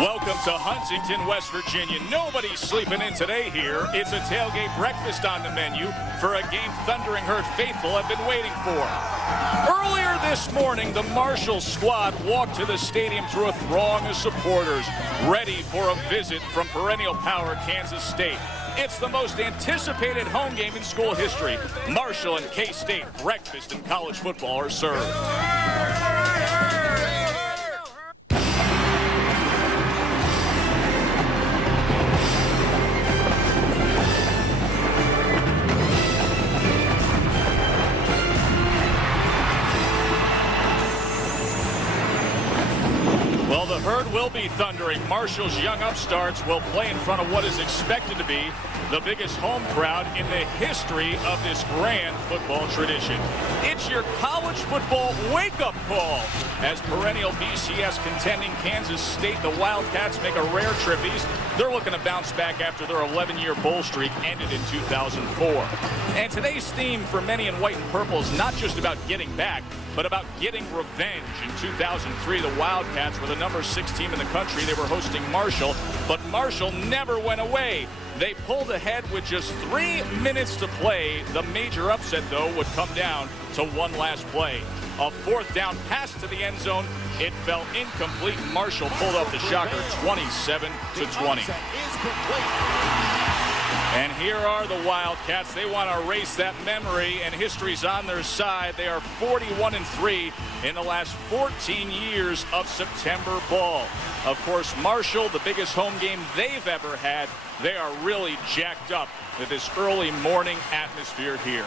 Welcome to Huntington, West Virginia. Nobody's sleeping in today here. It's a tailgate breakfast on the menu for a game Thundering Herd faithful have been waiting for. Earlier this morning, the Marshall squad walked to the stadium through a throng of supporters, ready for a visit from perennial power Kansas State. It's the most anticipated home game in school history. Marshall and K-State breakfast in college football are served. Well, the Herd will be thundering. Marshall's young upstarts will play in front of what is expected to be the biggest home crowd in the history of this grand football tradition. It's your college football wake-up call as perennial BCS contending Kansas State, the Wildcats, make a rare trip east. They're looking to bounce back after their 11-year bowl streak ended in 2004. And today's theme for many in white and purple is not just about getting back, but about getting revenge. In 2003, the Wildcats were the number 6 team in the country. They were hosting Marshall, but Marshall never went away. They pulled ahead with just 3 minutes to play. The major upset, though, would come down to one last play. A 4th down pass to the end zone. It fell incomplete. Marshall pulled up the shocker 27-20. And here are the Wildcats. They want to erase that memory, and history's on their side. They are 41-3 in the last 14 years of September ball. Of course, Marshall, the biggest home game they've ever had, they are really jacked up with this early morning atmosphere here.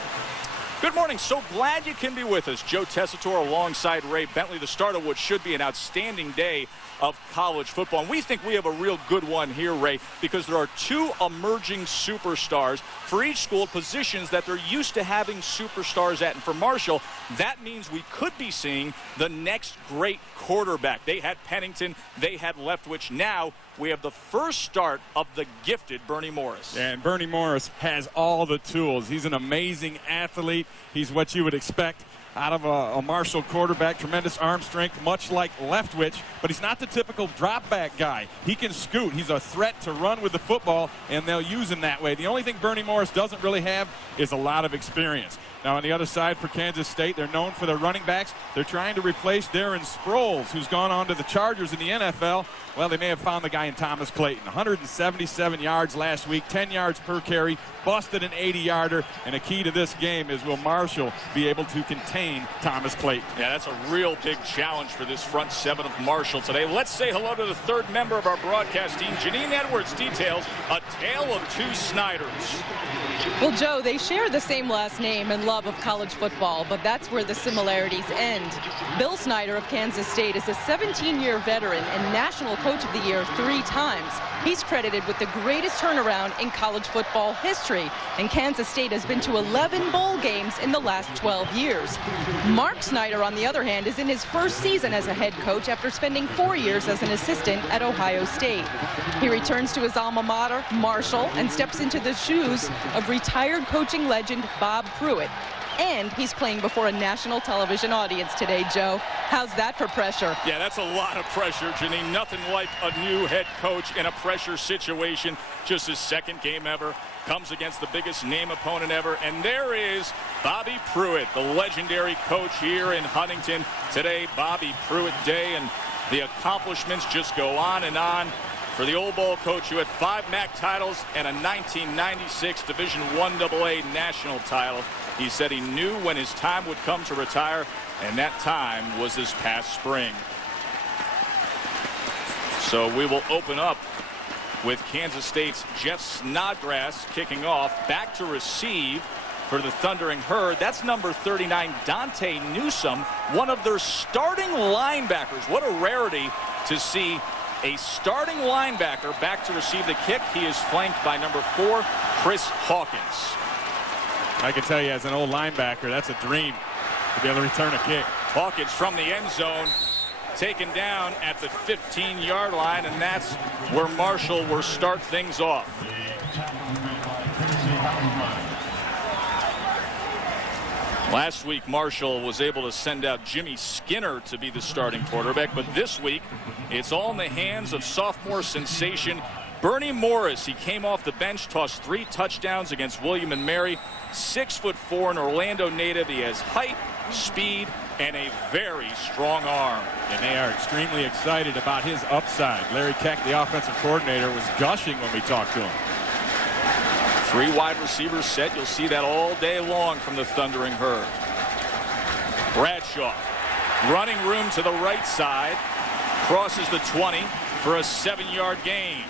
Good morning. So glad you can be with us. Joe Tessitore alongside Ray Bentley, the start of what should be an outstanding day of college football. And we think we have a real good one here, Ray, because there are 2 emerging superstars for each school, positions that they're used to having superstars at. And for Marshall, that means we could be seeing the next great quarterback. They had Pennington, they had Leftwich. Now we have the first start of the gifted Bernie Morris. And Bernie Morris has all the tools. He's an amazing athlete. He's what you would expect out of a Marshall quarterback. Tremendous arm strength, much like Leftwich, but he's not the typical drop back guy. He can scoot. He's a threat to run with the football, and they'll use him that way. The only thing Bernie Morris doesn't really have is a lot of experience. Now, on the other side for Kansas State, they're known for their running backs. They're trying to replace Darren Sproles, who's gone on to the Chargers in the NFL. Well, they may have found the guy in Thomas Clayton. 177 yards last week, 10 yards per carry, busted an 80-yarder. And a key to this game is, will Marshall be able to contain Thomas Clayton? Yeah, that's a real big challenge for this front 7 of Marshall today. Let's say hello to the 3rd member of our broadcast team. Janine Edwards details a tale of 2 Snyders. Well, Joe, they share the same last name and love of college football, but that's where the similarities end. Bill Snyder of Kansas State is a 17-year veteran and National Coach of the Year 3 times. He's credited with the greatest turnaround in college football history, and Kansas State has been to 11 bowl games in the last 12 years. Mark Snyder, on the other hand, is in his first season as a head coach after spending 4 years as an assistant at Ohio State. He returns to his alma mater, Marshall, and steps into the shoes of retired coaching legend Bob Pruitt. And he's playing before a national television audience today, Joe. How's that for pressure? Yeah, that's a lot of pressure, Janine. Nothing like a new head coach in a pressure situation. Just his 2nd game ever. Comes against the biggest name opponent ever. And there is Bobby Pruitt, the legendary coach here in Huntington. Today, Bobby Pruitt Day, and the accomplishments just go on and on. For the Old Bowl coach who had 5 MAC titles and a 1996 Division I AA national title. He said he knew when his time would come to retire, and that time was this past spring. So we will open up with Kansas State's Jeff Snodgrass kicking off. Back to receive for the Thundering Herd. That's number 39, Dante Newsome, one of their starting linebackers. What a rarity to see a starting linebacker back to receive the kick. He is flanked by number 4, Chris Hawkins. I can tell you, as an old linebacker, that's a dream to be able to return a kick. Hawkins from the end zone, taken down at the 15-yard line, and that's where Marshall will start things off. Last week, Marshall was able to send out Jimmy Skinner to be the starting quarterback, but this week, it's all in the hands of sophomore sensation Bernie Morris. He came off the bench, tossed 3 touchdowns against William and Mary. 6'4", an Orlando native. He has height, speed, and a very strong arm. And they are extremely excited about his upside. Larry Keck, the offensive coordinator, was gushing when we talked to him. 3 wide receivers set. You'll see that all day long from the Thundering Herd. Bradshaw, running room to the right side, crosses the 20 for a 7-yard gain.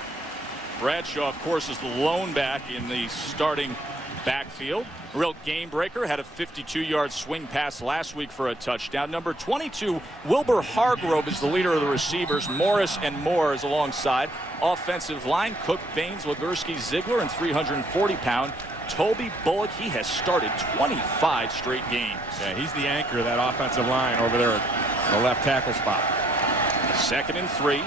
Bradshaw, of course, is the lone back in the starting backfield. Real game breaker, had a 52-yard swing pass last week for a touchdown. Number 22, Wilbur Hargrove, is the leader of the receivers. Morris and Moore is alongside. Offensive line, Cook, Baines, Legursky, Ziegler, and 340-pound Toby Bullock. He has started 25 straight games. Yeah, he's the anchor of that offensive line over there at the left tackle spot. 2nd and 3.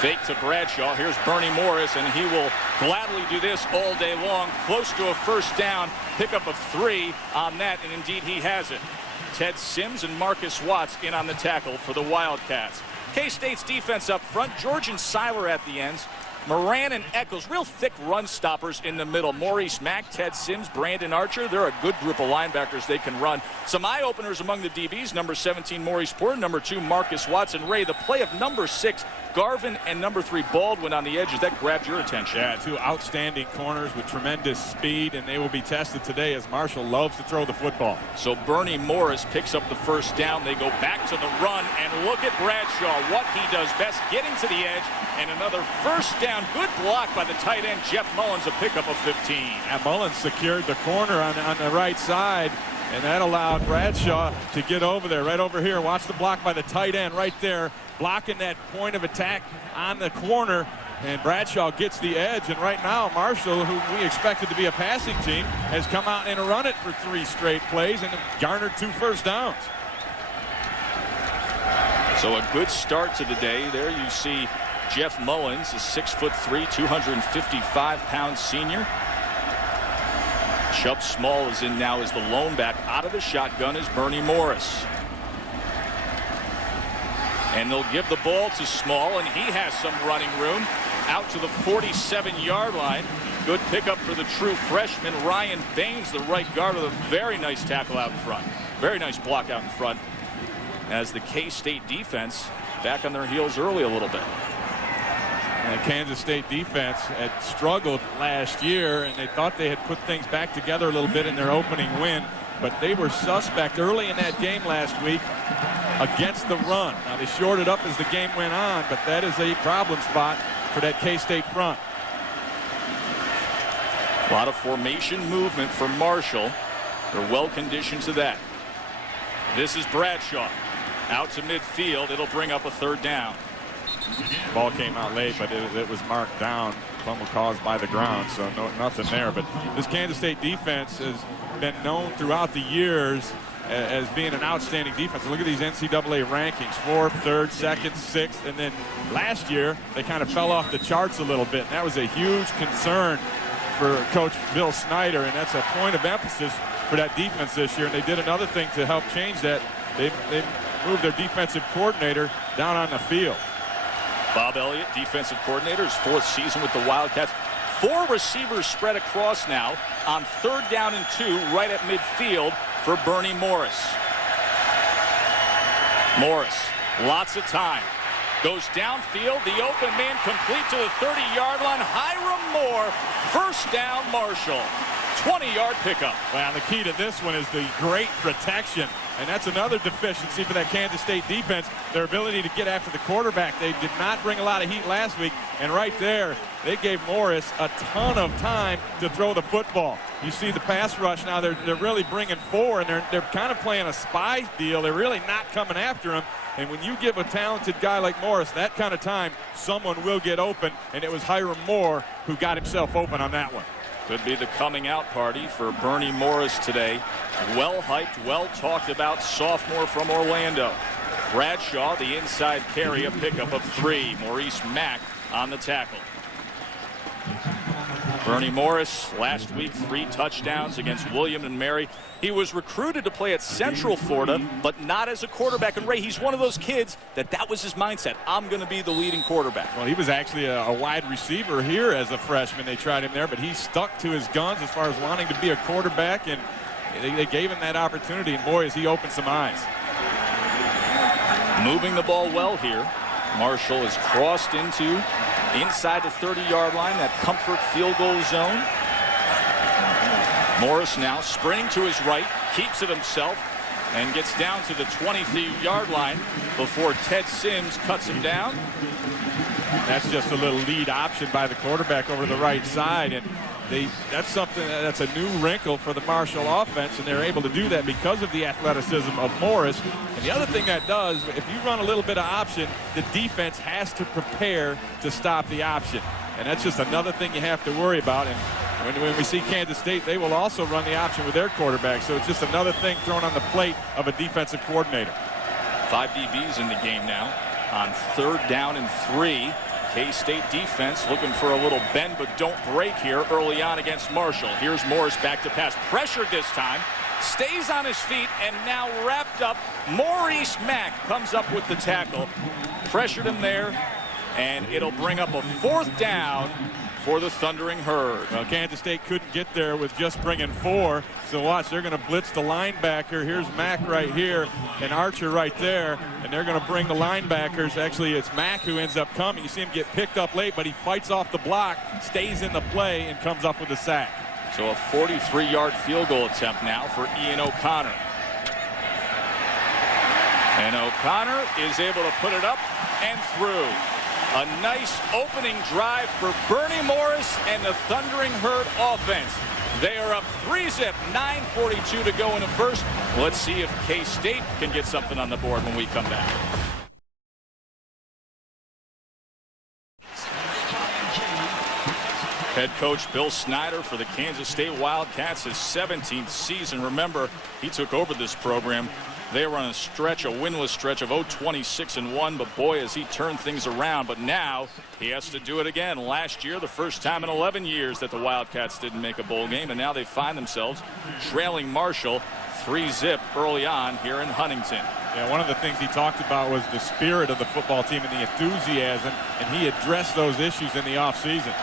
Fake to Bradshaw. Here's Bernie Morris, and he will gladly do this all day long. Close to a first down. Pickup of 3 on that, and indeed he has it. Ted Sims and Marcus Watts in on the tackle for the Wildcats. K-State's defense up front. George and Seiler at the ends. Moran and Eccles, real thick run stoppers in the middle. Maurice Mack, Ted Sims, Brandon Archer. They're a good group of linebackers. They can run. Some eye-openers among the DBs. Number 17, Maurice Porter. Number 2, Marcus Watson. Ray, the play of number 6, Garvin, and number 3, Baldwin on the edges. That grabbed your attention. Yeah, 2 outstanding corners with tremendous speed, and they will be tested today as Marshall loves to throw the football. So Bernie Morris picks up the first down. They go back to the run, and look at Bradshaw, what he does best, getting to the edge, and another first down. Good block by the tight end, Jeff Mullins, a pickup of 15. And Mullins secured the corner on the right side, and that allowed Bradshaw to get over there, right over here. Watch the block by the tight end right there, blocking that point of attack on the corner, and Bradshaw gets the edge. And right now, Marshall, who we expected to be a passing team, has come out and run it for 3 straight plays and garnered 2 first downs. So a good start to the day. There you see Jeff Mullins, a 6'3", 255-pound senior. Chubb Small is in now as the lone back. Out of the shotgun is Bernie Morris. And they'll give the ball to Small, and he has some running room out to the 47-yard line. Good pickup for the true freshman, Ryan Baines, the right guard, with a very nice tackle out in front. Very nice block out in front, as the K-State defense back on their heels early a little bit. And the Kansas State defense had struggled last year, and they thought they had put things back together a little bit in their opening win, but they were suspect early in that game last week against the run. Now, they shored it up as the game went on, but that is a problem spot for that K-State front. A lot of formation movement for Marshall. They're well conditioned to that. This is Bradshaw out to midfield. It'll bring up a 3rd down. Ball came out late, but it was marked down. Fumble caused by the ground, so nothing there. But this Kansas State defense has been known throughout the years as being an outstanding defense. Look at these NCAA rankings: 4th, 3rd, 2nd, 6th, and then last year they kind of fell off the charts a little bit. And that was a huge concern for Coach Bill Snyder, and that's a point of emphasis for that defense this year. And they did another thing to help change that. They moved their defensive coordinator down on the field. Bob Elliott, defensive coordinator, his 4th season with the Wildcats. 4 receivers spread across now on 3rd down and 2 right at midfield for Bernie Morris. Morris, lots of time. Goes downfield, the open man complete to the 30-yard line. Hiram Moore, first down, Marshall. 20-yard pickup. Well, the key to this one is the great protection. And that's another deficiency for that Kansas State defense, their ability to get after the quarterback. They did not bring a lot of heat last week, and right there, they gave Morris a ton of time to throw the football. You see the pass rush now, they're really bringing 4, and they're kind of playing a spy deal. They're really not coming after him, and when you give a talented guy like Morris that kind of time, someone will get open, and it was Hiram Moore who got himself open on that one. Could be the coming out party for Bernie Morris today. Well hyped, well talked about sophomore from Orlando. Bradshaw, the inside carry, a pickup of 3. Maurice Mack on the tackle. Bernie Morris, last week, 3 touchdowns against William and Mary. He was recruited to play at Central Florida, but not as a quarterback. And Ray, he's one of those kids that was his mindset. I'm going to be the leading quarterback. Well, he was actually a wide receiver here as a freshman. They tried him there, but he stuck to his guns as far as wanting to be a quarterback, and they gave him that opportunity. And boy, has he opened some eyes. Moving the ball well here. Marshall is crossed into inside the 30-yard line, that comfort field goal zone. Morris now sprinting to his right, keeps it himself, and gets down to the 23-yard line before Ted Sims cuts him down. That's just a little lead option by the quarterback over the right side, and that's something that's a new wrinkle for the Marshall offense, and they're able to do that because of the athleticism of Morris. And the other thing that does, if you run a little bit of option, the defense has to prepare to stop the option, and that's just another thing you have to worry about. And when we see Kansas State, they will also run the option with their quarterback, so it's just another thing thrown on the plate of a defensive coordinator. 5 DBs in the game now on 3rd down and 3. K-State defense looking for a little bend but don't break here early on against Marshall. Here's Morris back to pass. Pressured this time. Stays on his feet and now wrapped up. Maurice Mack comes up with the tackle. Pressured him there, and it'll bring up a 4th down for the Thundering Herd. Well, Kansas State couldn't get there with just bringing 4. So watch, they're going to blitz the linebacker. Here's Mack right here and Archer right there. And they're going to bring the linebackers. Actually, it's Mack who ends up coming. You see him get picked up late, but he fights off the block, stays in the play, and comes up with a sack. So a 43-yard field goal attempt now for Ian O'Connor. And O'Connor is able to put it up and through. A nice opening drive for Bernie Morris and the Thundering Herd offense. They are up 3-zip, 9:42 to go in the first. Let's see if K-State can get something on the board when we come back. Head coach Bill Snyder for the Kansas State Wildcats, his 17th season. Remember, he took over this program. They were on a stretch, a winless stretch of 26-1, but boy, has he turned things around. But now he has to do it again. Last year, the first time in 11 years that the Wildcats didn't make a bowl game, and now they find themselves trailing Marshall 3-zip early on here in Huntington. Yeah, one of the things he talked about was the spirit of the football team and the enthusiasm, and he addressed those issues in the offseason.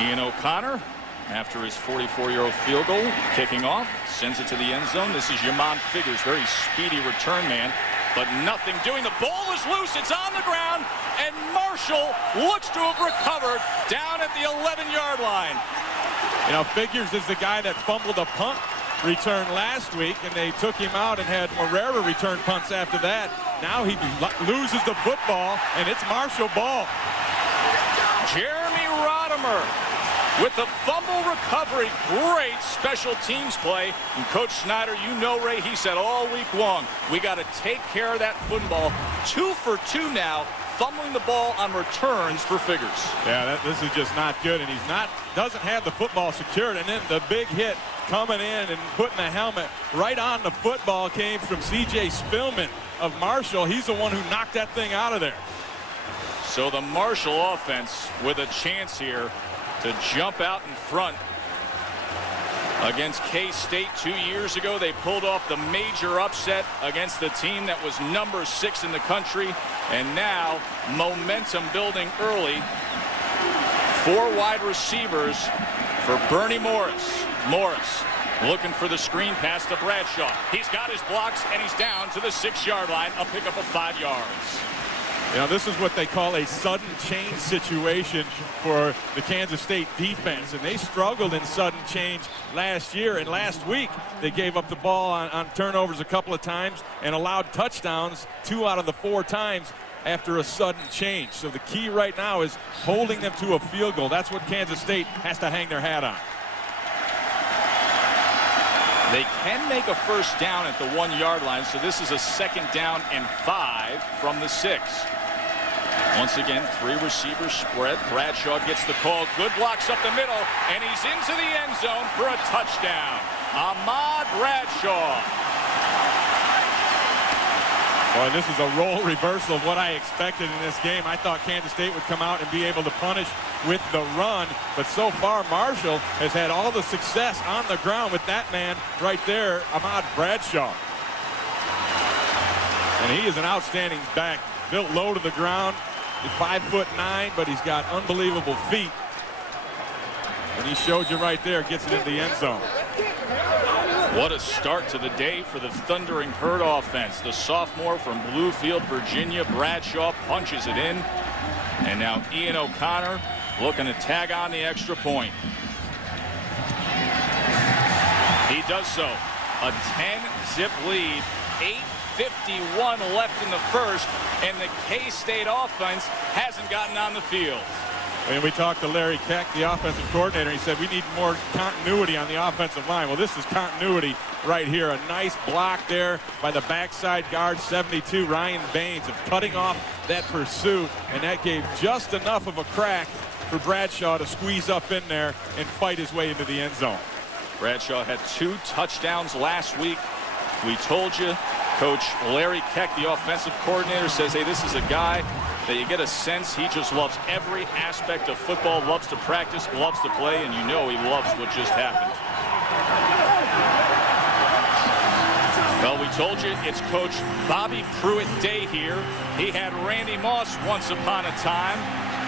Ian O'Connor, after his 44-yard field goal, kicking off, sends it to the end zone. This is Yamon Figures, very speedy return man, but nothing doing. The ball is loose, it's on the ground, and Marshall looks to have recovered down at the 11-yard line. You know, Figures is the guy that fumbled a punt return last week, and they took him out and had Morera return punts after that. Now he loses the football, and it's Marshall ball. Jeremy Rodimer with the fumble recovery. Great special teams play. And Coach Snyder, you know, Ray, he said all week long, we got to take care of that football. 2 for 2 now, fumbling the ball on returns for Figures. Yeah, this is just not good, and doesn't have the football secured. And then the big hit coming in and putting the helmet right on the football came from C.J. Spillman of Marshall. He's the one who knocked that thing out of there. So the Marshall offense with a chance here to jump out in front against K-State 2 years ago. They pulled off the major upset against the team that was number 6 in the country, and now momentum building early. 4 wide receivers for Bernie Morris. Morris looking for the screen pass to Bradshaw. He's got his blocks, and he's down to the 6-yard line. A pickup of 5 yards. You know, this is what they call a sudden change situation for the Kansas State defense, and they struggled in sudden change last year. And last week, they gave up the ball on turnovers a couple of times and allowed touchdowns 2 out of the 4 times after a sudden change. So the key right now is holding them to a field goal. That's what Kansas State has to hang their hat on. They can make a first down at the 1-yard line, so this is a 2nd down and 5 from the 6. Once again, 3 receivers spread. Bradshaw gets the call. Good blocks up the middle, and he's into the end zone for a touchdown. Ahmad Bradshaw. Boy, this is a role reversal of what I expected in this game. I thought Kansas State would come out and be able to punish with the run, but so far Marshall has had all the success on the ground with that man right there, Ahmad Bradshaw. And he is an outstanding back, built low to the ground. He's 5'9", but he's got unbelievable feet. And he showed you right there, gets it in the end zone. What a start to the day for the Thundering Herd offense. The sophomore from Bluefield, Virginia, Bradshaw, punches it in. And now Ian O'Connor looking to tag on the extra point. He does so. A 10-zip lead. 8:51 left in the first, and the K-State offense hasn't gotten on the field. And we talked to Larry Keck, the offensive coordinator. He said we need more continuity on the offensive line. Well, this is continuity right here. A nice block there by the backside guard, 72, Ryan Baines, of cutting off that pursuit. And that gave just enough of a crack for Bradshaw to squeeze up in there and fight his way into the end zone. Bradshaw had 2 touchdowns last week. We told you, Coach Larry Keck, the offensive coordinator, says, hey, this is a guy that you get a sense he just loves every aspect of football, loves to practice, loves to play, and you know he loves what just happened. Well, we told you it's Coach Bobby Pruitt Day here. He had Randy Moss once upon a time,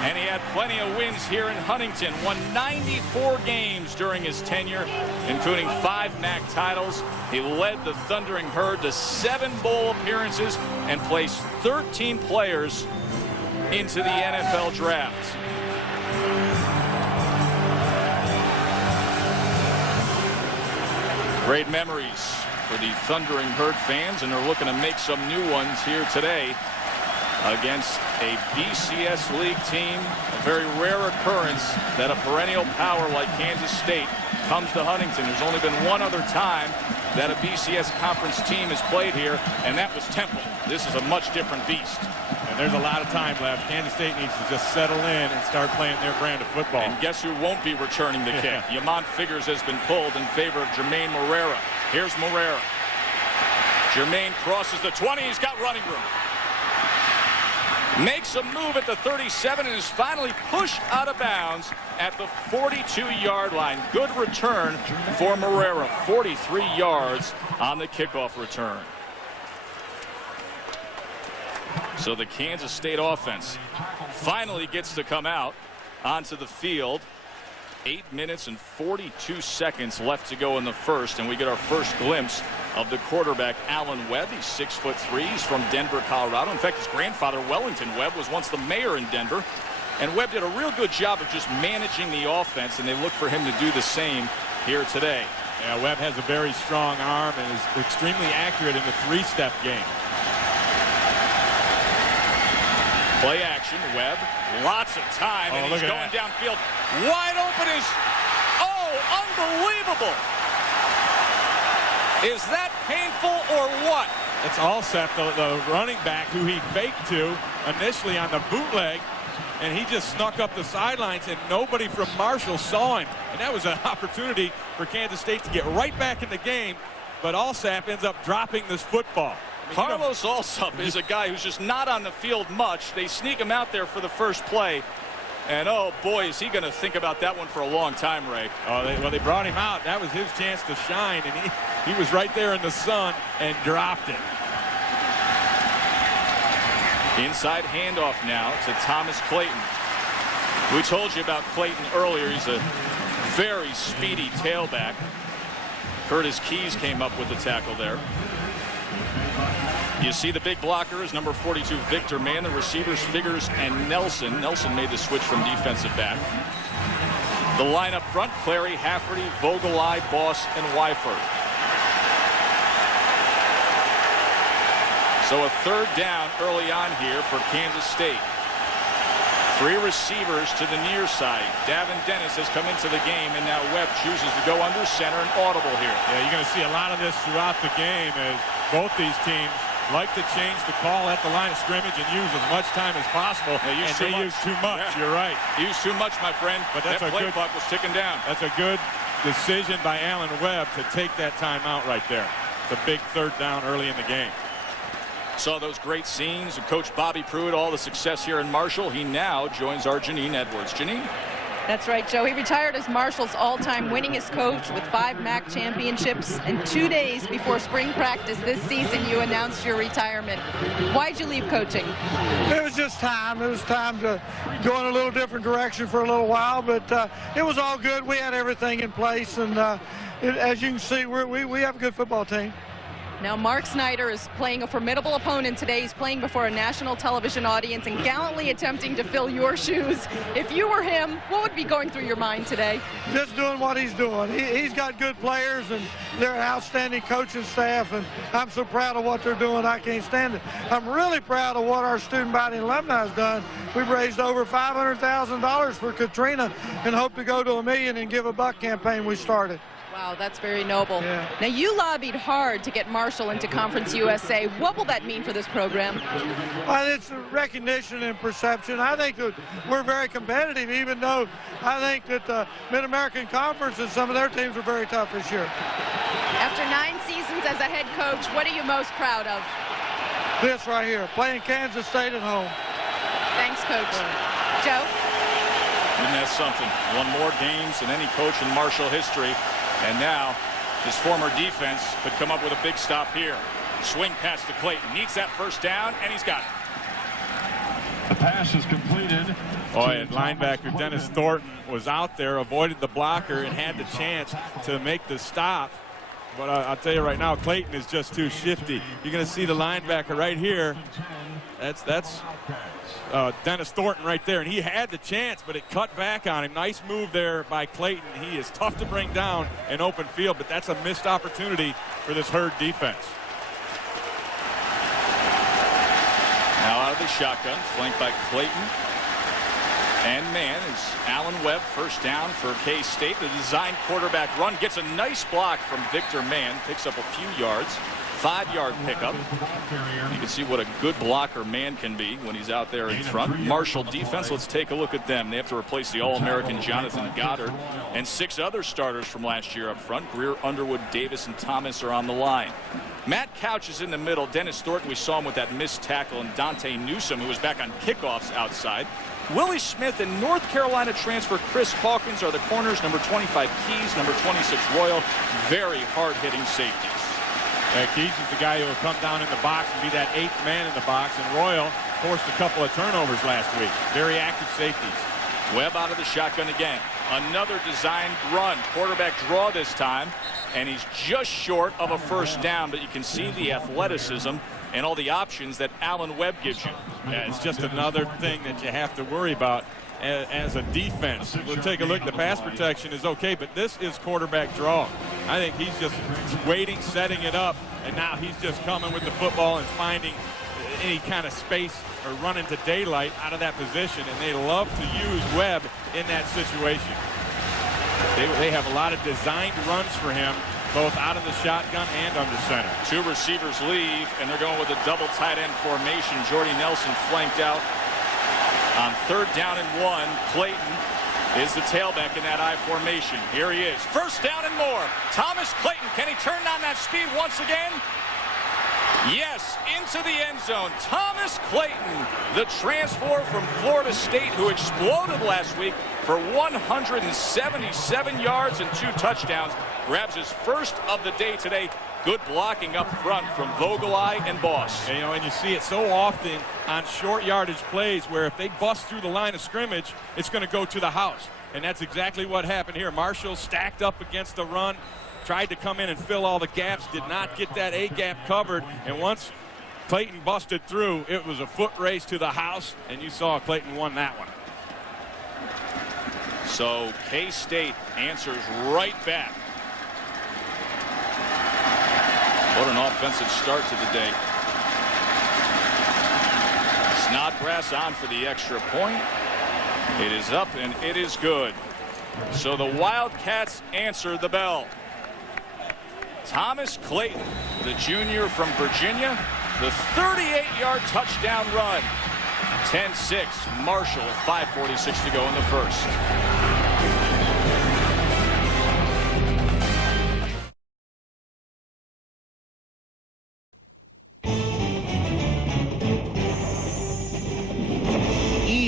and he had plenty of wins here in Huntington. Won 94 games during his tenure, including 5 MAC titles. He led the Thundering Herd to 7 bowl appearances and placed 13 players into the NFL draft. Great memories for the Thundering Herd fans, and they're looking to make some new ones here today against a BCS League team. A very rare occurrence that a perennial power like Kansas State comes to Huntington. There's only been one other time that a BCS conference team has played here, and that was Temple. This is a much different beast. And there's a lot of time left. Kansas State needs to just settle in and start playing their brand of football. And guess who won't be returning the kick? Yamont Figures has been pulled in favor of Jermaine Morera. Here's Morera. Jermaine crosses the 20. He's got running room. Makes a move at the 37 and is finally pushed out of bounds at the 42-yard line. Good return for Morera. 43 yards on the kickoff return. So the Kansas State offense finally gets to come out onto the field. 8 minutes and 42 seconds left to go in the first, and we get our first glimpse of the quarterback, Alan Webb. He's 6'3". He's from Denver, Colorado. In fact, his grandfather, Wellington Webb, was once the mayor in Denver. And Webb did a real good job of just managing the offense, and they look for him to do the same here today. Yeah, Webb has a very strong arm and is extremely accurate in the 3-step game. Play action, Webb. Lots of time, and he's going downfield. Wide open is, unbelievable. Is that painful or what? It's Allsep, the running back, who he faked to initially on the bootleg, and he just snuck up the sidelines, and nobody from Marshall saw him. And that was an opportunity for Kansas State to get right back in the game, but Allsep ends up dropping this football. Carlos Allsop is a guy who's just not on the field much. They sneak him out there for the first play. And, oh, boy, is he going to think about that one for a long time, Ray. Oh, they brought him out. That was his chance to shine, and he was right there in the sun and dropped it. Inside handoff now to Thomas Clayton. We told you about Clayton earlier. He's a very speedy tailback. Curtis Keys came up with the tackle there. You see the big blockers, number 42, Victor Mann, the receivers, Figures and Nelson. Nelson made the switch from defensive back. The line up front, Clary, Hafferty, Vogelai, Boss, and Weifert. So a third down early on here for Kansas State. 3 receivers to the near side. Davin Dennis has come into the game, and now Webb chooses to go under center and audible here. Yeah, you're going to see a lot of this throughout the game as both these teams like to change the call at the line of scrimmage and use as much time as possible. They use too much. Yeah. You're right. Use too much, my friend. But that play clock was ticking down. That's a good decision by Alan Webb to take that timeout right there. It's a big third down early in the game. Saw those great scenes of Coach Bobby Pruitt, all the success here in Marshall. He now joins our Janine Edwards. Janine? That's right, Joe. He retired as Marshall's all-time winningest coach with 5 MAC championships. And 2 days before spring practice this season, you announced your retirement. Why'd you leave coaching? It was just time. It was time to go in a little different direction for a little while, but it was all good. We had everything in place, and as you can see, we have a good football team. Now, Mark Snyder is playing a formidable opponent today. He's playing before a national television audience and gallantly attempting to fill your shoes. If you were him, what would be going through your mind today? Just doing what he's doing. He's got good players, and they're an outstanding coaching staff, and I'm so proud of what they're doing. I can't stand it. I'm really proud of what our student body and alumni has done. We've raised over $500,000 for Katrina and hope to go to $1 million and Give a Buck campaign we started. Wow, that's very noble. Yeah. Now, you lobbied hard to get Marshall into Conference USA. What will that mean for this program? It's recognition and perception. I think that we're very competitive, even though I think that the Mid-American Conference and some of their teams are very tough this year. After 9 seasons as a head coach, what are you most proud of? This right here, playing Kansas State at home. Thanks, Coach. Joe? Isn't that something? Won more games than any coach in Marshall history. And now his former defense could come up with a big stop here. Swing pass to Clayton. Needs that first down, and he's got it. The pass is completed. Boy, and linebacker Dennis Thornton was out there, avoided the blocker, and had the chance to make the stop. But I'll tell you right now, Clayton is just too shifty. You're going to see the linebacker right here. That's Dennis Thornton right there, and he had the chance, but it cut back on him. Nice move there by Clayton. He is tough to bring down in open field, but that's a missed opportunity for this Herd defense. Now out of the shotgun, flanked by Clayton. And man is Alan Webb, first down for K-State. The design quarterback run gets a nice block from Victor Mann, picks up a few yards. 5-yard pickup. You can see what a good blocker Mann can be when he's out there in front. Marshall defense, let's take a look at them. They have to replace the All-American Jonathan Goddard and 6 other starters from last year up front. Greer, Underwood, Davis, and Thomas are on the line. Matt Couch is in the middle. Dennis Thornton, we saw him with that missed tackle, and Dante Newsome, who was back on kickoffs outside. Willie Smith and North Carolina transfer Chris Hawkins are the corners. Number 25 Keys, number 26 Royal. Very hard-hitting safeties. Keys is the guy who will come down in the box and be that 8th man in the box, and Royal forced a couple of turnovers last week. Very active safeties. Webb out of the shotgun again. Another designed run. Quarterback draw this time, and he's just short of a first down, but you can see the athleticism and all the options that Alan Webb gives you. Yeah, it's just another thing that you have to worry about as a defense. We'll take a look. The pass protection is okay, but this is quarterback draw. I think he's just waiting, setting it up, and now he's just coming with the football and finding any kind of space or run into daylight out of that position, and they love to use Webb in that situation. They have a lot of designed runs for him, both out of the shotgun and under center. 2 receivers leave, and they're going with a double tight end formation. Jordy Nelson flanked out. On 3rd down and 1, Clayton is the tailback in that I formation. Here he is. First down and more. Thomas Clayton, can he turn on that speed once again? Yes, into the end zone. Thomas Clayton, the transfer from Florida State who exploded last week for 177 yards and 2 touchdowns. Grabs his first of the day today. Good blocking up front from Vogelai and Boss. And, and you see it so often on short yardage plays where if they bust through the line of scrimmage, it's going to go to the house. And that's exactly what happened here. Marshall stacked up against the run, tried to come in and fill all the gaps, did not get that A-gap covered. And once Clayton busted through, it was a foot race to the house, and you saw Clayton won that one. So K-State answers right back. What an offensive start to the day. Snodgrass on for the extra point. It is up and it is good. So the Wildcats answer the bell. Thomas Clayton, the junior from Virginia, the 38-yard touchdown run. 10-6 Marshall, 5:46 to go in the first.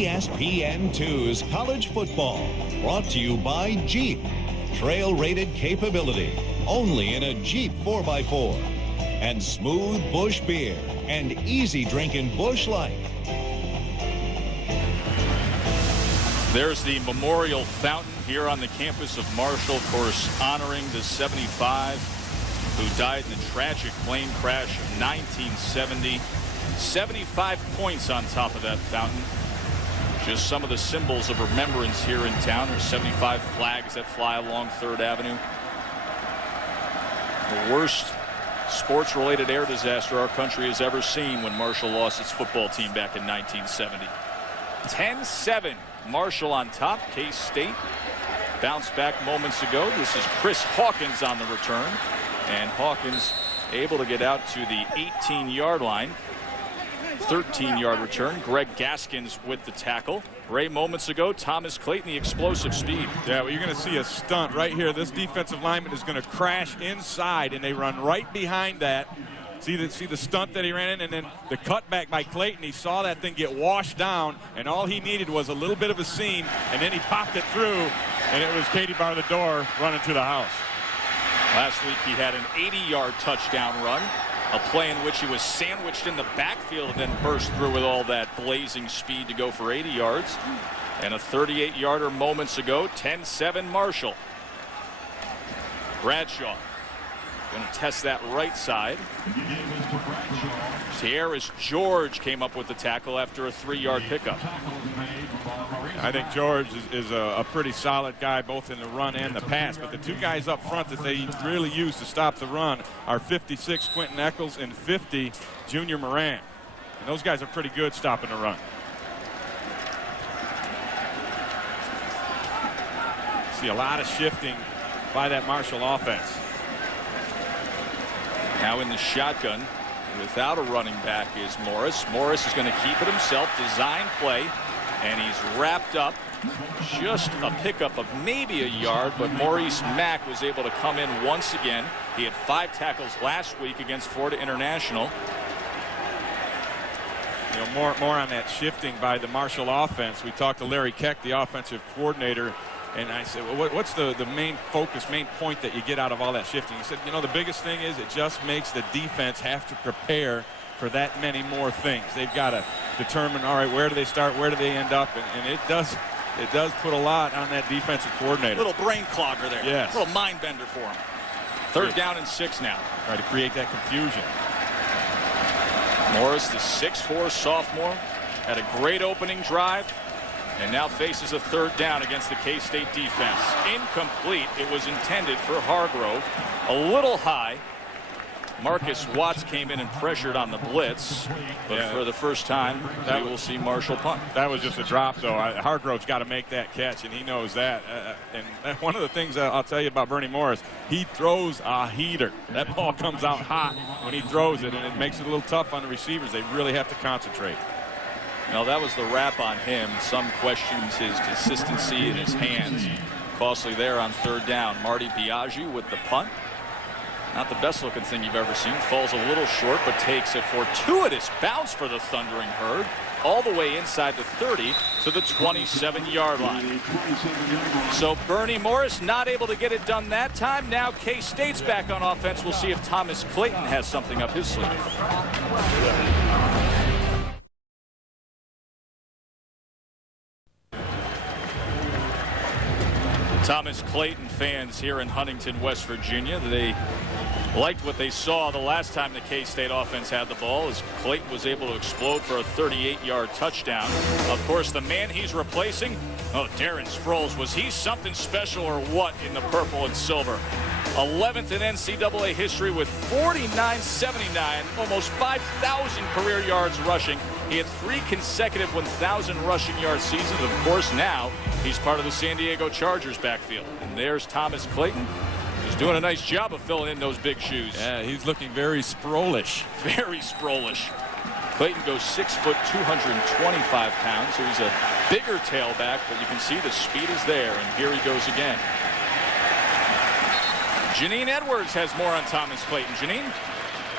ESPN2's College Football, brought to you by Jeep. Trail-rated capability, only in a Jeep 4x4. And smooth Busch beer and easy drinking Busch Light. There's the memorial fountain here on the campus of Marshall, of course, honoring the 75 who died in the tragic plane crash of 1970. 75 points on top of that fountain. Just some of the symbols of remembrance here in town. There's 75 flags that fly along 3rd Avenue. The worst sports-related air disaster our country has ever seen when Marshall lost its football team back in 1970. 10-7, Marshall on top. K-State bounced back moments ago. This is Chris Hawkins on the return, and Hawkins able to get out to the 18-yard line. 13-yard return. Greg Gaskins with the tackle. Ray, moments ago, Thomas Clayton, the explosive speed. Yeah, well, you're going to see a stunt right here. This defensive lineman is going to crash inside, and they run right behind that. See the stunt that he ran in, and then the cutback by Clayton. He saw that thing get washed down, and all he needed was a little bit of a seam, and then he popped it through, and it was Katie Bar the door running to the house. Last week he had an 80-yard touchdown run. A play in which he was sandwiched in the backfield and then burst through with all that blazing speed to go for 80 yards. And a 38-yarder moments ago. 10-7 Marshall. Bradshaw going to test that right side. Tierras George came up with the tackle after a 3-yard pickup. I think George is a pretty solid guy both in the run and the pass, but the two guys up front that they really use to stop the run are 56 Quentin Eccles and 50 Junior Moran. And those guys are pretty good stopping the run. See a lot of shifting by that Marshall offense. Now in the shotgun without a running back is Morris. Morris is going to keep it himself. Design play. And he's wrapped up. Just a pickup of maybe a yard, but Maurice Mack was able to come in once again. He had 5 tackles last week against Florida International. You know, more on that shifting by the Marshall offense. We talked to Larry Keck, the offensive coordinator, and I said, well, what's the main focus, main point that you get out of all that shifting? He said, you know, the biggest thing is it just makes the defense have to prepare for that many more things. They've got to determine, all right, where do they start, where do they end up, and it does put a lot on that defensive coordinator. Little brain clogger there. Yes. Little mind bender for him. 3rd down and 6 now. Try to create that confusion. Morris, the 6'4" sophomore, had a great opening drive and now faces a 3rd down against the K-State defense. Incomplete. It was intended for Hargrove. A little high. Marcus Watts came in and pressured on the blitz, but for the first time, we will see Marshall punt. That was just a drop, though. Hargrove's got to make that catch, and he knows that. And one of the things I'll tell you about Bernie Morris, he throws a heater. That ball comes out hot when he throws it, and it makes it a little tough on the receivers. They really have to concentrate. Now, that was the wrap on him. Some questions his consistency in his hands. Costly there on 3rd down. Marty Biaggi with the punt. Not the best looking thing you've ever seen. Falls a little short, but takes a fortuitous bounce for the Thundering Herd all the way inside the 30 to the 27-yard line. So Bernie Morris not able to get it done that time. Now K-State's back on offense. We'll see if Thomas Clayton has something up his sleeve. Thomas Clayton fans here in Huntington, West Virginia, they liked what they saw the last time the K-State offense had the ball, as Clayton was able to explode for a 38-yard touchdown. Of course, the man he's replacing, Darren Sproles, was he something special or what in the purple and silver? 11th in NCAA history with 49.79, almost 5,000 career yards rushing. He had 3 consecutive 1,000 rushing yard seasons. Of course, now he's part of the San Diego Chargers backfield. And there's Thomas Clayton. He's doing a nice job of filling in those big shoes. Yeah, he's looking very Sproleish. Very Sproleish. Clayton goes 6 foot, 225 pounds, so he's a bigger tailback, but you can see the speed is there, and here he goes again. Janine Edwards has more on Thomas Clayton. Janine?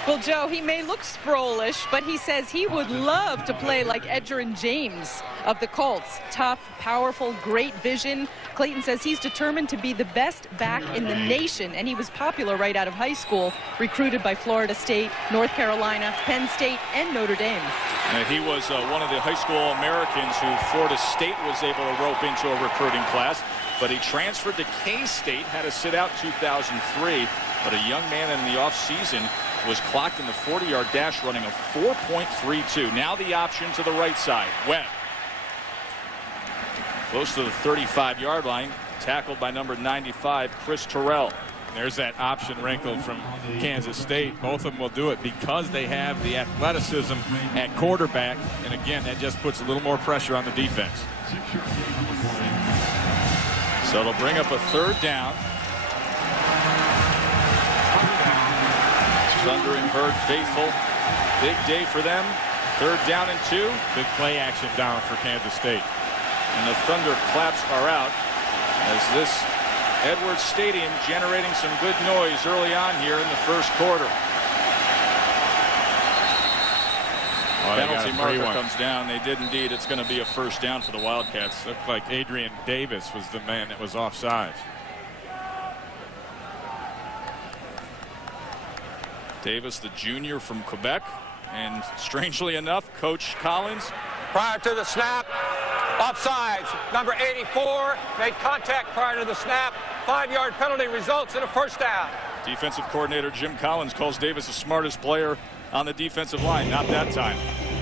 Well, Joe, he may look Sproul-ish, but he says he would love to play like Edgerrin James of the Colts. Tough, powerful, great vision. Clayton says he's determined to be the best back in the nation, and he was popular right out of high school, recruited by Florida State, North Carolina, Penn State, and Notre Dame. He was one of the high school Americans who Florida State was able to rope into a recruiting class, but he transferred to K-State, had to sit out 2003, but a young man in the offseason was clocked in the 40-yard dash running a 4.32. Now the option to the right side. Webb. Close to the 35-yard line. Tackled by number 95, Chris Terrell. There's that option wrinkle from Kansas State. Both of them will do it because they have the athleticism at quarterback. And again, that just puts a little more pressure on the defense. So it'll bring up a third down. Thundering Herd faithful. Big day for them. Third down and 2. Big play action down for Kansas State. And the thunderclaps are out as this Edwards Stadium generating some good noise early on here in the first quarter. Penalty marker comes down. They did indeed. It's going to be a first down for the Wildcats. Looked like Adrian Davis was the man that was offsides. Davis, the junior from Quebec, and strangely enough, Coach Collins. Prior to the snap, offsides. Number 84 made contact prior to the snap. 5-yard penalty results in a first down. Defensive coordinator Jim Collins calls Davis the smartest player on the defensive line. Not that time.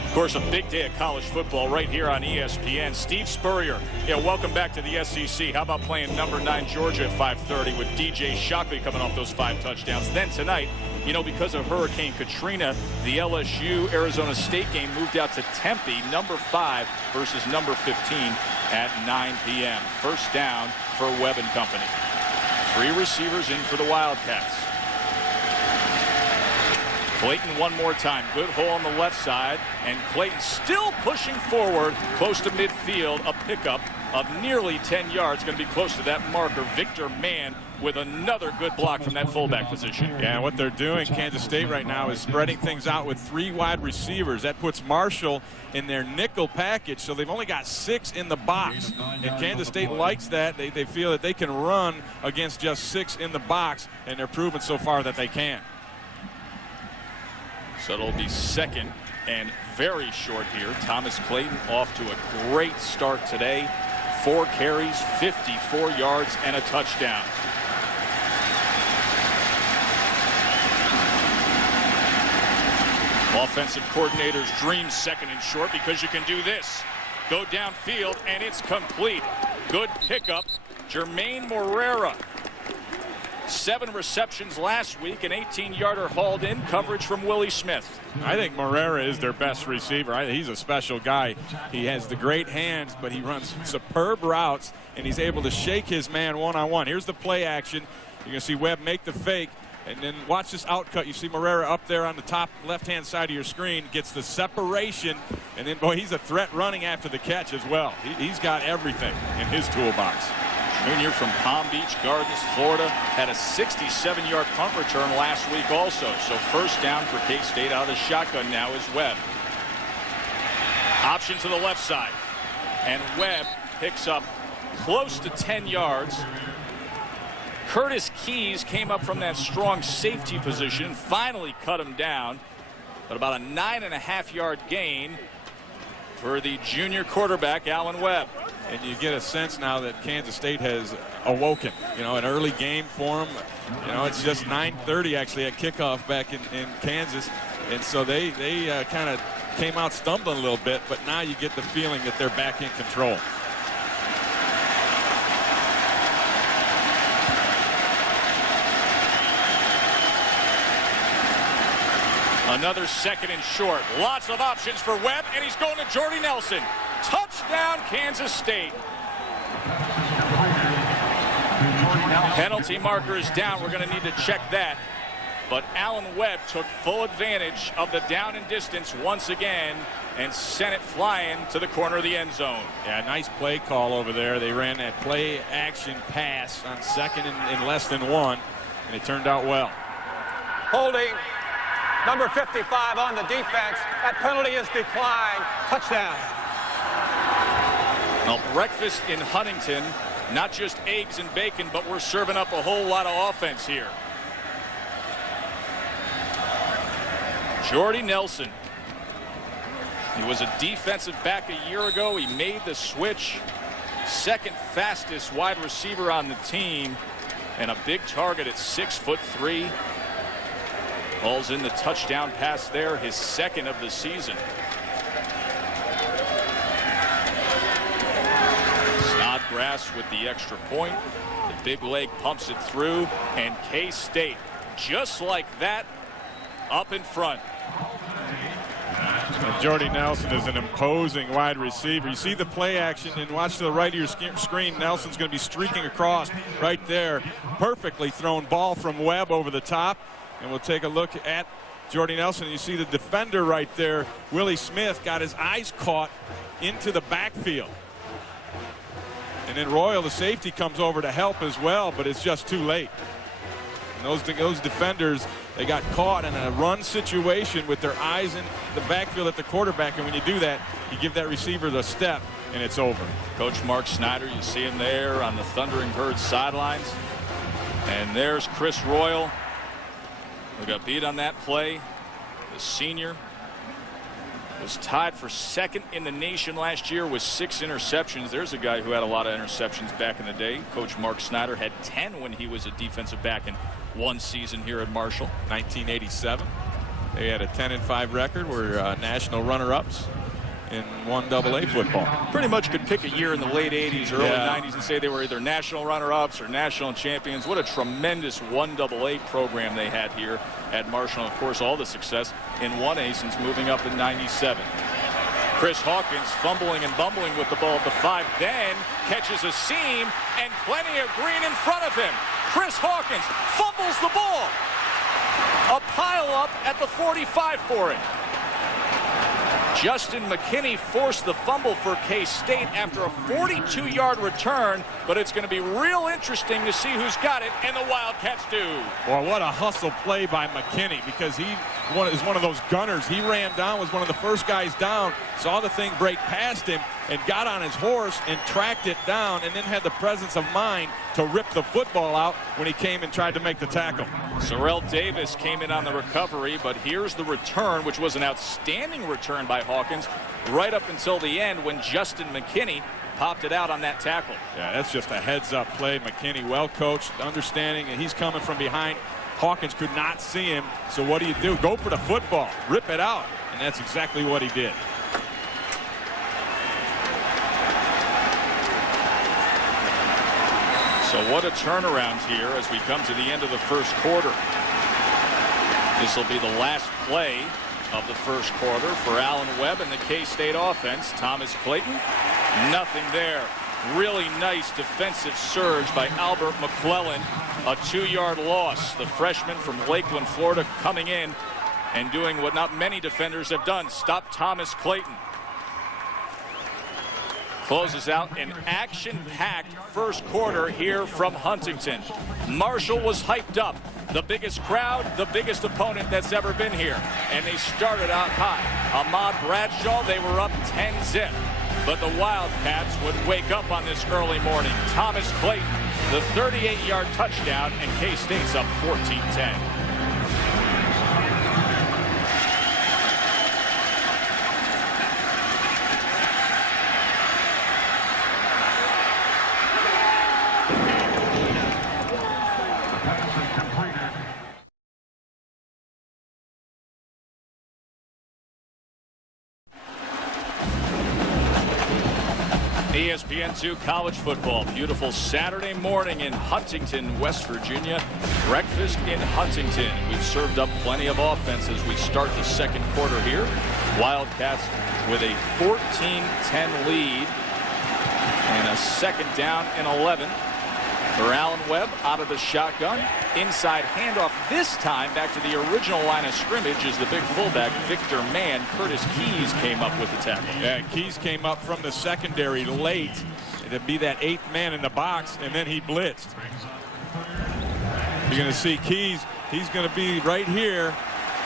Of course, a big day of college football right here on ESPN. Steve Spurrier, welcome back to the SEC. How about playing number 9 Georgia at 5:30 with DJ Shockley coming off those 5 touchdowns. Then tonight, because of Hurricane Katrina, the LSU-Arizona State game moved out to Tempe, number 5 versus number 15 at 9 p.m. First down for Webb and company. 3 receivers in for the Wildcats. Clayton one more time. Good hole on the left side. And Clayton still pushing forward close to midfield. A pickup of nearly 10 yards. Going to be close to that marker. Victor Mann with another good block from that fullback position. Yeah, what they're doing, Kansas State right now, is spreading things out with 3 wide receivers. That puts Marshall in their nickel package, so they've only got 6 in the box. And Kansas State likes that. They feel that they can run against just 6 in the box, and they're proving so far that they can. So it'll be second and very short here. Thomas Clayton off to a great start today. 4 carries, 54 yards, and a touchdown. Offensive coordinator's dream second and short because you can do this. Go downfield, and it's complete. Good pickup. Jermaine Morera. 7 receptions last week, an 18-yarder hauled in, coverage from Willie Smith. I think Morera is their best receiver. He's a special guy. He has the great hands, but he runs superb routes, and he's able to shake his man one-on-one. Here's the play action. You're going to see Webb make the fake, and then watch this outcut. You see Morera up there on the top left-hand side of your screen, gets the separation, and then, boy, he's a threat running after the catch as well. He's got everything in his toolbox. Junior from Palm Beach Gardens, Florida, had a 67-yard punt return last week also. So first down for K-State out of the shotgun now is Webb. Option to the left side. And Webb picks up close to 10 yards. Curtis Keys came up from that strong safety position, finally cut him down. But about a 9.5-yard gain for the junior quarterback, Allen Webb. And you get a sense now that Kansas State has awoken. An early game for them. It's just 9:30 actually at kickoff back in Kansas. And so they kind of came out stumbling a little bit, but now you get the feeling that they're back in control. Another second and short. Lots of options for Webb, and he's going to Jordy Nelson. Touchdown, Kansas State. Penalty marker is down. We're going to need to check that. But Allen Webb took full advantage of the down and distance once again and sent it flying to the corner of the end zone. Yeah, nice play call over there. They ran that play action pass on second and less than 1, and it turned out well. Holding Number 55 on the defense. That penalty is declined. Touchdown. Well, breakfast in Huntington, not just eggs and bacon, but we're serving up a whole lot of offense here. Jordy Nelson. He was a defensive back a year ago. He made the switch. Second fastest wide receiver on the team, and a big target at 6'3". Hauls in the touchdown pass there, his second of the season. Snodgrass with the extra point. The big leg pumps it through, and K-State, just like that, up in front. Jordy Nelson is an imposing wide receiver. You see the play action, and watch to the right of your screen. Nelson's going to be streaking across right there. Perfectly thrown ball from Webb over the top. And we'll take a look at Jordy Nelson. You see the defender right there, Willie Smith, got his eyes caught into the backfield. And then Royal, the safety, comes over to help as well, but it's just too late. And those defenders, they got caught in a run situation with their eyes in the backfield at the quarterback. And when you do that, you give that receiver the step, and it's over. Coach Mark Snyder, you see him there on the Thundering Herd sidelines. And there's Chris Royal, who got beat on that play. The senior was tied for second in the nation last year with 6 interceptions. There's a guy who had a lot of interceptions back in the day. Coach Mark Snyder had 10 when he was a defensive back in one season here at Marshall. 1987. They had a 10-5 record. Were national runner-ups in 1AA football. Pretty much could pick a year in the late 80s, early 90s and say they were either national runner-ups or national champions. What a tremendous 1AA program they had here at Marshall. Of course, all the success in 1A since moving up in 97. Chris Hawkins fumbling and bumbling with the ball at the 5, then catches a seam and plenty of green in front of him. Chris Hawkins fumbles the ball. A pile up at the 45 for him. Justin McKinney forced the fumble for K-State after a 42-yard return, but it's going to be real interesting to see who's got it, and the Wildcats do. Well, what a hustle play by McKinney, because he is one of those gunners. He ran down, was one of the first guys down, saw the thing break past him, and got on his horse and tracked it down, and then had the presence of mind to rip the football out when he came and tried to make the tackle. Sorrell Davis came in on the recovery, but here's the return, which was an outstanding return by Hawkins right up until the end when Justin McKinney popped it out on that tackle. Yeah, that's just a heads-up play. McKinney, well coached, understanding, and he's coming from behind. Hawkins could not see him, so what do? Go for the football, rip it out, and that's exactly what he did. So what a turnaround here as we come to the end of the first quarter. This will be the last play of the first quarter for Alan Webb and the K-State offense. Thomas Clayton, nothing there. Really nice defensive surge by Albert McClellan. A 2-yard loss. The freshman from Lakeland, Florida, coming in and doing what not many defenders have done. Stop Thomas Clayton. Closes out an action-packed first quarter here from Huntington. Marshall was hyped up. The biggest crowd, the biggest opponent that's ever been here. And they started out high. Ahmad Bradshaw, they were up 10-zip. But the Wildcats would wake up on this early morning. Thomas Clayton, the 38-yard touchdown, and K-State's up 14-10. ESPN2 college football. Beautiful Saturday morning in Huntington, West Virginia. Breakfast in Huntington. We've served up plenty of offense as we start the second quarter here. Wildcats with a 14-10 lead and a second down and 11 for Alan Webb out of the shotgun. Inside handoff this time back to the original line of scrimmage as the big fullback Victor Mann. Curtis Keys came up with the tackle. Yeah, Keys came up from the secondary late to be that 8th man in the box, and then he blitzed. You're going to see Keys. He's going to be right here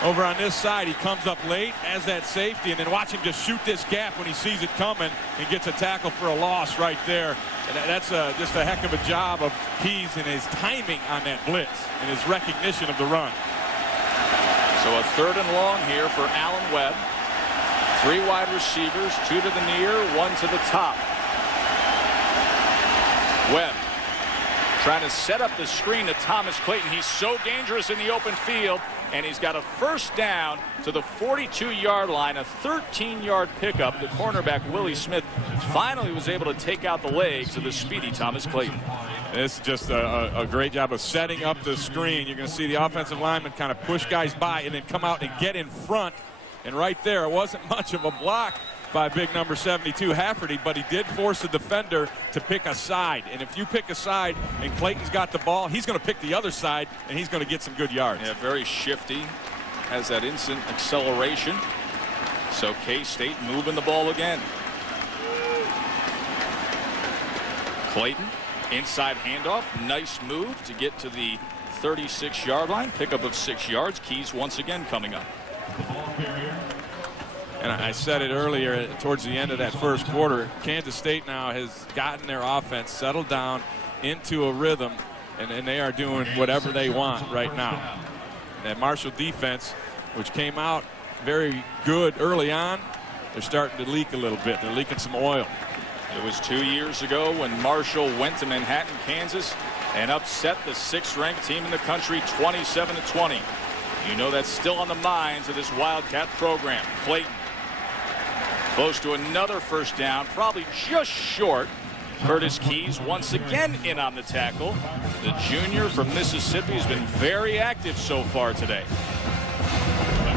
Over on this side, he comes up late as that safety, and then watch him just shoot this gap when he sees it coming and gets a tackle for a loss right there. And that's just a heck of a job of Keys and his timing on that blitz and his recognition of the run. So a 3rd and long here for Allen Webb. 3 wide receivers, 2 to the near, 1 to the top. Webb trying to set up the screen to Thomas Clayton. He's so dangerous in the open field, and he's got a 1st down to the 42-yard line, a 13-yard pickup. The cornerback, Willie Smith, finally was able to take out the legs of the speedy Thomas Clayton. This is just a great job of setting up the screen. You're going to see the offensive lineman kind of push guys by and then come out and get in front. And right there, it wasn't much of a block by big number 72 Hafferty, but he did force the defender to pick a side. And if you pick a side and Clayton's got the ball, he's going to pick the other side, and he's going to get some good yards. Yeah, very shifty, has that instant acceleration. So K-State moving the ball again. Clayton, inside handoff, nice move to get to the 36-yard line, pickup of 6 yards. Keys once again coming up. And I said it earlier towards the end of that first quarter, Kansas State now has gotten their offense settled down into a rhythm, and they are doing whatever they want right now. That Marshall defense, which came out very good early on, they're starting to leak a little bit. They're leaking some oil. It was 2 years ago when Marshall went to Manhattan, Kansas, and upset the 6th-ranked team in the country 27-20. You know that's still on the minds of this Wildcat program. Clayton close to another 1st down, probably just short. Curtis Keys once again in on the tackle. The junior from Mississippi has been very active so far today.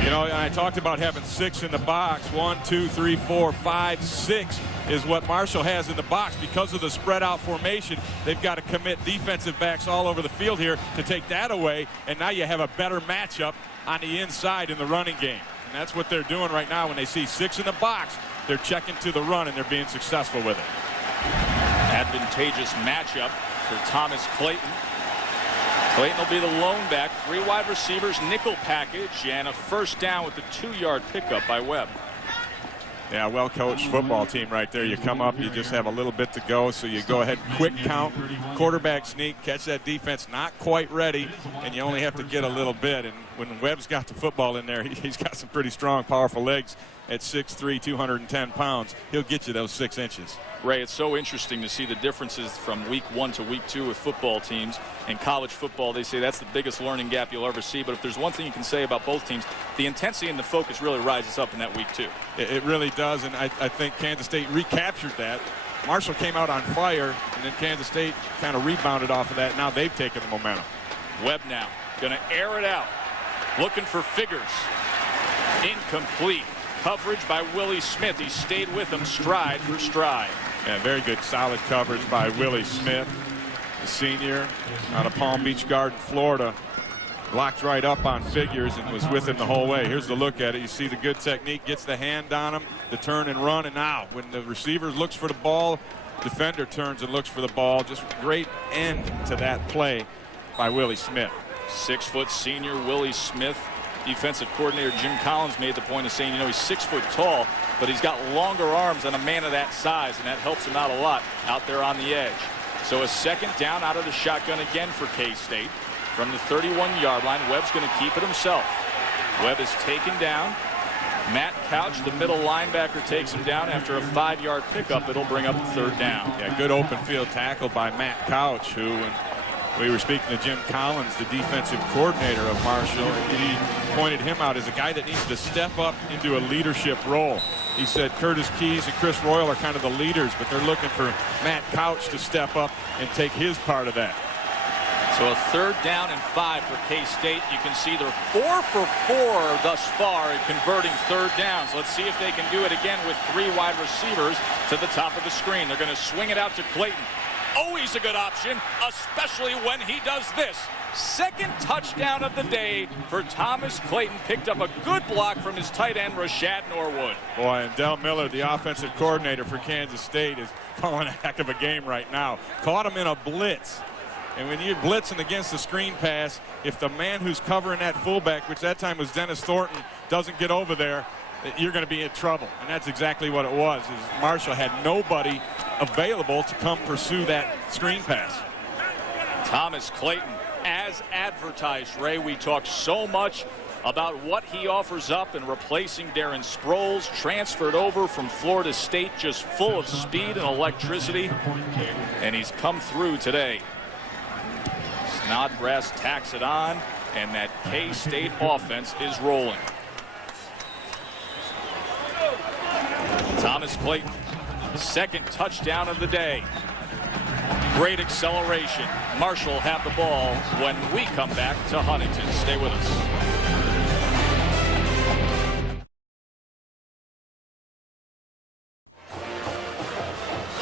You know, and I talked about having 6 in the box. 1, 2, 3, 4, 5, 6 is what Marshall has in the box. Because of the spread out formation, they've got to commit defensive backs all over the field here to take that away. And now you have a better matchup on the inside in the running game. And that's what they're doing right now. When they see 6 in the box, they're checking to the run, and they're being successful with it. Advantageous matchup for Thomas Clayton. Clayton will be the lone back. 3 wide receivers, nickel package, and a 1st down with the 2-yard pickup by Webb. Yeah, well-coached football team right there. You come up, you just have a little bit to go, so you go ahead, quick count, quarterback sneak, catch that defense not quite ready, and you only have to get a little bit. And when Webb's got the football in there, he's got some pretty strong, powerful legs at 6'3", 210 pounds. He'll get you those 6 inches. Ray, it's so interesting to see the differences from week 1 to week 2 with football teams. In college football, they say that's the biggest learning gap you'll ever see. But if there's one thing you can say about both teams, the intensity and the focus really rises up in that week 2. It really does, and I think Kansas State recaptured that. Marshall came out on fire, and then Kansas State kind of rebounded off of that. Now they've taken the momentum. Webb now going to air it out, looking for Figures. Incomplete. Coverage by Willie Smith. He stayed with him stride for stride. Yeah, very good, solid coverage by Willie Smith, the senior out of Palm Beach Garden, Florida. Locked right up on Figures and was with him the whole way. Here's the look at it. You see the good technique, gets the hand on him, the turn and run, and now when the receiver looks for the ball, defender turns and looks for the ball. Just great end to that play by Willie Smith. 6-foot senior Willie Smith. Defensive coordinator Jim Collins made the point of saying, you know, he's 6 foot tall, but he's got longer arms than a man of that size, and that helps him out a lot out there on the edge. So a 2nd down out of the shotgun again for K-State. From the 31-yard line, Webb's going to keep it himself. Webb is taken down. Matt Couch, the middle linebacker, takes him down after a 5-yard pickup. It'll bring up the 3rd down. Yeah, good open field tackle by Matt Couch, who, when we were speaking to Jim Collins, the defensive coordinator of Marshall, he pointed him out as a guy that needs to step up into a leadership role. He said Curtis Keys and Chris Royal are kind of the leaders, but they're looking for Matt Couch to step up and take his part of that. So a 3rd down and 5 for K-State. You can see they're 4 for 4 thus far in converting 3rd downs. Let's see if they can do it again with 3 wide receivers to the top of the screen. They're going to swing it out to Clayton. Always a good option, especially when he does this. 2nd touchdown of the day for Thomas Clayton. Picked up a good block from his tight end, Rashad Norwood. Boy, and Del Miller, the offensive coordinator for Kansas State, is calling a heck of a game right now. Caught him in a blitz And when you're blitzing against the screen pass, if the man who's covering that fullback, which that time was Dennis Thornton, doesn't get over there, you're going to be in trouble. And that's exactly what it was. Is Marshall had nobody available to come pursue that screen pass. Thomas Clayton, as advertised, Ray, we talked so much about what he offers up in replacing Darren Sproles, transferred over from Florida State, just full of speed and electricity, and he's come through today. Snodgrass tacks it on, and that K-State offense is rolling. Thomas Clayton, second touchdown of the day. Great acceleration. Marshall have the ball when we come back to Huntington. Stay with us.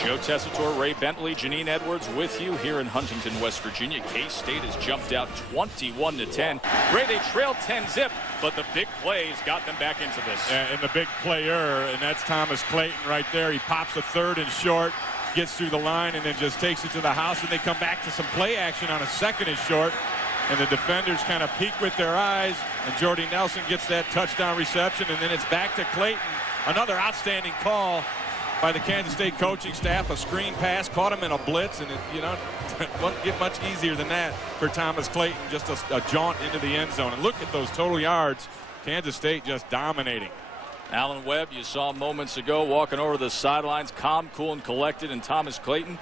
Joe Tessitore, Ray Bentley, Janine Edwards with you here in Huntington, West Virginia. K-State has jumped out 21-10. Ray, they trailed 10-zip, but the big plays got them back into this. And the big player, and that's Thomas Clayton right there. He pops a third and short, gets through the line, and then just takes it to the house, and they come back to some play action on a second and short, and the defenders kind of peek with their eyes, and Jordy Nelson gets that touchdown reception, and then it's back to Clayton. Another outstanding call by the Kansas State coaching staff. A screen pass, caught him in a blitz, and it won't get much easier than that for Thomas Clayton. Just a jaunt into the end zone. And look at those total yards. Kansas State just dominating. Alan Webb, you saw moments ago walking over the sidelines, calm, cool, and collected, and Thomas Clayton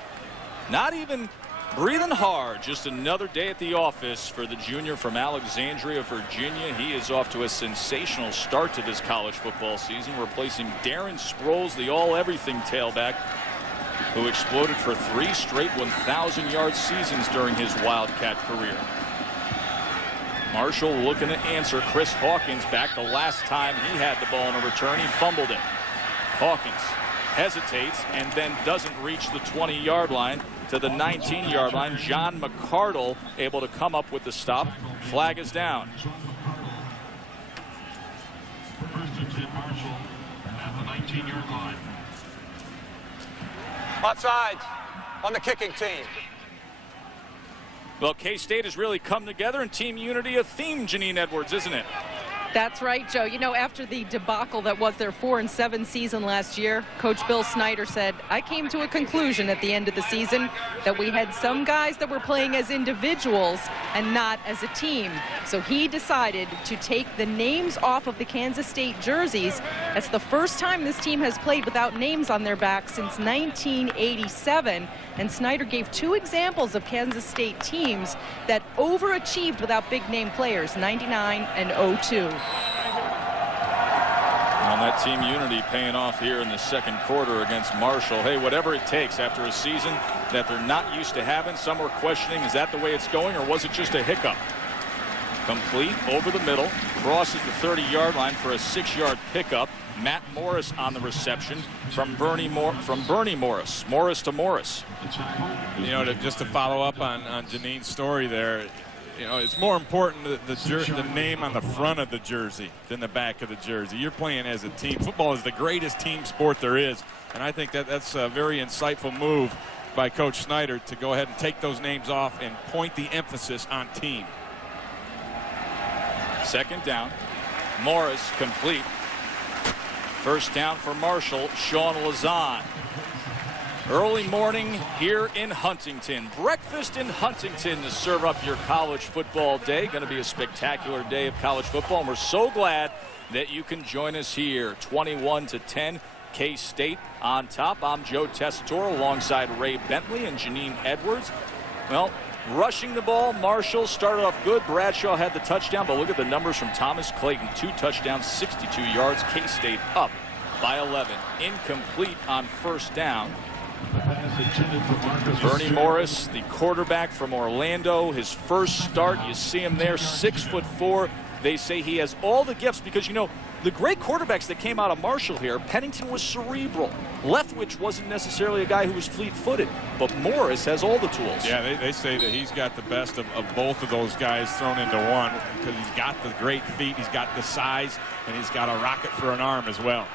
not even breathing hard. Just another day at the office for the junior from Alexandria, Virginia. He is off to a sensational start to this college football season, replacing Darren Sproles, the all-everything tailback, who exploded for 3 straight 1,000-yard seasons during his Wildcat career. Marshall looking to answer. Chris Hawkins back the last time he had the ball in a return. He fumbled it. Hawkins hesitates and then doesn't reach the 20-yard line to the 19-yard line. John McCardle able to come up with the stop. Flag is down. Offside on the kicking team. Well, K-State has really come together, and team unity a theme, Janine Edwards, isn't it? That's right, Joe. You know, after the debacle that was their 4-7 season last year, Coach Bill Snyder said, I came to a conclusion at the end of the season that we had some guys that were playing as individuals and not as a team. So he decided to take the names off of the Kansas State jerseys. That's the first time this team has played without names on their back since 1987. And Snyder gave 2 examples of Kansas State teams that overachieved without big name players, 99 and 02. On that team unity paying off here in the second quarter against Marshall. Hey, whatever it takes after a season that they're not used to having. Some were questioning, is that the way it's going, or was it just a hiccup? Complete over the middle, crosses the 30-yard line for a 6-yard pickup. Matt Morris on the reception from Bernie Morris. Morris to Morris. You know, just to follow up on Janine's story there, you know, it's more important the name on the front of the jersey than the back of the jersey. You're playing as a team. Football is the greatest team sport there is, and I think that's a very insightful move by Coach Snyder to go ahead and take those names off and point the emphasis on team. Second down. Morris complete. First down for Marshall. Sean Lazan. Early morning here in Huntington. Breakfast in Huntington to serve up your college football day. Going to be a spectacular day of college football, and we're so glad that you can join us here. 21-10, K-State on top. I'm Joe Tessitore alongside Ray Bentley and Janine Edwards. Well, rushing the ball, Marshall started off good. Bradshaw had the touchdown, but look at the numbers from Thomas Clayton. 2 touchdowns, 62 yards. K-State up by 11. Incomplete on first down. Bernie Morris, the quarterback from Orlando, his first start. You see him there, 6'4". They say he has all the gifts because, you know, the great quarterbacks that came out of Marshall here, Pennington was cerebral. Leftwich wasn't necessarily a guy who was fleet-footed, but Morris has all the tools. Yeah, they say that he's got the best of both of those guys thrown into one because he's got the great feet, he's got the size, and he's got a rocket for an arm as well.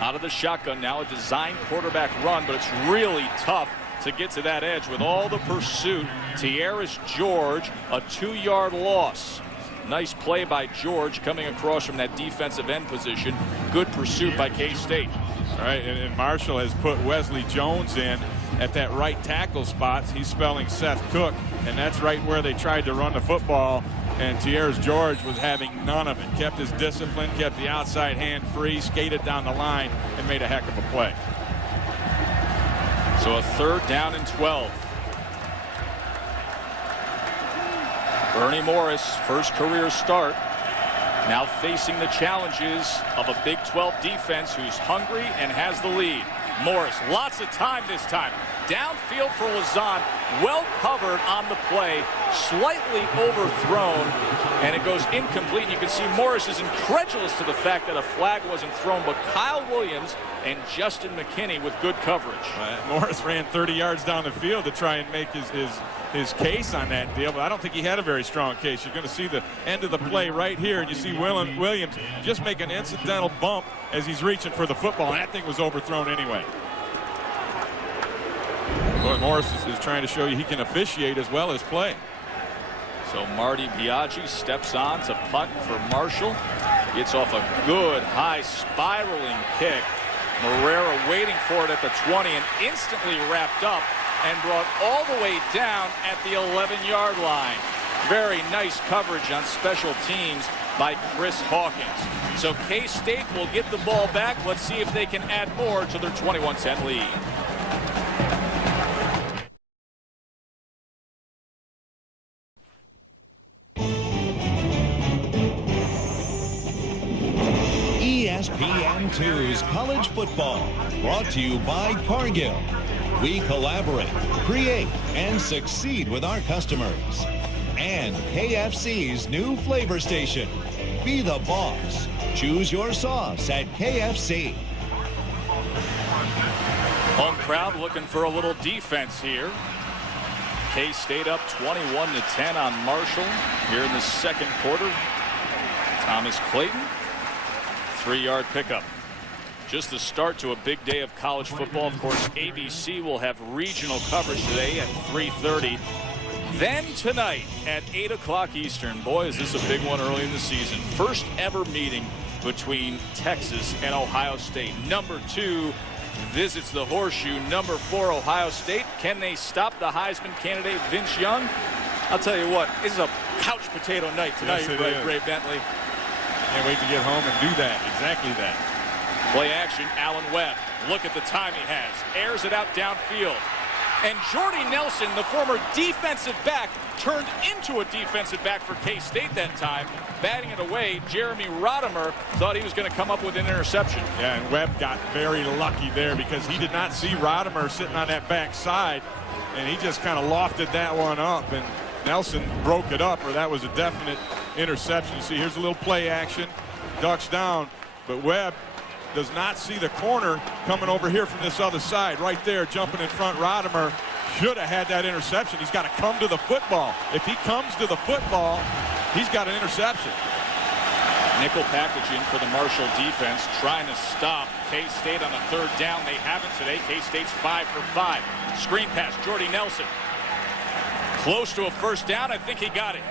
Out of the shotgun now, a design quarterback run, but it's really tough to get to that edge with all the pursuit. Tierras George, a 2-yard loss. Nice play by George coming across from that defensive end position. Good pursuit by K-State. All right, and Marshall has put Wesley Jones in at that right tackle spot. He's spelling Seth Cook, and that's right where they tried to run the football. And Tierras George was having none of it. Kept his discipline, kept the outside hand free, skated down the line, and made a heck of a play. So a 3rd down and 12. Bernie Morris, first career start, now facing the challenges of a Big 12 defense who's hungry and has the lead. Morris, lots of time this time. Downfield for Lazan, well covered on the play, slightly overthrown, and it goes incomplete. And you can see Morris is incredulous to the fact that a flag wasn't thrown, but Kyle Williams and Justin McKinney with good coverage. Morris ran 30 yards down the field to try and make his case on that deal, but I don't think he had a very strong case. You're going to see the end of the play right here, and you see Williams just make an incidental bump as he's reaching for the football, and that thing was overthrown anyway. Boy, Morris is trying to show you he can officiate as well as play. So Marty Biaggi steps on to punt for Marshall. Gets off a good high spiraling kick. Marrera waiting for it at the 20 and instantly wrapped up and brought all the way down at the 11-yard line. Very nice coverage on special teams by Chris Hawkins. So K-State will get the ball back. Let's see if they can add more to their 21-10 lead. ESPN2's College Football, brought to you by Cargill. We collaborate, create, and succeed with our customers. And KFC's new flavor station. Be the boss. Choose your sauce at KFC. Home crowd looking for a little defense here. K-State up 21-10 on Marshall here in the second quarter. Thomas Clayton, 3-yard pickup. Just the start to a big day of college football. Of course, ABC will have regional coverage today at 3:30. Then tonight at 8 o'clock Eastern. Boy, is this a big one early in the season. First ever meeting between Texas and Ohio State. Number 2 visits the Horseshoe. Number 4, Ohio State. Can they stop the Heisman candidate, Vince Young? I'll tell you what, this is a couch potato night tonight, yes, Ray Bentley. Can't wait to get home and do that. Exactly that. Play action, Allen Webb. Look at the time he has. Airs it out downfield. And Jordy Nelson, the former defensive back, turned into a defensive back for K-State that time. Batting it away, Jeremy Rodimer thought he was going to come up with an interception. Yeah, and Webb got very lucky there because he did not see Rodimer sitting on that back side, and he just kind of lofted that one up, and Nelson broke it up, or that was a definite interception. You see, here's a little play action. Ducks down, but Webb does not see the corner coming over here from this other side. Right there, jumping in front. Rodimer should have had that interception. He's got to come to the football. If he comes to the football, he's got an interception. Nickel packaging for the Marshall defense, trying to stop K-State on a 3rd down. They haven't today. K-State's 5 for 5. Screen pass, Jordy Nelson. Close to a 1st down. I think he got it.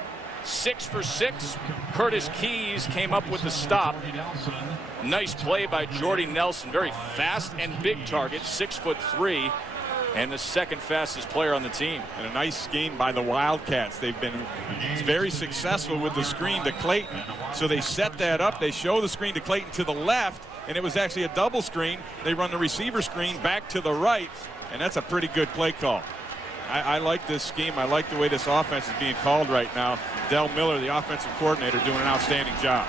6 for 6. Curtis Keys came up with the stop. Nice play by Jordy Nelson. Very fast and big target, 6'3", and the second fastest player on the team. And a nice scheme by the Wildcats. They've been very successful with the screen to Clayton. So they set that up. They show the screen to Clayton to the left, and it was actually a double screen. They run the receiver screen back to the right, and that's a pretty good play call. I like this scheme. I like the way this offense is being called right now. Del Miller, the offensive coordinator, doing an outstanding job.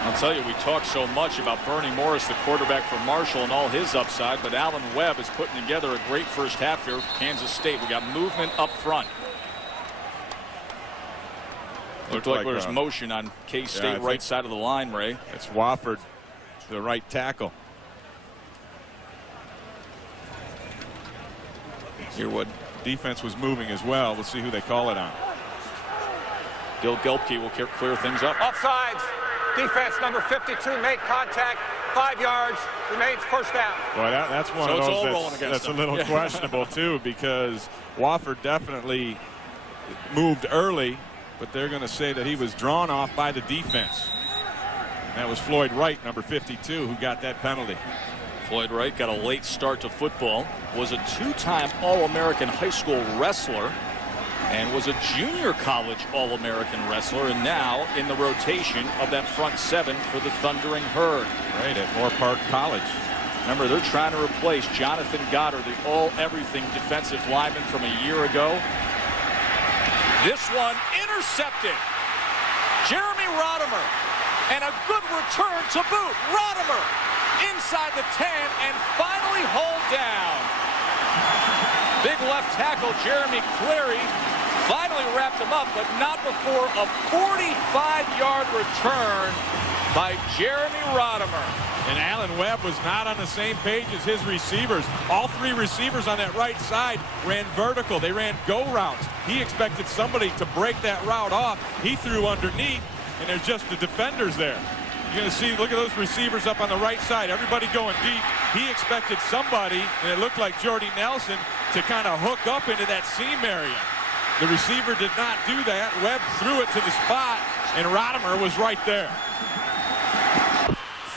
I'll tell you, we talk so much about Bernie Morris, the quarterback for Marshall, and all his upside, but Allen Webb is putting together a great first half here for Kansas State. We got movement up front. Looked like there was motion on K-State right side of the line, Ray. It's Wofford, the right tackle. Here, what defense was moving as well. We'll see who they call it on. Gil Gelbke will clear things up. Offsides. Defense number 52 made contact. 5 yards, remains first down. Well, that's one So of it's all those rolling against that's a them. little questionable, too, because Wofford definitely moved early, but they're going to say that he was drawn off by the defense. And that was Floyd Wright, number 52, who got that penalty. Floyd Wright got a late start to football, was a two-time All-American high school wrestler, and was a junior college All-American wrestler, and now in the rotation of that front seven for the Thundering Herd. Right, at Moore Park College. Remember, they're trying to replace Jonathan Goddard, the all-everything defensive lineman from a year ago. This one intercepted. Jeremy Rodimer, and a good return to boot. Rodimer inside the 10 and finally hauled down. Big left tackle Jeremy Cleary finally wrapped him up, but not before a 45-yard return by Jeremy Rodimer. And Alan Webb was not on the same page as his receivers. All three receivers on that right side ran vertical. They ran go routes. He expected somebody to break that route off. He threw underneath, and there's just the defenders there. You're going to see, look at those receivers up on the right side. Everybody going deep. He expected somebody, and it looked like Jordy Nelson, to kind of hook up into that seam area. The receiver did not do that. Webb threw it to the spot, and Rodimer was right there.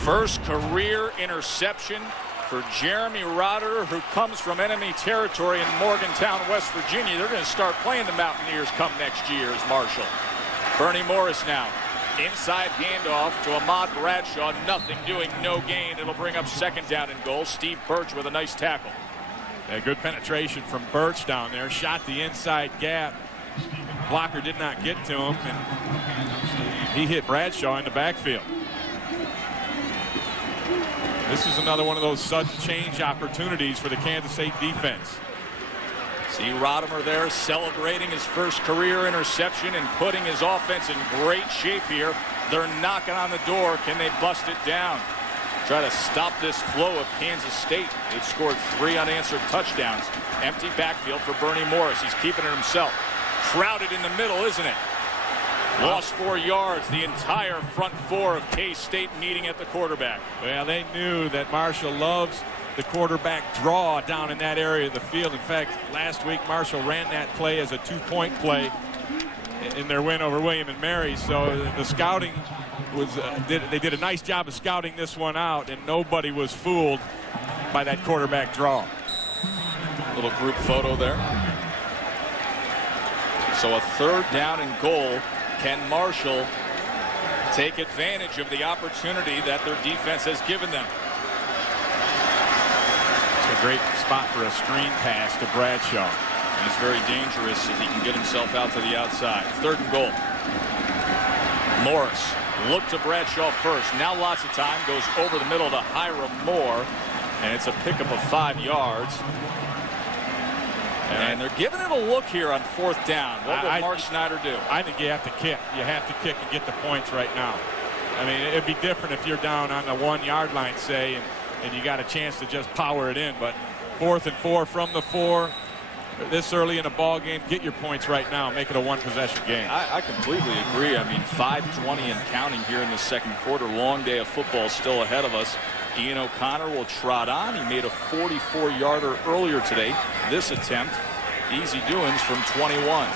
First career interception for Jeremy Rodimer, who comes from enemy territory in Morgantown, West Virginia. They're going to start playing the Mountaineers come next year as Marshall. Bernie Morris now. Inside handoff to Ahmad Bradshaw. Nothing doing, no gain. It'll bring up second down and goal. Steve Birch with a nice tackle. A good penetration from Birch down there. Shot the inside gap. Blocker did not get to him, and he hit Bradshaw in the backfield. This is another one of those sudden change opportunities for the Kansas State defense. See Rodimer there celebrating his first career interception and putting his offense in great shape here. They're knocking on the door. Can they bust it down? Try to stop this flow of Kansas State. They've scored 3 unanswered touchdowns. Empty backfield for Bernie Morris. He's keeping it himself. Crowded in the middle, isn't it? Lost 4 yards. The entire front four of K-State meeting at the quarterback. Well, they knew that Marshall loves the quarterback draw down in that area of the field. In fact, last week Marshall ran that play as a 2-point play in their win over William and Mary. So the scouting was they did a nice job of scouting this one out, and nobody was fooled by that quarterback draw. Little group photo there. So a third down and goal. Can Marshall take advantage of the opportunity that their defense has given them? It's a great spot for a screen pass to Bradshaw. And he's very dangerous if he can get himself out to the outside. Third and goal. Morris looked to Bradshaw first. Now lots of time. Goes over the middle to Hiram Moore. And it's a pickup of 5 yards. And they're giving it a look here on fourth down. What will Mark Snyder do? I think you have to kick. You have to kick and get the points right now. I mean, it'd be different if you're down on the 1 yard line, say, and you got a chance to just power it in. But 4th and 4 from the 4, this early in a ball game, get your points right now. Make it a 1-possession game. I completely agree. I mean, 5:20 and counting here in the second quarter. Long day of football still ahead of us. Ian O'Connor will trot on. He made a 44-yarder earlier today. This attempt, easy doings from 21.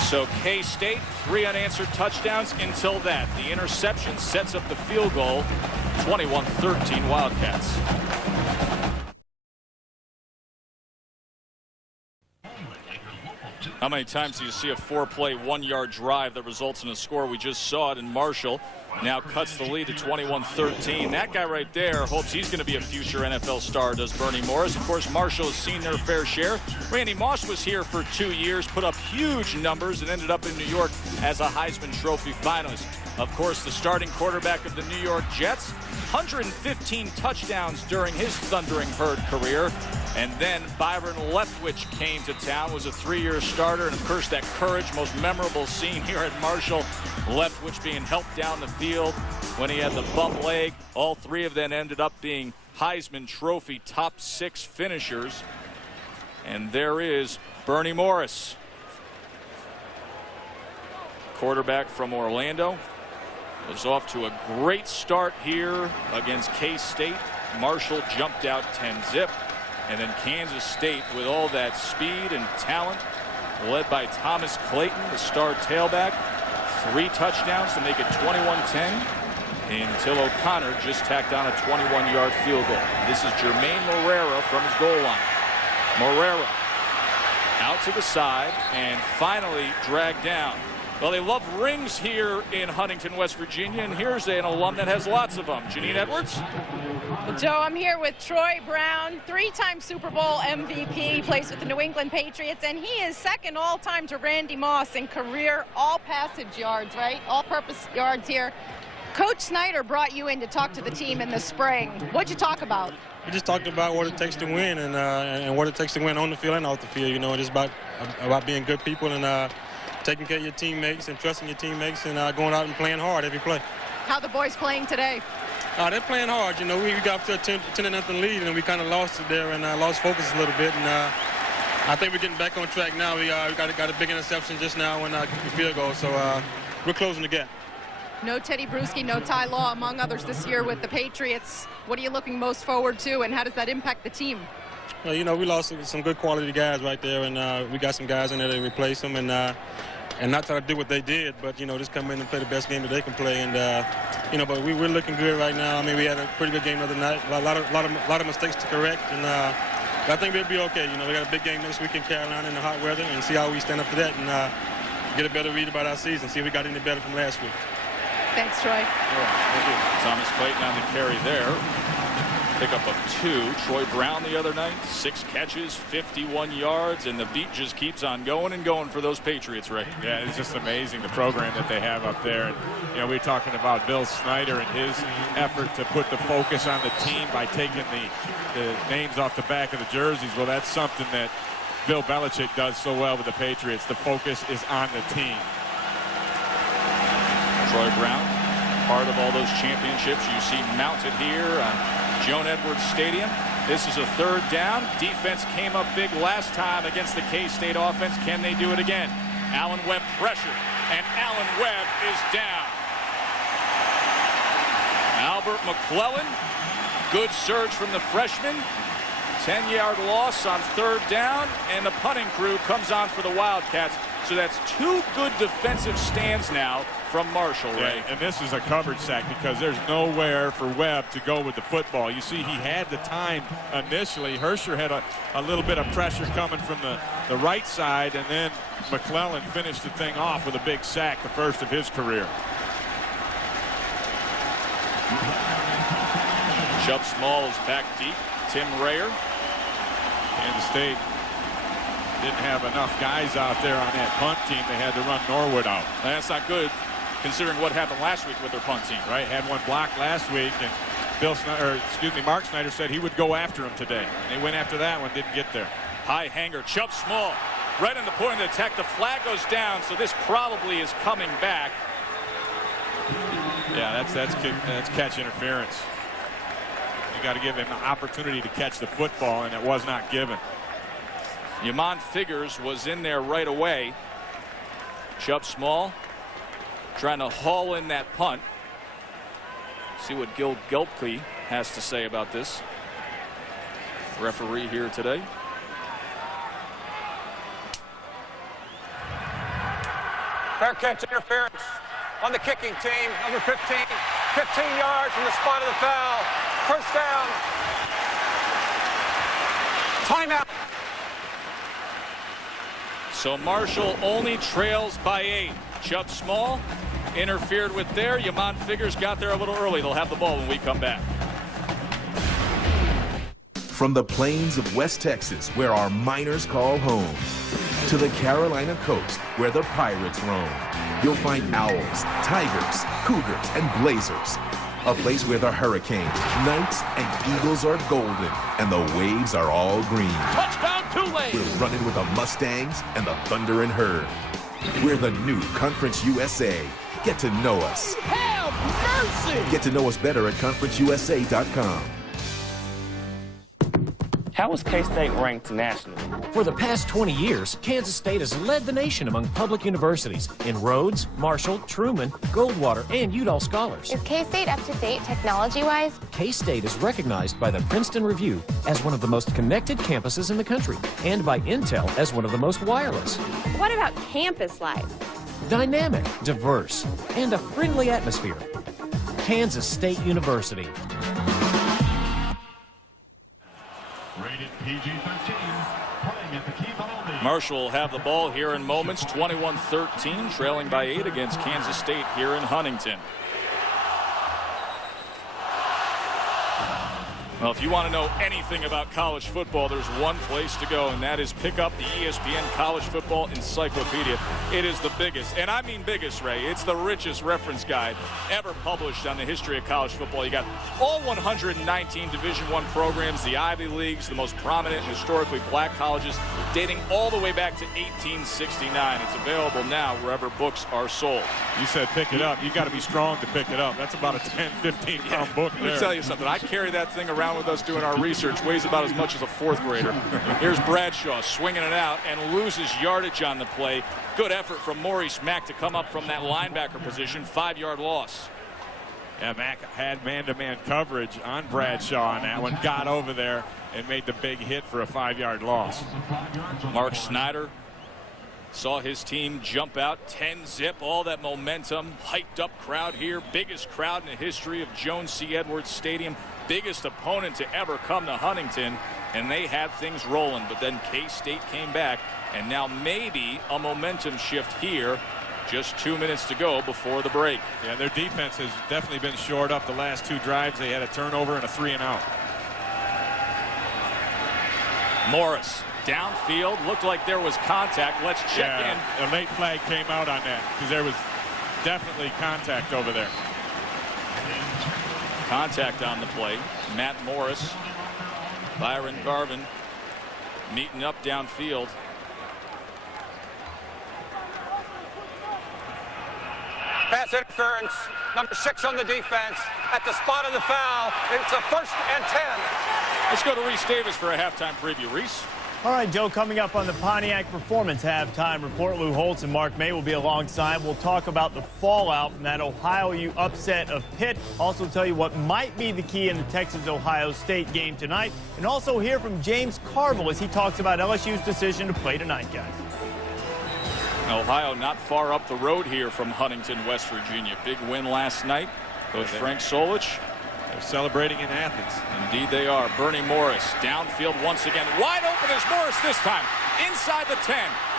So K-State, 3 unanswered touchdowns until that. The interception sets up the field goal. 21-13 Wildcats. How many times do you see a 4-play 1-yard drive that results in a score? We just saw it, in Marshall now cuts the lead to 21-13. That guy right there hopes he's going to be a future NFL star, does Bernie Morris. Of course, Marshall has seen their fair share. Randy Moss was here for 2 years, put up huge numbers, and ended up in New York as a Heisman Trophy finalist. Of course, the starting quarterback of the New York Jets, 115 touchdowns during his Thundering Herd career. And then Byron Leftwich came to town, was a 3-year starter, and of course that courage, most memorable scene here at Marshall, Leftwich being helped down the field when he had the bum leg. All 3 of them ended up being Heisman Trophy top 6 finishers. And there is Bernie Morris, quarterback from Orlando. Was off to a great start here against K-State. Marshall jumped out 10-zip. And then Kansas State, with all that speed and talent, led by Thomas Clayton, the star tailback. 3 touchdowns to make it 21-10. Until O'Connor just tacked on a 21-yard field goal. This is Jermaine Morera from his goal line. Morera out to the side and finally dragged down. Well, they love rings here in Huntington, West Virginia, and here's an alum that has lots of them. Janine Edwards. Well, Joe, I'm here with Troy Brown, 3-time Super Bowl MVP, plays with the New England Patriots, and he is second all-time to Randy Moss in career all-passage yards, right? All-purpose yards here. Coach Snyder brought you in to talk to the team in the spring. What'd you talk about? We just talked about what it takes to win and what it takes to win on the field and off the field. You know, it's about being good people and taking care of your teammates and trusting your teammates and going out and playing hard every play. How the boys playing today? They're playing hard. You know, we got up to a 10-0 lead and we kind of lost it there and lost focus a little bit. And I think we're getting back on track now. We got a big interception just now and kicked the field goal. So we're closing the gap. No Teddy Bruschi, no Ty Law, among others this year with the Patriots. What are you looking most forward to, and how does that impact the team? Well, you know, we lost some good quality guys right there, and we got some guys in there to replace them, and not try to do what they did, but, you know, just come in and play the best game that they can play. And, you know, but we're looking good right now. I mean, we had a pretty good game the other night, a lot of mistakes to correct, and I think we'll be okay. You know, we got a big game next week in Carolina in the hot weather, and see how we stand up to that and get a better read about our season, see if we got any better from last week. Thanks, Troy. Thomas Clayton on the carry there. Pickup of 2. Troy Brown the other night, 6 catches, 51 yards, and the beat just keeps on going and going for those Patriots, Ray. Yeah, it's just amazing the program that they have up there. And, you know, we're talking about Bill Snyder and his effort to put the focus on the team by taking the names off the back of the jerseys. Well, that's something that Bill Belichick does so well with the Patriots. The focus is on the team. Troy Brown, part of all those championships you see mounted here on Joan Edwards Stadium. This is a 3rd down. Defense came up big last time against the K-State offense. Can they do it again? Allen Webb pressure, and Allen Webb is down. Albert McClellan, good surge from the freshman. 10-yard loss on 3rd down, and the punting crew comes on for the Wildcats. So that's 2 good defensive stands now from Marshall, Ray. Yeah, and this is a coverage sack because there's nowhere for Webb to go with the football. You see, he had the time initially. Hersher had a little bit of pressure coming from the right side, and then McClellan finished the thing off with a big sack, the first of his career. Chubb Small is back deep. Tim Rayer. Kansas State didn't have enough guys out there on that punt team. They had to run Norwood out. That's not good, considering what happened last week with their punt team. Right, had one blocked last week, and Mark Snyder said he would go after him today. And they went after that one, didn't get there. High hanger, Chubb Small, right on the point of the attack. The flag goes down, so this probably is coming back. Yeah, that's catch interference. You got to give him an opportunity to catch the football, and it was not given. Yamon Figures was in there right away. Chubb Small trying to haul in that punt. See what Gil Gelbke has to say about this. Referee here today. Fair catch interference on the kicking team. Number 15, 15 yards from the spot of the foul. First down. Timeout. So Marshall only trails by 8. Chubb Small interfered with there. Yamon Figures got there a little early. They'll have the ball when we come back. From the plains of West Texas, where our miners call home, to the Carolina coast, where the pirates roam, you'll find owls, tigers, cougars, and blazers. A place where the hurricanes, knights, and eagles are golden, and the waves are all green. Touchdown, Tulane! We're running with the Mustangs and the Thundering Herd. We're the new Conference USA. Get to know us. Have mercy! Get to know us better at conferenceusa.com. How how was K-State ranked nationally? For the past 20 years, Kansas State has led the nation among public universities in Rhodes, Marshall, Truman, Goldwater, and Udall scholars. Is K-State up to date technology-wise? K-State is recognized by the Princeton Review as one of the most connected campuses in the country and by Intel as one of the most wireless. What about campus life? Dynamic, diverse, and a friendly atmosphere. Kansas State University. Rated PG-13, playing at the Keith. Marshall will have the ball here in moments. 21-13, trailing by 8 against Kansas State here in Huntington. Well, if you want to know anything about college football, there's one place to go, and that is pick up the ESPN College Football Encyclopedia. It is the biggest, and I mean biggest, Ray. It's the richest reference guide ever published on the history of college football. You got all 119 Division I programs, the Ivy Leagues, the most prominent and historically black colleges, dating all the way back to 1869. It's available now wherever books are sold. You said pick it up. You got to be strong to pick it up. That's about a 10, 15-pound book there. Let me tell you something. I carry that thing around with us doing our research. Weighs about as much as a 4th grader. Here's Bradshaw swinging it out and loses yardage on the play. Good effort from Maurice Mack to come up from that linebacker position. 5-yard loss. Yeah, Mack had man-to-man coverage on Bradshaw on that one. Got over there and made the big hit for a 5-yard loss. Mark Snyder saw his team jump out 10-zip, all that momentum, hyped up crowd here, biggest crowd in the history of Jones C. Edwards Stadium, biggest opponent to ever come to Huntington, and they had things rolling. But then K-State came back, and now maybe a momentum shift here. Just 2 minutes to go before the break. Yeah, their defense has definitely been shored up the last 2 drives. They had a turnover and a 3-and-out. Morris downfield, looked like there was contact. Let's check in. A late flag came out on that because there was definitely contact over there. Contact on the play. Matt Morris, Byron Garvin meeting up downfield. Pass interference, number 6 on the defense at the spot of the foul. It's a 1st and 10. Let's go to Reese Davis for a halftime preview. Reese. All right, Joe, coming up on the Pontiac Performance halftime report, Lou Holtz and Mark May will be alongside. We'll talk about the fallout from that Ohio U upset of Pitt. Also tell you what might be the key in the Texas-Ohio State game tonight. And also hear from James Carville as he talks about LSU's decision to play tonight, guys. Ohio not far up the road here from Huntington, West Virginia. Big win last night. Coach Frank Solich. They're celebrating in Athens. Indeed they are. Bernie Morris downfield once again. Wide open is Morris this time. Inside the 10.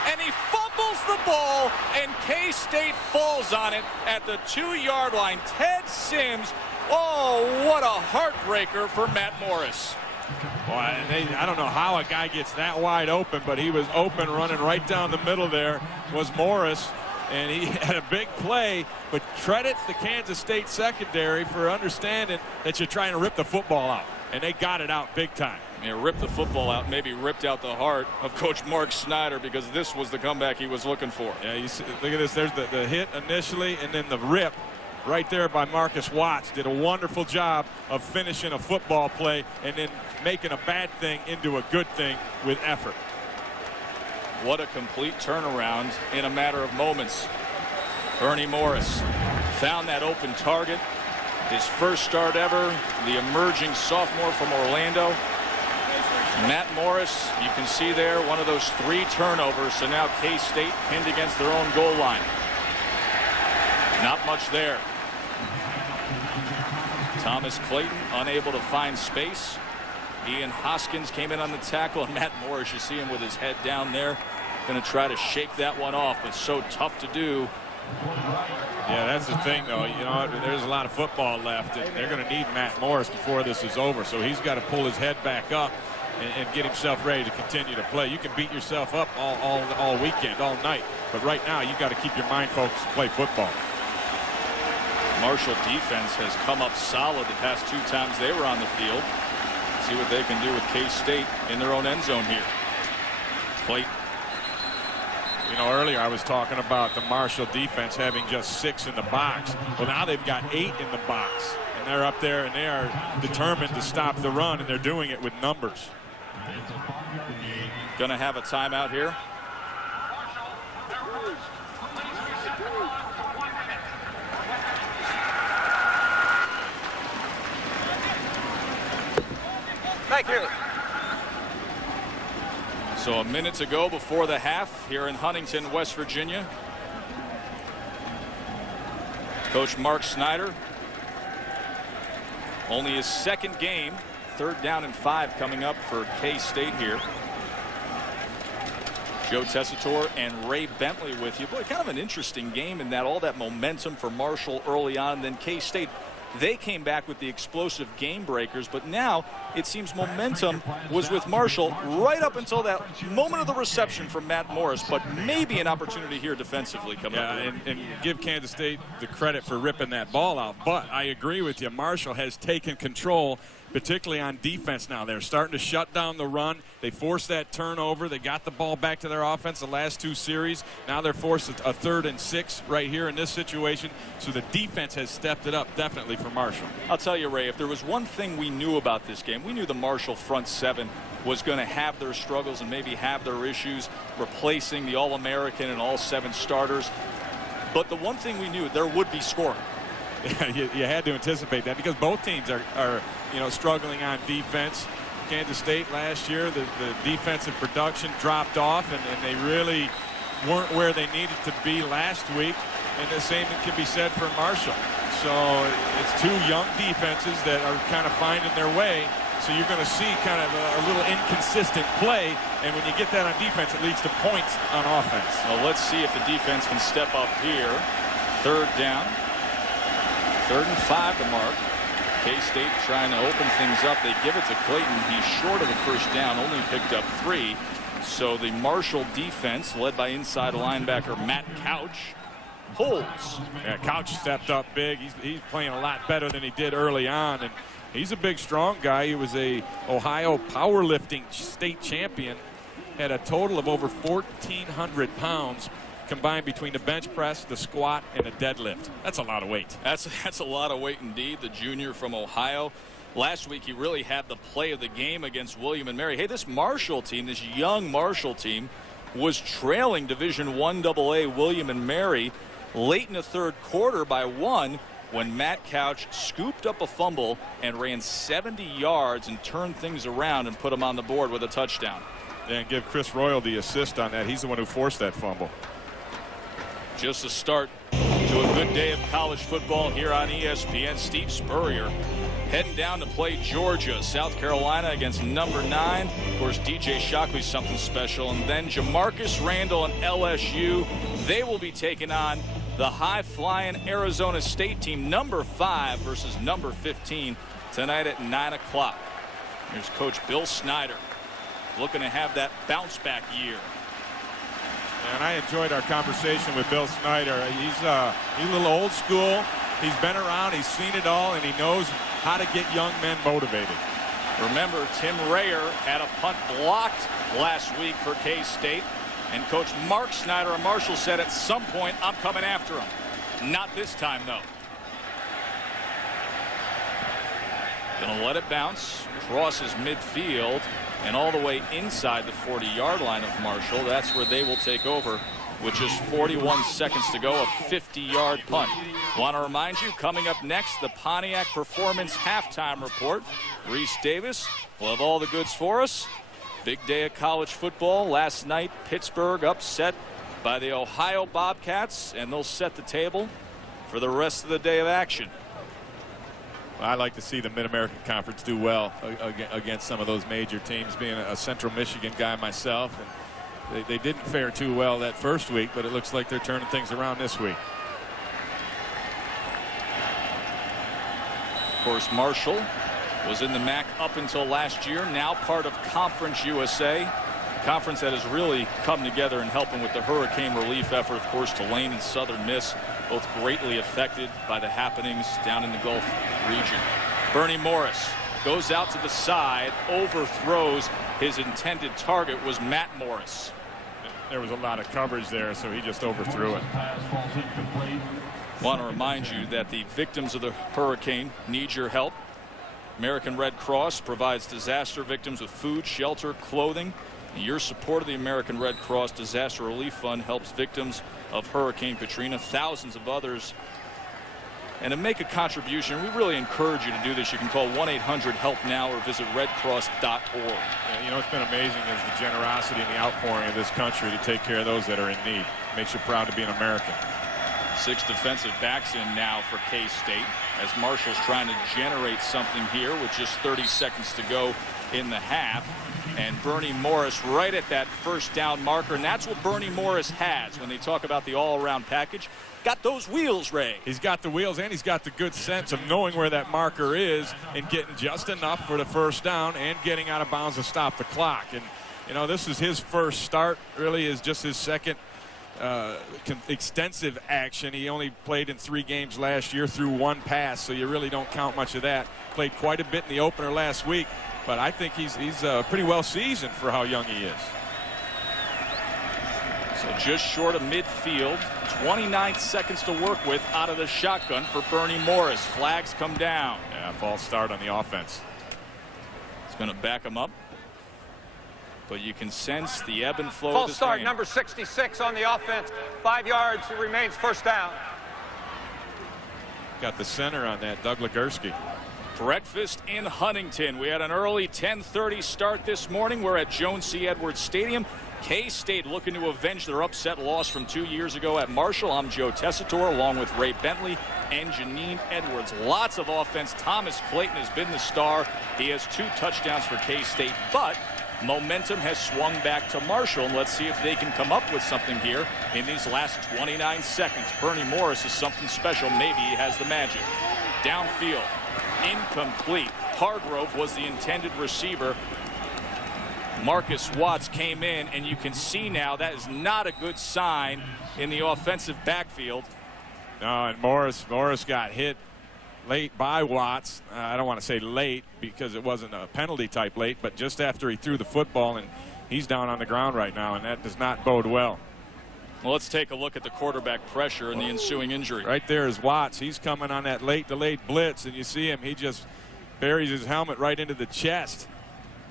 And he fumbles the ball, and K-State falls on it at the 2-yard line. Ted Sims. Oh, what a heartbreaker for Matt Morris. Boy, I don't know how a guy gets that wide open, but he was open, running right down the middle there was Morris, and he had a big play. But credit the Kansas State secondary for understanding that you're trying to rip the football out, and they got it out big time. Yeah, ripped the football out, maybe ripped out the heart of Coach Mark Snyder, because this was the comeback he was looking for. Yeah, you see, look at this. There's the hit initially, and then the rip. Right there by Marcus Watts. Did a wonderful job of finishing a football play and then making a bad thing into a good thing with effort. What a complete turnaround in a matter of moments. Bernie Morris found that open target. His first start ever, the emerging sophomore from Orlando. Matt Morris, you can see there, one of those 3 turnovers. So now K-State pinned against their own goal line. Not much there. Thomas Clayton unable to find space. Ian Hoskins came in on the tackle, and Matt Morris, you see him with his head down there, going to try to shake that one off, but so tough to do. Yeah, that's the thing, though. You know, there's a lot of football left, and they're going to need Matt Morris before this is over, so he's got to pull his head back up and get himself ready to continue to play. You can beat yourself up all weekend, all night, but right now you got to keep your mind focused and play football. Marshall defense has come up solid the past 2 times they were on the field. See what they can do with K-State in their own end zone here. Clayton. You know, earlier I was talking about the Marshall defense having just 6 in the box. Well, now they've got 8 in the box, and they're up there, and they are determined to stop the run, and they're doing it with numbers. Going to have a timeout here. Thank you. So a minute to go before the half here in Huntington, West Virginia. Coach Mark Snyder, only his second game, 3rd down and 5 coming up for K-State here. Joe Tessitore and Ray Bentley with you. Boy, kind of an interesting game in that all that momentum for Marshall early on. Then K-State, they came back with the explosive game breakers, but now it seems momentum was with Marshall right up until that moment of the reception from Matt Morris, but maybe an opportunity here defensively coming up. And give Kansas State the credit for ripping that ball out, but I agree with you. Marshall has taken control, particularly on defense now. They're starting to shut down the run. They forced that turnover. They got the ball back to their offense the last 2 series. Now they're forced a 3rd and 6 right here in this situation. So the defense has stepped it up definitely for Marshall. I'll tell you, Ray, if there was one thing we knew about this game, we knew the Marshall front 7 was going to have their struggles and maybe have their issues replacing the All-American and all 7 starters. But the one thing we knew, there would be scoring. You had to anticipate that because both teams are struggling on defense. Kansas State last year, the defensive production dropped off, and they really weren't where they needed to be last week. And the same can be said for Marshall. So it's 2 young defenses that are kind of finding their way. So you're going to see kind of a little inconsistent play. And when you get that on defense, it leads to points on offense. Well, let's see if the defense can step up here. 3rd down. 3rd and 5 to mark. K-State trying to open things up. They give it to Clayton. He's short of the 1st down, only picked up 3. So the Marshall defense, led by inside linebacker Matt Couch, holds. Yeah, Couch stepped up big. He's playing a lot better than he did early on, and he's a big, strong guy. He was a Ohio powerlifting state champion. Had a total of over 1,400 pounds combined between the bench press, the squat, and the deadlift. That's a lot of weight. That's a lot of weight indeed. The junior from Ohio. Last week he really had the play of the game against William and Mary. Hey, this Marshall team, this young Marshall team, was trailing Division I AA William and Mary late in the 3rd quarter by 1 when Matt Couch scooped up a fumble and ran 70 yards and turned things around and put them on the board with a touchdown. And give Chris Royal the assist on that. He's the one who forced that fumble. Just a start to a good day of college football here on ESPN. Steve Spurrier heading down to play Georgia. South Carolina against number 9. Of course, DJ Shockley's something special. And then Jamarcus Randall and LSU. They will be taking on the high-flying Arizona State team, number 5 versus number 15, tonight at 9 o'clock. Here's Coach Bill Snyder looking to have that bounce-back year. And I enjoyed our conversation with Bill Snyder. He's a little old school. He's been around. He's seen it all, and he knows how to get young men motivated. Remember, Tim Rayer had a punt blocked last week for K-State, and Coach Mark Snyder of Marshall said at some point, I'm coming after him. Not this time, though. Gonna let it bounce, crosses midfield, and all the way inside the 40-yard line of Marshall. That's where they will take over with just 41 seconds to go, a 50-yard punt. Want to remind you, coming up next, the Pontiac Performance halftime report. Reese Davis will have all the goods for us. Big day of college football. Last night, Pittsburgh upset by the Ohio Bobcats, and they'll set the table for the rest of the day of action. I like to see the Mid-American Conference do well against some of those major teams, being a Central Michigan guy myself. And they didn't fare too well that first week, but it looks like they're turning things around this week. Of course, Marshall was in the MAC up until last year, now part of Conference USA. Conference that has really come together in helping with the hurricane relief effort. Of course, Tulane and Southern Miss both greatly affected by the happenings down in the Gulf region. Bernie Morris goes out to the side, overthrows his intended target was Matt Morris. There was a lot of coverage there, so he just overthrew it. Want to remind you that the victims of the hurricane need your help. American Red Cross provides disaster victims with food, shelter, clothing. Your support of the American Red Cross Disaster Relief Fund helps victims of Hurricane Katrina, thousands of others. And to make a contribution, we really encourage you to do this. You can call 1-800-HELP-NOW or visit redcross.org. Yeah, you know, it's been amazing is the generosity and the outpouring of this country to take care of those that are in need. Makes you proud to be an American. 6 defensive backs in now for K-State as Marshall's trying to generate something here with just 30 seconds to go in the half. And Bernie Morris right at that first down marker. And that's what Bernie Morris has when they talk about the all-around package. Got those wheels, Ray. He's got the wheels, and he's got the good sense of knowing where that marker is and getting just enough for the first down and getting out of bounds to stop the clock. And, you know, this is his first start, really is just his second extensive action. He only played in 3 games last year through 1 pass, so you really don't count much of that. Played quite a bit in the opener last week, but I think he's pretty well seasoned for how young he is. So just short of midfield, 29 seconds to work with out of the shotgun for Bernie Morris. Flags come down. Yeah, false start on the offense. It's going to back him up. But you can sense the ebb and flow False of this start, game. number 66 on the offense. 5 yards, it remains first down. Got the center on that, Doug Legursky. Breakfast in Huntington. We had an early 10:30 start this morning. We're at Jones C. Edwards Stadium. K-State looking to avenge their upset loss from 2 years ago at Marshall. I'm Joe Tessitore along with Ray Bentley and Janine Edwards. Lots of offense. Thomas Clayton has been the star. He has 2 touchdowns for K-State, but momentum has swung back to Marshall. And let's see if they can come up with something here in these last 29 seconds. Bernie Morris is something special. Maybe he has the magic. Downfield. Incomplete. Hargrove was the intended receiver. Marcus Watts came in, and you can see now that is not a good sign in the offensive backfield. No, and Morris got hit late by Watts. I don't want to say late because it wasn't a penalty type late, but just after he threw the football, and he's down on the ground right now, and that does not bode well. Well, let's take a look at the quarterback pressure and the ensuing injury. Right there is Watts. He's coming on that delayed blitz, and you see him. He just buries his helmet right into the chest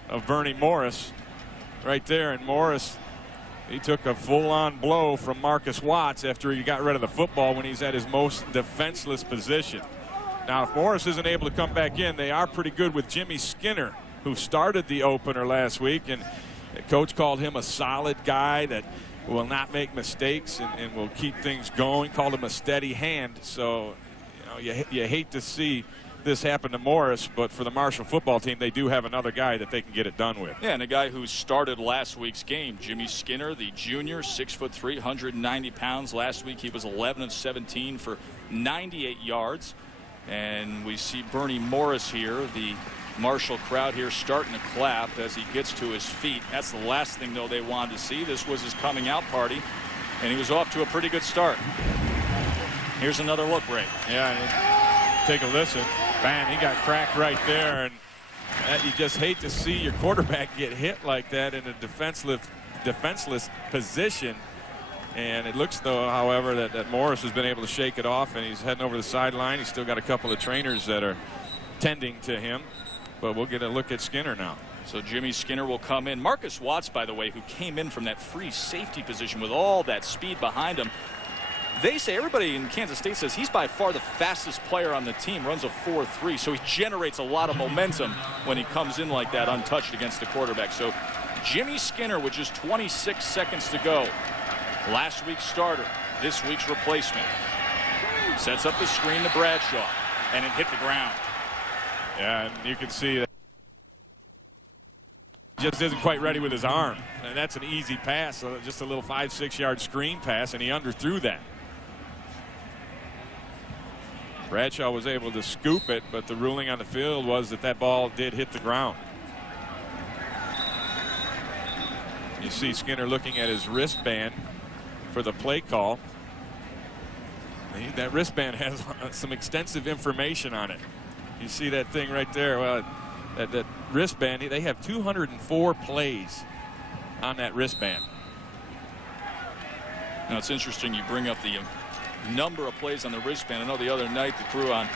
of Bernie Morris right there. And Morris, he took a full-on blow from Marcus Watts after he got rid of the football when he's at his most defenseless position. Now, if Morris isn't able to come back in, they are pretty good with Jimmy Skinner, who started the opener last week, and the coach called him a solid guy that will not make mistakes and will keep things going. Called him a steady hand. So, you know, you hate to see this happen to Morris, but for the Marshall football team, they do have another guy that they can get it done with. Yeah, and a guy who started last week's game, Jimmy Skinner, the junior, 6'3", 190 pounds. Last week he was 11 of 17 for 98 yards. And we see Bernie Morris here, the Marshall crowd here starting to clap as he gets to his feet. That's the last thing, though, they wanted to see. This was his coming out party, and he was off to a pretty good start. Here's another look, Ray. Yeah, take a listen. Bam, he got cracked right there, and you just hate to see your quarterback get hit like that in a defenseless position. And it looks, though, however, that Morris has been able to shake it off, and he's heading over the sideline. He's still got a couple of trainers that are tending to him. But we'll get a look at Skinner now. So Jimmy Skinner will come in. Marcus Watts, by the way, who came in from that free safety position with all that speed behind him. They say, everybody in Kansas State says he's by far the fastest player on the team, runs a 4.3, so he generates a lot of momentum when he comes in like that untouched against the quarterback. So Jimmy Skinner with just 26 seconds to go. Last week's starter, this week's replacement. Sets up the screen to Bradshaw, and it hit the ground. Yeah, and you can see that he just isn't quite ready with his arm. And that's an easy pass, so just a little 5-6 yard screen pass, and he underthrew that. Bradshaw was able to scoop it, but the ruling on the field was that ball did hit the ground. You see Skinner looking at his wristband for the play call. That wristband has some extensive information on it. You see that thing right there. Well, that wristband, they have 204 plays on that wristband. Now, it's interesting you bring up the number of plays on the wristband. I know the other night the crew on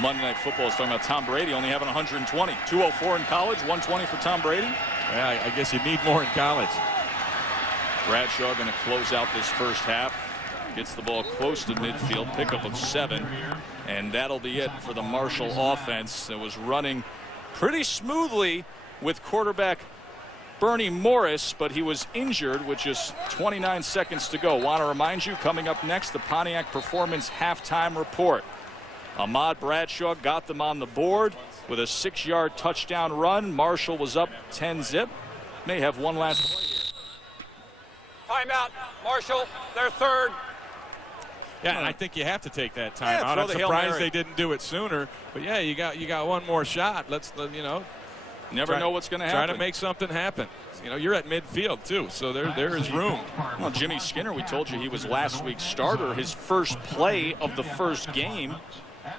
Monday Night Football is talking about Tom Brady only having 120. 204 in college, 120 for Tom Brady. Yeah, I guess you need more in college. Bradshaw going to close out this first half. Gets the ball close to midfield, pickup of 7. And that'll be it for the Marshall offense that was running pretty smoothly with quarterback Bernie Morris, but he was injured with just 29 seconds to go. Want to remind you, coming up next, the Pontiac Performance halftime report. Ahmad Bradshaw got them on the board with a 6-yard touchdown run. Marshall was up 10-zip. May have one last play here. Timeout, Marshall, their third. Yeah, I think you have to take that time out. throw I'm the Hail surprised Mary. they didn't do it sooner. But yeah, you got one more shot. Let's Never know what's going to happen. Try to make something happen. You're at midfield too, so there is room. Well, Jimmy Skinner, we told you he was last week's starter. His first play of the first game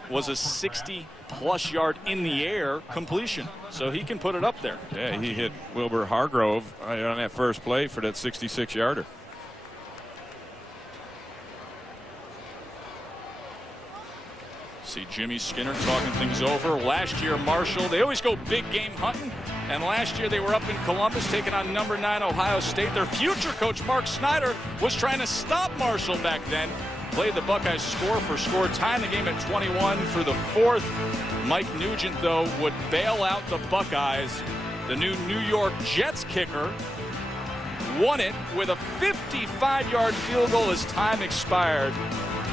was a 60-plus yard in the air completion, so he can put it up there. Yeah, he hit Wilbur Hargrove on that first play for that 66-yarder. See Jimmy Skinner talking things over. Last year, Marshall, they always go big game hunting. And last year they were up in Columbus taking on number 9 Ohio State. Their future coach, Mark Snyder, was trying to stop Marshall back then. Played the Buckeyes score for score, tying the game at 21 through the 4th. Mike Nugent, though, would bail out the Buckeyes. The new New York Jets kicker won it with a 55-yard field goal as time expired.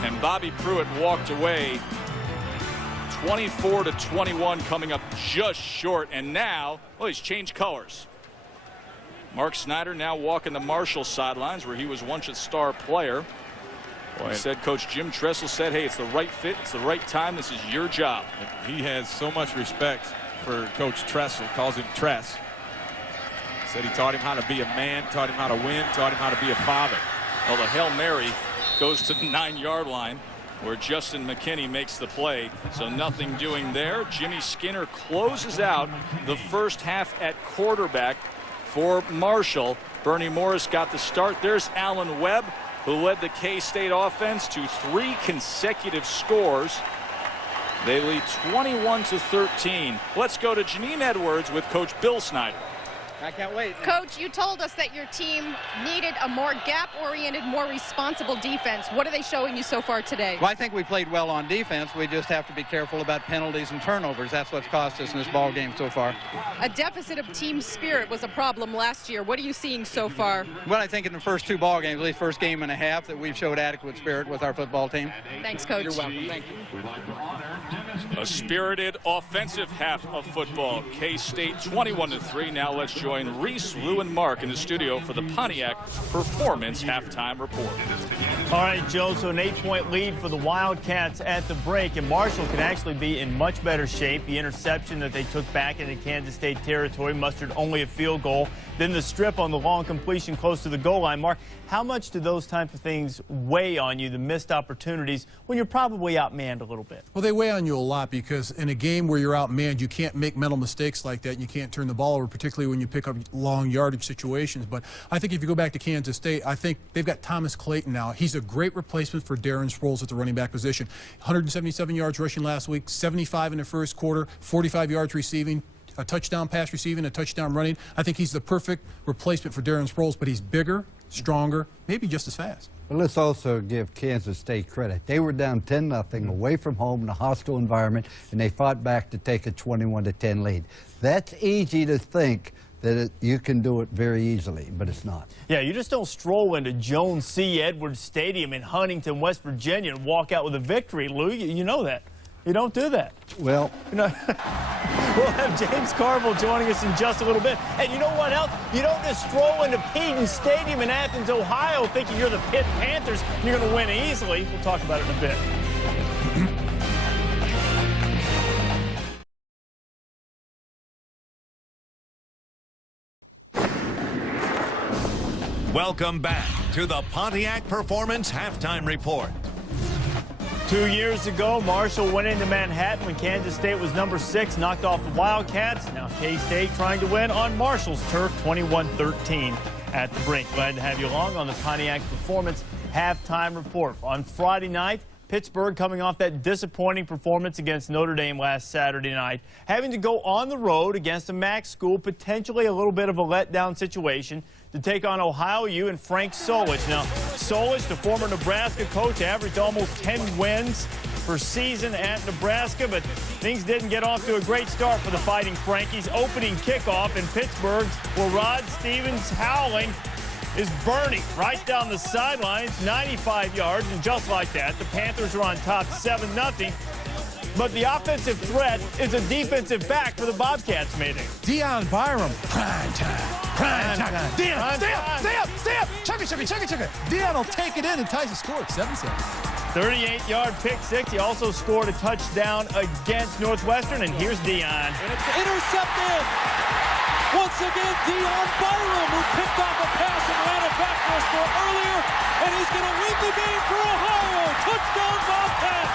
And Bobby Pruitt walked away 24-21, coming up just short. And now, well, he's changed colors. Mark Snyder now walking the Marshall sidelines, where he was once a star player. He said, Coach Jim Tressel said, hey, it's the right fit, it's the right time, this is your job. He has so much respect for Coach Tressel, calls him Tress. Said he taught him how to be a man, taught him how to win, taught him how to be a father. Well, the Hail Mary goes to the 9-yard line, where Justin McKinney makes the play. So nothing doing there. Jimmy Skinner closes out the first half at quarterback for Marshall. Bernie Morris got the start. There's Alan Webb, who led the K-State offense to 3 consecutive scores. They lead 21-13. Let's go to Janine Edwards with Coach Bill Snyder. I can't wait. Coach, you told us that your team needed a more gap-oriented, more responsible defense. What are they showing you so far today? Well, I think we played well on defense. We just have to be careful about penalties and turnovers. That's what's cost us in this ball game so far. A deficit of team spirit was a problem last year. What are you seeing so far? Well, I think in the first 2 ball games, at least first game and a half, that we've showed adequate spirit with our football team. Thanks, Coach. You're welcome. Thank you. A spirited offensive half of football. K-State 21-3. Now let's join Reese, Lou, and Mark in the studio for the Pontiac Performance halftime report. All right, Joe, so an 8-point lead for the Wildcats at the break, and Marshall could actually be in much better shape. The interception that they took back into Kansas State territory mustered only a field goal. Then the strip on the long completion close to the goal line. Mark, how much do those type of things weigh on you, the missed opportunities, when you're probably outmanned a little bit? Well, they weigh on you a lot, because in a game where you're outmanned, you can't make mental mistakes like that, and you can't turn the ball over, particularly when you pick up long yardage situations. But I think if you go back to Kansas State, I think they've got Thomas Clayton now. He's a great replacement for Darren Sproles at the running back position. 177 yards rushing last week, 75 in the first quarter, 45 yards receiving, a touchdown pass receiving, a touchdown running. I think he's the perfect replacement for Darren Sproles, but he's bigger, stronger, maybe just as fast. But let's also give Kansas State credit. They were down 10-0 away from home in a hostile environment, and they fought back to take a 21-10 lead. That's easy to think that you can do it very easily, but it's not. Yeah, you just don't stroll into Jones C. Edwards Stadium in Huntington, West Virginia and walk out with a victory, Lou. You know that. You don't do that. Well, we'll have James Carville joining us in just a little bit. And you know what else? You don't just stroll into Peden Stadium in Athens, Ohio, thinking you're the Pitt Panthers and you're going to win easily. We'll talk about it in a bit. Welcome back to the Pontiac Performance Halftime Report. 2 years ago, Marshall went into Manhattan when Kansas State was number 6, knocked off the Wildcats. Now K-State trying to win on Marshall's turf, 21-13 at the brink. Glad to have you along on the Pontiac Performance Halftime Report. On Friday night, Pittsburgh coming off that disappointing performance against Notre Dame last Saturday night, having to go on the road against a MAC school, potentially a little bit of a letdown situation, to take on Ohio U and Frank Solich. Now, Solich, the former Nebraska coach, averaged almost 10 wins per season at Nebraska, but things didn't get off to a great start for the Fighting Frankies. Opening kickoff in Pittsburgh, where Rod Stevens howling is burning right down the sidelines, 95 yards, and just like that, the Panthers are on top 7-0. But the offensive threat is a defensive back for the Bobcats, maybe. Dion Byram, prime time. Dion, stay up. Chuck it. Dion will take it in and ties the score at 7-7. 38-yard pick six. He also scored a touchdown against Northwestern, and here's Dion. And it's intercepted. Once again, Dion Byram, who picked off a pass and ran it back for a score earlier, and he's going to win the game for Ohio. Touchdown, Bobcats.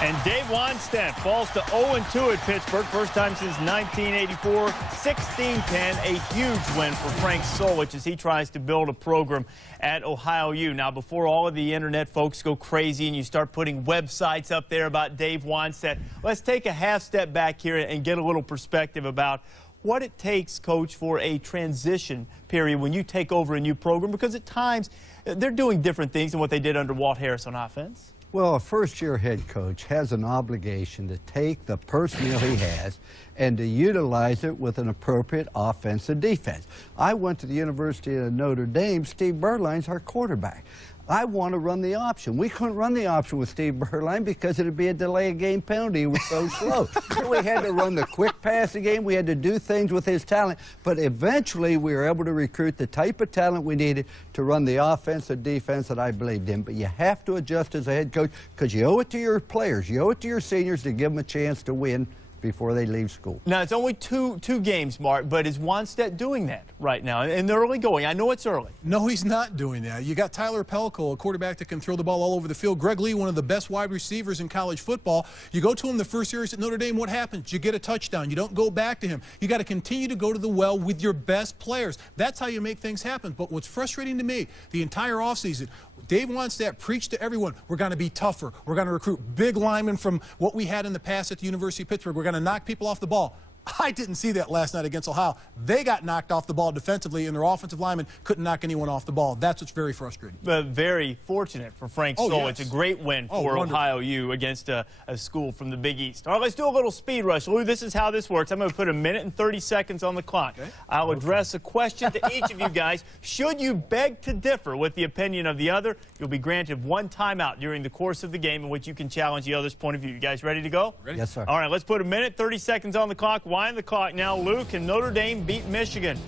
And Dave Wannstedt falls to 0-2 at Pittsburgh. First time since 1984. 16-10, a huge win for Frank Solich as he tries to build a program at Ohio U. Now, before all of the internet folks go crazy and you start putting websites up there about Dave Wannstedt, let's take a half step back here and get a little perspective about what it takes, Coach, for a transition period when you take over a new program, because at times they're doing different things than what they did under Walt Harris on offense. Well, a first-year head coach has an obligation to take the personnel he has and to utilize it with an appropriate offense and defense. I went to the University of Notre Dame. Steve Berline's our quarterback. I want to run the option. We couldn't run the option with Steve Berline because it would be a delay of game penalty. He was so slow. So we had to run the quick passing game. We had to do things with his talent. But eventually we were able to recruit the type of talent we needed to run the offense and defense that I believed in. But you have to adjust as a head coach because you owe it to your players. You owe it to your seniors to give them a chance to win before they leave school. Now, it's only two games, Mark, but is Wannstedt doing that right now in the early going? I know it's early. No, he's not doing that. You got Tyler Pelko, a quarterback that can throw the ball all over the field. Greg Lee, one of the best wide receivers in college football. You go to him the first year he's at Notre Dame, what happens? You get a touchdown. You don't go back to him. You got to continue to go to the well with your best players. That's how you make things happen. But what's frustrating to me, the entire offseason, Dave Wannstedt preached to everyone, we're going to be tougher. We're going to recruit big linemen from what we had in the past at the University of Pittsburgh. We're going to knock people off the ball. I didn't see that last night against Ohio. They got knocked off the ball defensively, and their offensive linemen couldn't knock anyone off the ball. That's what's very frustrating. But very fortunate for Frank Solich. Yes. A great win for Ohio U against a school from the Big East. All right, let's do a little speed rush. Lou, this is how this works. I'm going to put 1 minute and 30 seconds on the clock. Okay. I'll address a question to each of you guys. Should you beg to differ with the opinion of the other, you'll be granted one timeout during the course of the game in which you can challenge the other's point of view. You guys ready to go? Ready? Yes, sir. All right, let's put 1 minute, 30 seconds on the clock. Wind the clock now. Lou, can Notre Dame beat Michigan?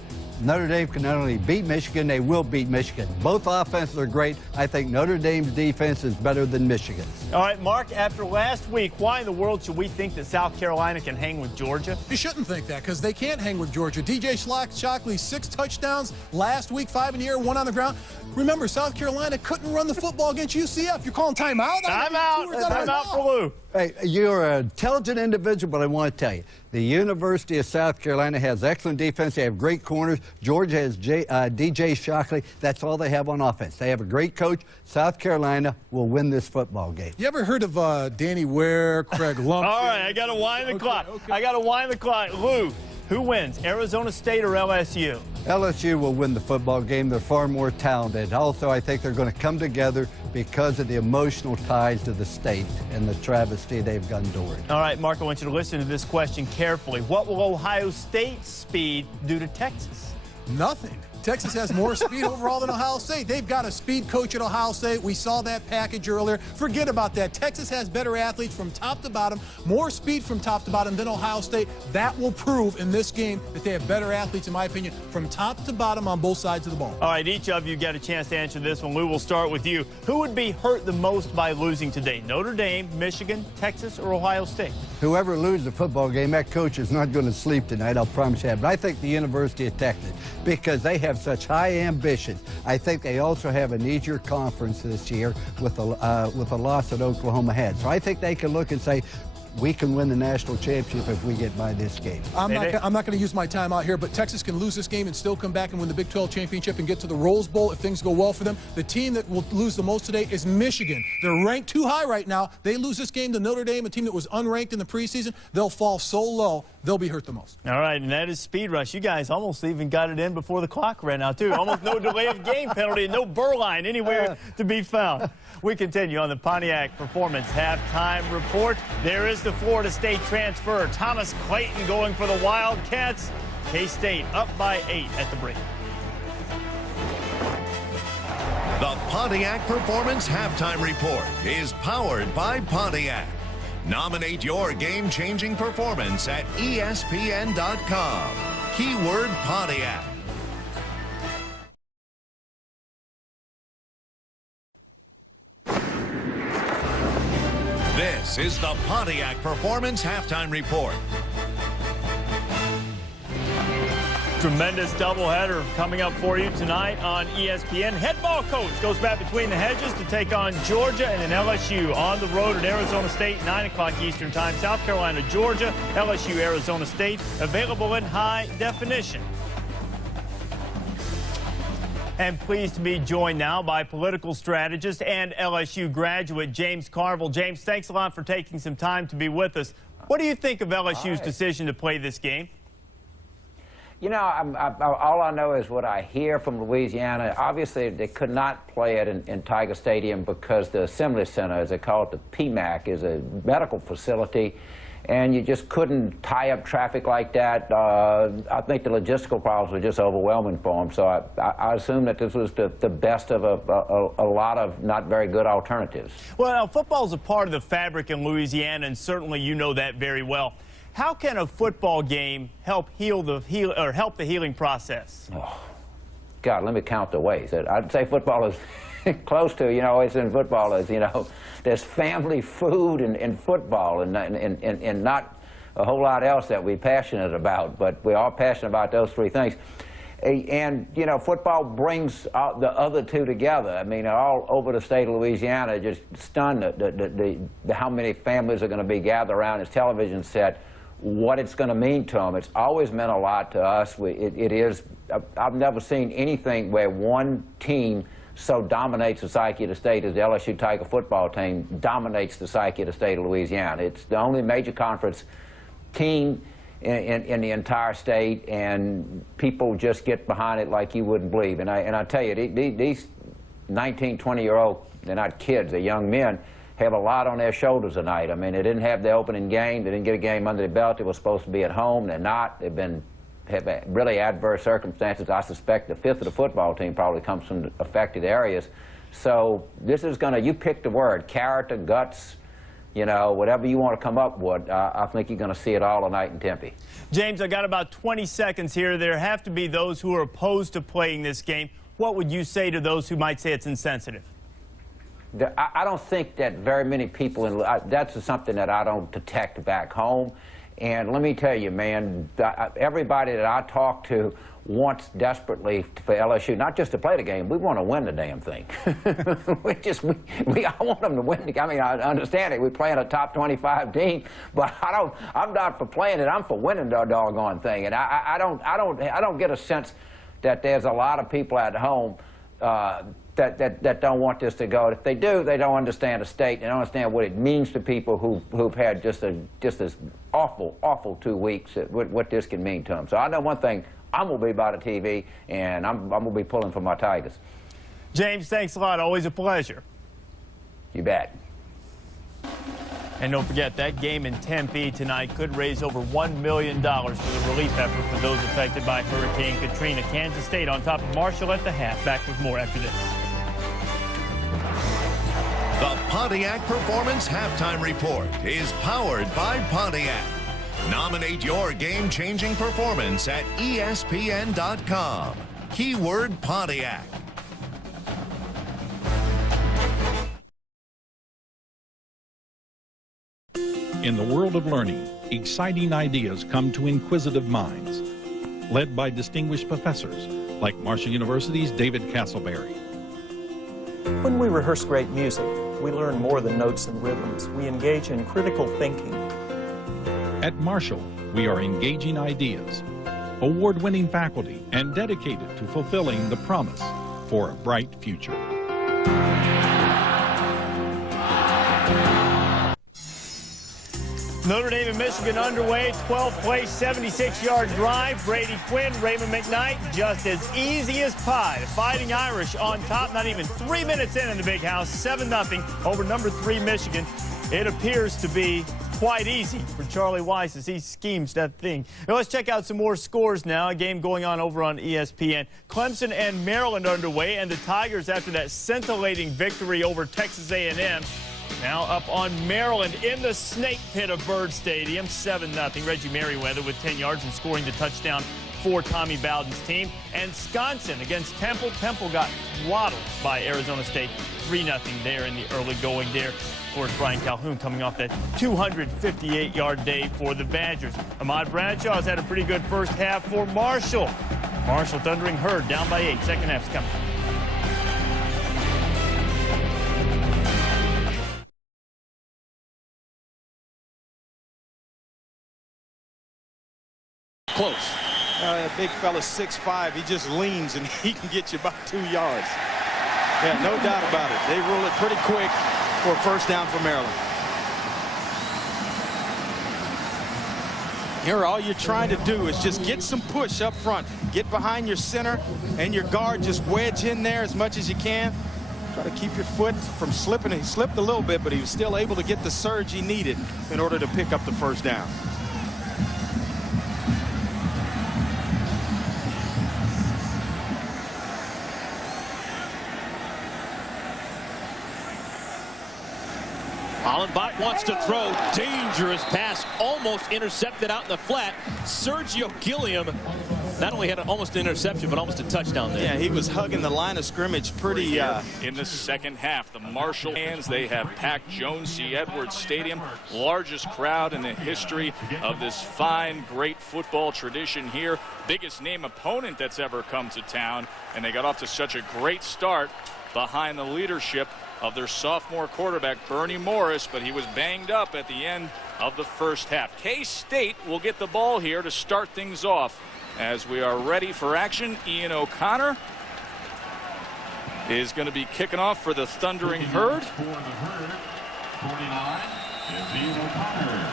Notre Dame can not only beat Michigan, they will beat Michigan. Both offenses are great. I think Notre Dame's defense is better than Michigan's. All right, Mark, after last week, why in the world should we think that South Carolina can hang with Georgia? You shouldn't think that because they can't hang with Georgia. DJ Shockley, 6 touchdowns last week, 5 in the air, 1 on the ground. Remember, South Carolina couldn't run the football against UCF. You're calling timeout? Timeout for Lou. Hey, you're an intelligent individual, but I want to tell you, the University of South Carolina has excellent defense. They have great corners. Georgia has DJ Shockley. That's all they have on offense. They have a great coach. South Carolina will win this football game. You ever heard of Danny Ware, Craig Lump? All right, I got to wind the clock. Okay. I got to wind the clock. Lou, who wins, Arizona State or LSU? LSU will win the football game. They're far more talented. Also, I think they're going to come together because of the emotional ties to the state and the travesty they've endured. All right, Mark, I want you to listen to this question carefully. What will Ohio State's speed do to Texas? Nothing. Texas has more speed overall than Ohio State. They've got a speed coach at Ohio State. We saw that package earlier. Forget about that. Texas has better athletes from top to bottom, more speed from top to bottom than Ohio State. That will prove in this game that they have better athletes, in my opinion, from top to bottom on both sides of the ball. All right, each of you get a chance to answer this one. Lou, we'll start with you. Who would be hurt the most by losing today? Notre Dame, Michigan, Texas, or Ohio State? Whoever loses the football game, that coach is not going to sleep tonight, I'll promise you that. But I think the University of Texas, because they have such high ambitions. I think they also have an easier conference this year with the loss that Oklahoma had. So I think they can look and say, we can win the national championship if we get by this game. I'm not going to use my time out here, but Texas can lose this game and still come back and win the Big 12 championship and get to the Rose Bowl if things go well for them. The team that will lose the most today is Michigan. They're ranked too high right now. They lose this game to Notre Dame, a team that was unranked in the preseason. They'll fall so low, they'll be hurt the most. All right, and that is Speed Rush. You guys almost even got it in before the clock ran out, too. Almost no delay of game penalty, no burr line anywhere to be found. We continue on the Pontiac Performance halftime report. There is the Florida State transfer. Thomas Clayton going for the Wildcats. K-State up by 8 at the break. The Pontiac Performance halftime report is powered by Pontiac. Nominate your game-changing performance at ESPN.com. Keyword Pontiac. This is the Pontiac Performance halftime report. Tremendous doubleheader coming up for you tonight on ESPN. Head ball coach goes back between the hedges to take on Georgia and an LSU on the road at Arizona State, 9 o'clock Eastern Time. South Carolina, Georgia, LSU, Arizona State, available in high definition. And pleased to be joined now by political strategist and LSU graduate James Carville. James, thanks a lot for taking some time to be with us. What do you think of LSU's decision to play this game? You know, all I know is what I hear from Louisiana. Obviously, they could not play it in Tiger Stadium because the Assembly Center, as they call it, the PMAC, is a medical facility, and you just couldn't tie up traffic like that. I think the logistical problems were just overwhelming for them, so I assume that this was the best of a lot of not very good alternatives. Well, football is a part of the fabric in Louisiana, and certainly you know that very well. How can a football game help help the healing process? Oh, God, let me count the ways. I'd say football is close to, you know, it's in football is, you know, there's family, food, and football, and not a whole lot else that we're passionate about, but we are passionate about those three things. And, you know, football brings the other two together. I mean, all over the state of Louisiana, just stunned how many families are going to be gathered around this television set, what it's going to mean to them. It's always meant a lot to us. I've never seen anything where one team so dominates the psyche of the state as the LSU Tiger football team dominates the psyche of the state of Louisiana. It's the only major conference team in the entire state, and people just get behind it like you wouldn't believe. And I tell you, these 19, 20-year-old, they're not kids, they're young men, have a lot on their shoulders tonight. I mean, they didn't have the opening game. They didn't get a game under their belt. They were supposed to be at home. They're not. Have really adverse circumstances. I suspect a fifth of the football team probably comes from affected areas. So this is going to, you pick the word, character, guts, you know, whatever you want to come up with. I think you're going to see it all tonight in Tempe. James, I got about 20 seconds here. There have to be those who are opposed to playing this game. What would you say to those who might say it's insensitive? I don't think that very many people, that's something that I don't detect back home. And let me tell you, man, everybody that I talk to wants desperately for LSU, not just to play the game, we want to win the damn thing. I want them to win the game. I mean, I understand it. We're playing a top 25 team, but I'm not for playing it. I'm for winning the doggone thing. And I don't get a sense that there's a lot of people at home that don't want this to go. If they do, they don't understand the state. They don't understand what it means to people who've had just this awful 2 weeks, what this can mean to them. So I know one thing, I'm going to be by the TV, and I'm going to be pulling for my Tigers. James, thanks a lot. Always a pleasure. You bet. And don't forget, that game in Tempe tonight could raise over $1 million for the relief effort for those affected by Hurricane Katrina. Kansas State on top of Marshall at the half. Back with more after this. The Pontiac Performance Halftime Report is powered by Pontiac. Nominate your game-changing performance at ESPN.com. Keyword Pontiac. In the world of learning, exciting ideas come to inquisitive minds, led by distinguished professors like Marshall University's David Castleberry. When we rehearse great music, we learn more than notes and rhythms. We engage in critical thinking. At Marshall, we are engaging ideas, award-winning faculty, and dedicated to fulfilling the promise for a bright future. Notre Dame and Michigan underway. 12th place, 76-yard drive. Brady Quinn, Raymond McKnight, just as easy as pie. The Fighting Irish on top, not even 3 minutes in the big house. 7-0 over number 3 Michigan. It appears to be quite easy for Charlie Weiss as he schemes that thing. Now let's check out some more scores now. A game going on over on ESPN. Clemson and Maryland underway, and the Tigers, after that scintillating victory over Texas A&M, now up on Maryland in the snake pit of Byrd Stadium. 7-0. Reggie Merriweather with 10 yards and scoring the touchdown for Tommy Bowden's team. And Wisconsin against Temple. Temple got throttled by Arizona State. 3-0 there in the early going there. Of course, Brian Calhoun coming off that 258-yard day for the Badgers. Ahmad Bradshaw has had a pretty good first half for Marshall. Marshall thundering Herd down by 8. Second half's coming. Close. That big fella, 6'5", he just leans and he can get you about 2 yards. Yeah, no doubt about it. They rule it pretty quick for a first down for Maryland. Here, all you're trying to do is just get some push up front. Get behind your center and your guard. Just wedge in there as much as you can. Try to keep your foot from slipping. He slipped a little bit, but he was still able to get the surge he needed in order to pick up the first down. Hollenbach wants to throw. Dangerous pass, almost intercepted out in the flat. Sergio Gilliam not only had almost an interception, but almost a touchdown there. Yeah, he was hugging the line of scrimmage pretty. In the second half, the Marshall fans, they have packed Jones C. Edwards Stadium, largest crowd in the history of this fine, great football tradition here. Biggest name opponent that's ever come to town, and they got off to such a great start behind the leadership of their sophomore quarterback, Bernie Morris, but he was banged up at the end of the first half. K-State will get the ball here to start things off as we are ready for action. Ian O'Connor is going to be kicking off for the Thundering Herd. For the Herd, 49 is Ian O'Connor.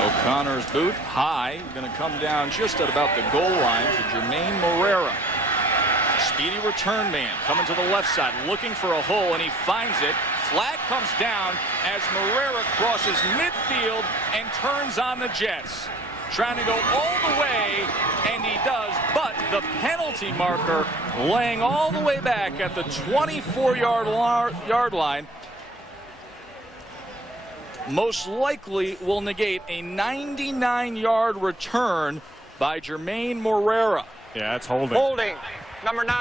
O'Connor's boot high, going to come down just at about the goal line to Jermaine Morera. Speedy return man coming to the left side, looking for a hole, and he finds it. Flag comes down as Morera crosses midfield and turns on the Jets. Trying to go all the way, and he does, but the penalty marker laying all the way back at the 24-yard line most likely will negate a 99-yard return by Jermaine Morera. Yeah, that's holding. Holding, number 9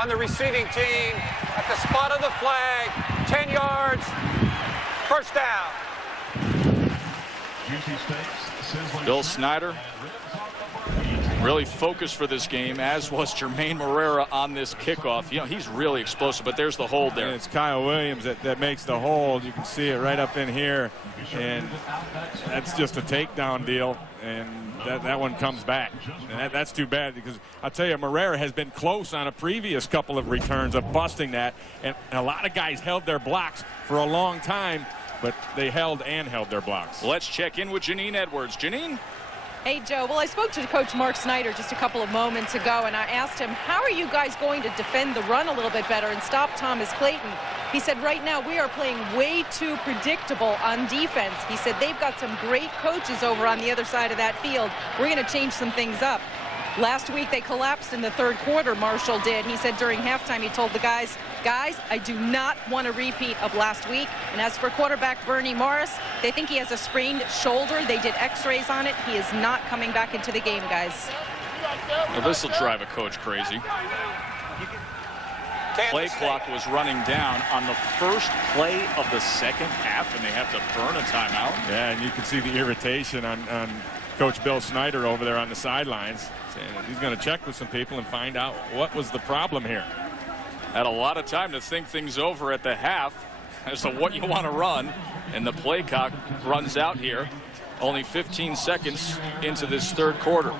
on the receiving team at the spot of the flag. 10 yards, first down. Bill Snyder really focused for this game, as was Jermaine Morera on this kickoff. You know, he's really explosive, but there's the hold there. And it's Kyle Williams that makes the hold. You can see it right up in here, and that's just a takedown deal, and that one comes back. And that's too bad, because I'll tell you, Morera has been close on a previous couple of returns of busting that, and a lot of guys held their blocks for a long time, but they held their blocks. Let's check in with Janine Edwards. Janine? Hey, Joe. Well, I spoke to Coach Mark Snyder just a couple of moments ago, and I asked him, how are you guys going to defend the run a little bit better and stop Thomas Clayton? He said, right now we are playing way too predictable on defense. He said, they've got some great coaches over on the other side of that field. We're going to change some things up. Last week they collapsed in the third quarter, Marshall did. He said during halftime he told the guys, I do not want a repeat of last week. And as for quarterback Bernie Morris, they think he has a sprained shoulder. They did x-rays on it. He is not coming back into the game, guys. Well, this will drive a coach crazy. Play clock was running down on the first play of the second half, and they have to burn a timeout. Yeah, and you can see the irritation on Coach Bill Snyder over there on the sidelines. He's going to check with some people and find out what was the problem here. Had a lot of time to think things over at the half. as to what you want to run, and the play clock runs out here. Only 15 seconds into this third quarter.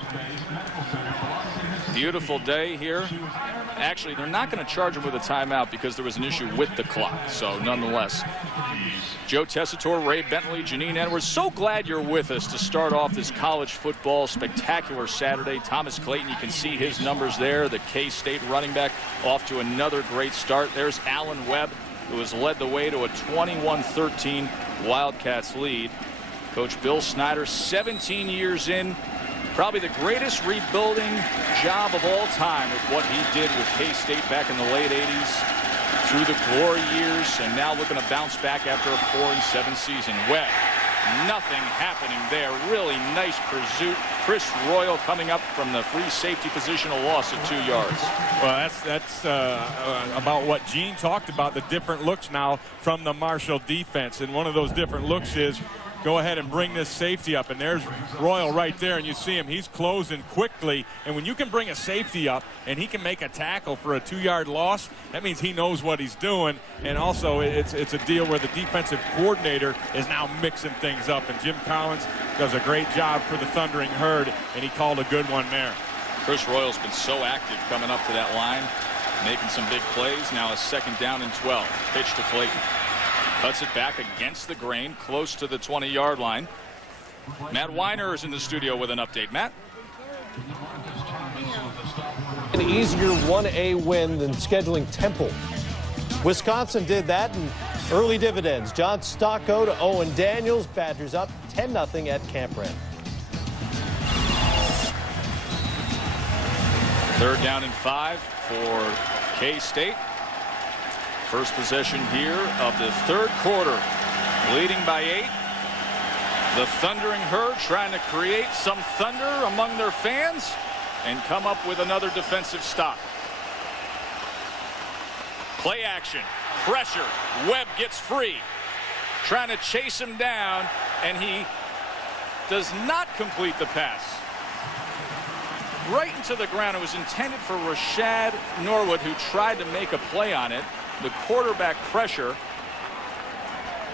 Beautiful day here. Actually, they're not going to charge him with a timeout because there was an issue with the clock. So nonetheless, Joe Tessitore, Ray Bentley, Janine Edwards, so glad you're with us to start off this college football spectacular Saturday. Thomas Clayton, you can see his numbers there. The K-State running back off to another great start. There's Alan Webb, who has led the way to a 21-13 Wildcats lead. Coach Bill Snyder, 17 years in, probably the greatest rebuilding job of all time with what he did with K-State back in the late 80s through the glory years, and now looking to bounce back after a 4-7 season. Webb, nothing happening there. Really nice pursuit. Chris Royal coming up from the free safety position, a loss of 2 yards. Well, that's about what Gene talked about, the different looks now from the Marshall defense. And one of those different looks is go ahead and bring this safety up, and there's Royal right there, and you see him, he's closing quickly. And when you can bring a safety up and he can make a tackle for a 2-yard loss, that means he knows what he's doing. And also it's a deal where the defensive coordinator is now mixing things up, and Jim Collins does a great job for the Thundering Herd, and he called a good one there. Chris Royal's been so active coming up to that line, making some big plays. Now a 2nd down and 12. Pitch to Clayton. Cuts it back against the grain, close to the 20-yard line. Matt Weiner is in the studio with an update. Matt? An easier 1A win than scheduling Temple. Wisconsin did that in early dividends. John Stocco to Owen Daniels. Badgers up 10-0 at Camp Randall. 3rd down and 5 for K-State. First possession here of the third quarter, leading by 8. The Thundering Herd trying to create some thunder among their fans and come up with another defensive stop. Play action, pressure. Webb gets free, trying to chase him down, and he does not complete the pass. Right into the ground. It was intended for Rashad Norwood, who tried to make a play on it. The quarterback pressure.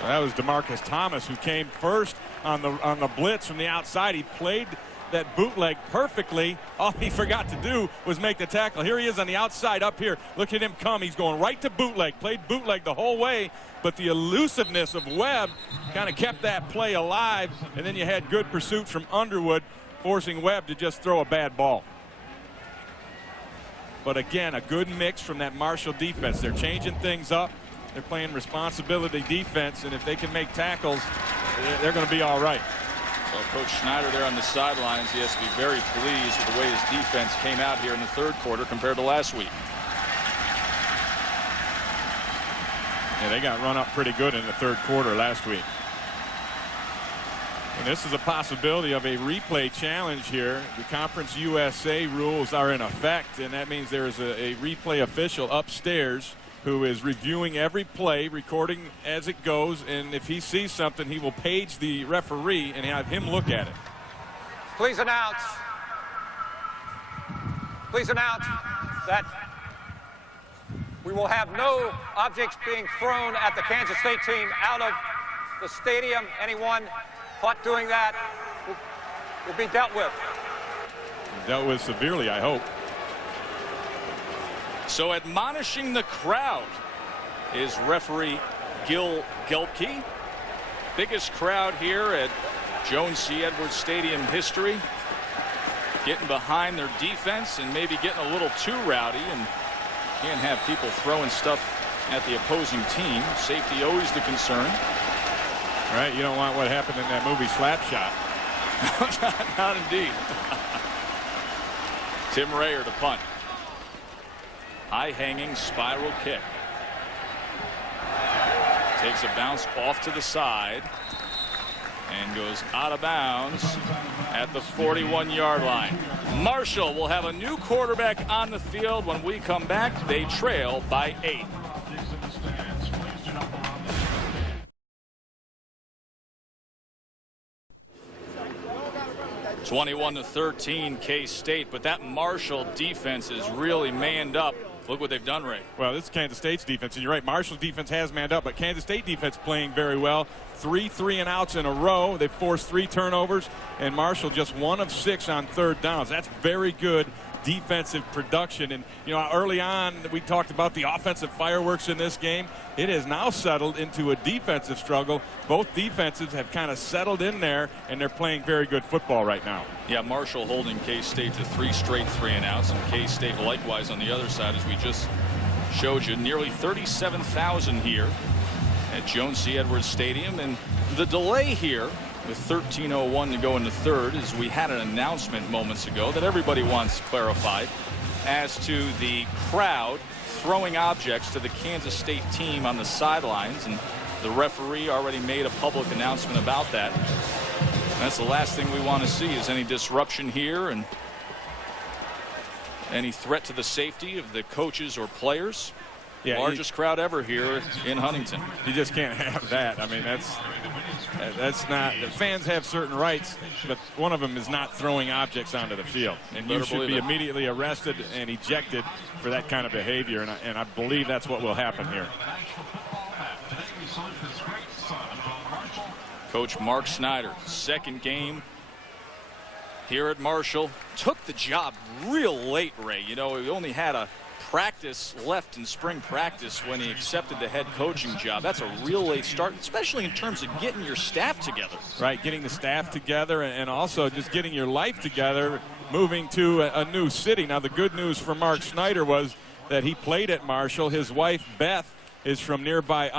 That was DeMarcus Thomas, who came first on the blitz from the outside. He played that bootleg perfectly. All he forgot to do was make the tackle. Here he is on the outside up here. Look at him come. He's going right to bootleg. Played bootleg the whole way, but the elusiveness of Webb kind of kept that play alive, and then you had good pursuit from Underwood, forcing Webb to just throw a bad ball. But again, a good mix from that Marshall defense. They're changing things up. They're playing responsibility defense, and if they can make tackles, they're going to be all right. So Coach Schneider there on the sidelines, he has to be very pleased with the way his defense came out here in the third quarter compared to last week. Yeah, they got run up pretty good in the third quarter last week. And this is a possibility of a replay challenge here. The Conference USA rules are in effect, and that means there is a replay official upstairs who is reviewing every play, recording as it goes, and if he sees something, he will page the referee and have him look at it. Please announce that we will have no objects being thrown at the Kansas State team out of the stadium. Anyone caught doing that will be dealt with. Dealt with severely, I hope. So admonishing the crowd is referee Gil Gelbke. Biggest crowd here at Jones C. Edwards Stadium history. Getting behind their defense and maybe getting a little too rowdy, and can't have people throwing stuff at the opposing team. Safety always the concern. Right, you don't want what happened in that movie Slapshot. Not indeed. Tim Rayer to punt. High-hanging spiral kick. Takes a bounce off to the side and goes out of bounds at the 41-yard line. Marshall will have a new quarterback on the field. When we come back, they trail by 8. 21-13 K-State, but that Marshall defense is really manned up Look what they've done, Ray. Well, this is Kansas State's defense, and you're right. Marshall's defense has manned up, but Kansas State defense playing very well. 3 3-and-outs in a row. They forced 3 turnovers, and Marshall just 1 of 6 on third downs. That's very good defensive production. And, you know, early on we talked about the offensive fireworks in this game. It has now settled into a defensive struggle. Both defenses have kind of settled in there, and they're playing very good football right now. Yeah, Marshall holding K-State to 3 straight 3-and-outs, and K-State likewise on the other side, as we just showed you. Nearly 37,000 here at Jones C. Edwards Stadium. And the delay here with 13:01 to go in the third is we had an announcement moments ago that everybody wants clarified as to the crowd throwing objects to the Kansas State team on the sidelines, and the referee already made a public announcement about that. That's the last thing we want to see, is any disruption here and any threat to the safety of the coaches or players. Yeah, largest crowd ever here in Huntington. You just can't have that. I mean, that's not. The fans have certain rights, but one of them is not throwing objects onto the field, and you should be immediately arrested and ejected for that kind of behavior. And I believe that's what will happen here. Coach Mark Snyder, second game here at Marshall, took the job real late, Ray. You know, he only had a practice left in spring practice when he accepted the head coaching job. That's a real late start, especially in terms of getting your staff together. Right, getting the staff together and also just getting your life together, moving to a new city. Now, the good news for Mark Snyder was that he played at Marshall. His wife, Beth, is from nearby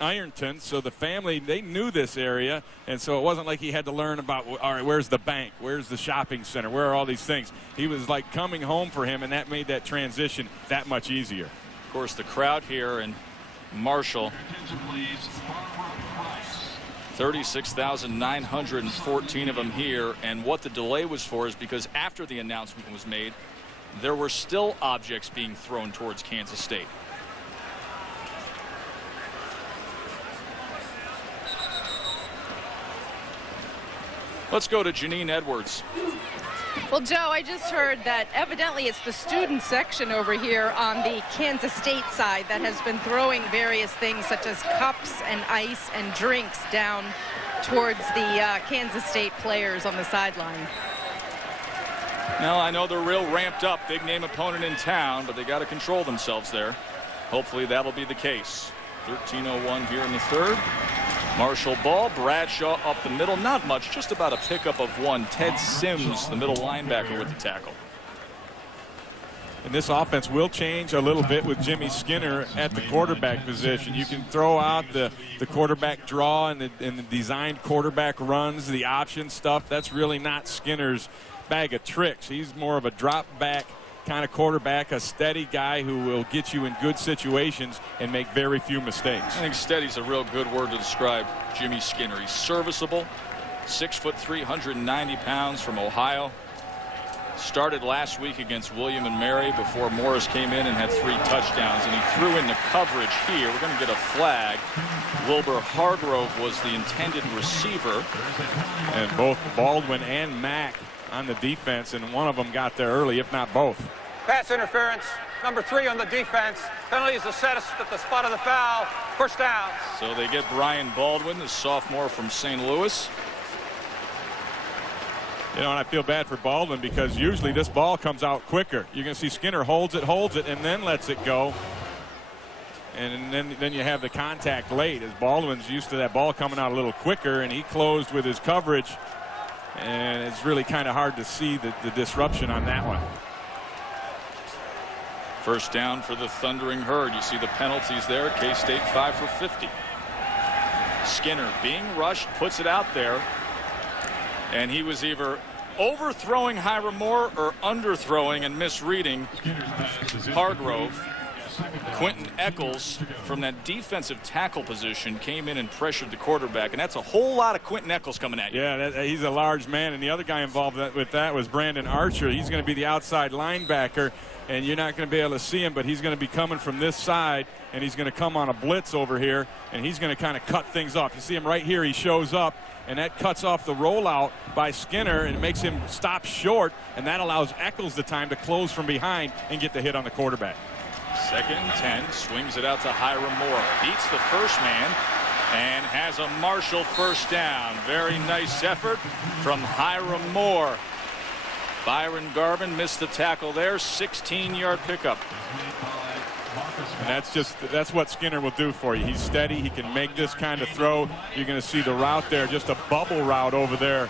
Ironton, so the family, they knew this area, and so it wasn't like he had to learn about, all right, where's the bank, where's the shopping center, where are all these things. He was like coming home for him, and that made that transition that much easier. Of course, the crowd here in Marshall, 36,914 of them here, and what the delay was for is because after the announcement was made, there were still objects being thrown towards Kansas State. Let's go to Janine Edwards. Well, Joe, I just heard that evidently it's the student section over here on the Kansas State side that has been throwing various things such as cups and ice and drinks down towards the Kansas State players on the sideline. Now, I know they're real ramped up, big name opponent in town, but they got to control themselves there. Hopefully that'll be the case. 13:01 here in the third. Marshall ball, Bradshaw up the middle, not much, just about a pickup of 1. Ted Sims, the middle linebacker, with the tackle. And this offense will change a little bit with Jimmy Skinner at the quarterback position. You can throw out the quarterback draw and the designed quarterback runs, the option stuff. That's really not Skinner's bag of tricks. He's more of a drop back kind of quarterback, a steady guy who will get you in good situations and make very few mistakes. I think steady's a real good word to describe Jimmy Skinner. He's serviceable, 6'3", 190 pounds, from Ohio. Started last week against William and Mary before Morris came in and had 3 touchdowns, and he threw in the coverage here. We're going to get a flag. Wilbur Hargrove was the intended receiver. And both Baldwin and Mack on the defense, and one of them got there early, if not both. Pass interference, number 3 on the defense. Penalty is assessed at the spot of the foul. First down. So they get Brian Baldwin, the sophomore from St. Louis. You know, and I feel bad for Baldwin because usually this ball comes out quicker. You're going to see Skinner holds it, and then lets it go. And then you have the contact late, as Baldwin's used to that ball coming out a little quicker, and he closed with his coverage. And it's really kind of hard to see the disruption on that one. First down for the Thundering Herd. You see the penalties there. K-State 5 for 50. Skinner being rushed, puts it out there. And he was either overthrowing Hiram Moore or underthrowing and misreading Hargrove. Quentin Eccles from that defensive tackle position came in and pressured the quarterback, and that's a whole lot of Quentin Eccles coming at you. Yeah, he's a large man, and the other guy involved with that was Brandon Archer. He's going to be the outside linebacker, and you're not going to be able to see him, but he's going to be coming from this side, and he's going to come on a blitz over here, and he's going to kind of cut things off. You see him right here. He shows up, and that cuts off the rollout by Skinner, and it makes him stop short, and that allows Eccles the time to close from behind and get the hit on the quarterback. 2nd and 10. Swings it out to Hiram Moore. Beats the first man and has a Marshall first down. Very nice effort from Hiram Moore. Byron Garvin missed the tackle there. 16-yard pickup. And that's what Skinner will do for you. He's steady. He can make this kind of throw. You're going to see the route there, just a bubble route over there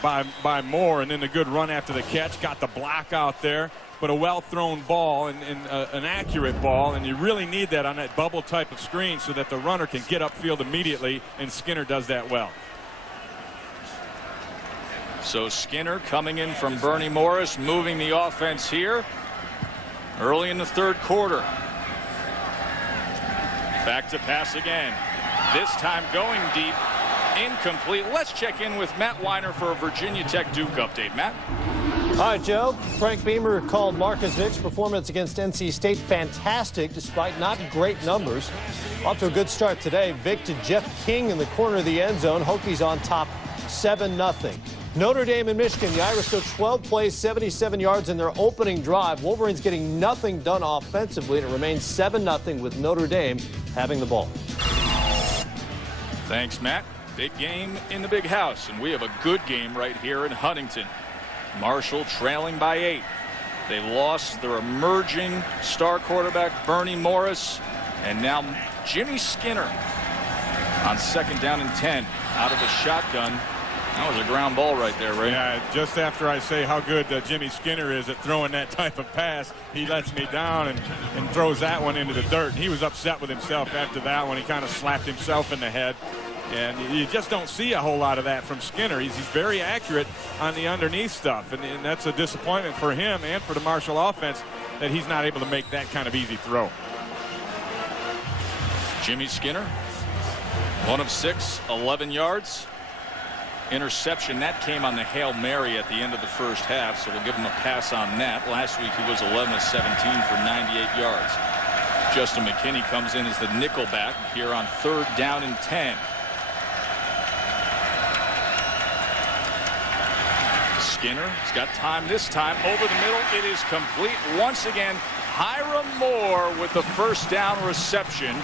by Moore, and then the good run after the catch. Got the block out there, but a well-thrown ball and an accurate ball, and you really need that on that bubble type of screen so that the runner can get upfield immediately, and Skinner does that well. So Skinner coming in from Bernie Morris, moving the offense here early in the 3rd quarter. Back to pass again. This time going deep. Incomplete. Let's check in with Matt Weiner for a Virginia Tech Duke update. Matt? All right, Joe. Frank Beamer called Marcus Vick's performance against NC State fantastic despite not great numbers. Off to a good start today. Vick to Jeff King in the corner of the end zone. Hokies on top 7-0. Notre Dame and Michigan. The Irish go 12 plays, 77 yards in their opening drive. Wolverines getting nothing done offensively, and it remains 7-0 with Notre Dame having the ball. Thanks, Matt. Big game in the big house, and we have a good game right here in Huntington. Marshall trailing by 8. They lost their emerging star quarterback Bernie Morris, and now Jimmy Skinner on 2nd down and 10 out of the shotgun. That was a ground ball right there, Ray. Yeah, just after I say how good Jimmy Skinner is at throwing that type of pass, he lets me down and throws that one into the dirt. He was upset with himself after that one. He kind of slapped himself in the head. And you just don't see a whole lot of that from Skinner. He's very accurate on the underneath stuff. And that's a disappointment for him and for the Marshall offense that he's not able to make that kind of easy throw. Jimmy Skinner, 1 of 6, 11 yards. Interception that came on the Hail Mary at the end of the first half, so we'll give him a pass on that. Last week he was 11 of 17 for 98 yards. Justin McKinney comes in as the nickel back here on 3rd down and 10. Skinner has got time this time over the middle. It is complete once again. Hiram Moore with the first down reception,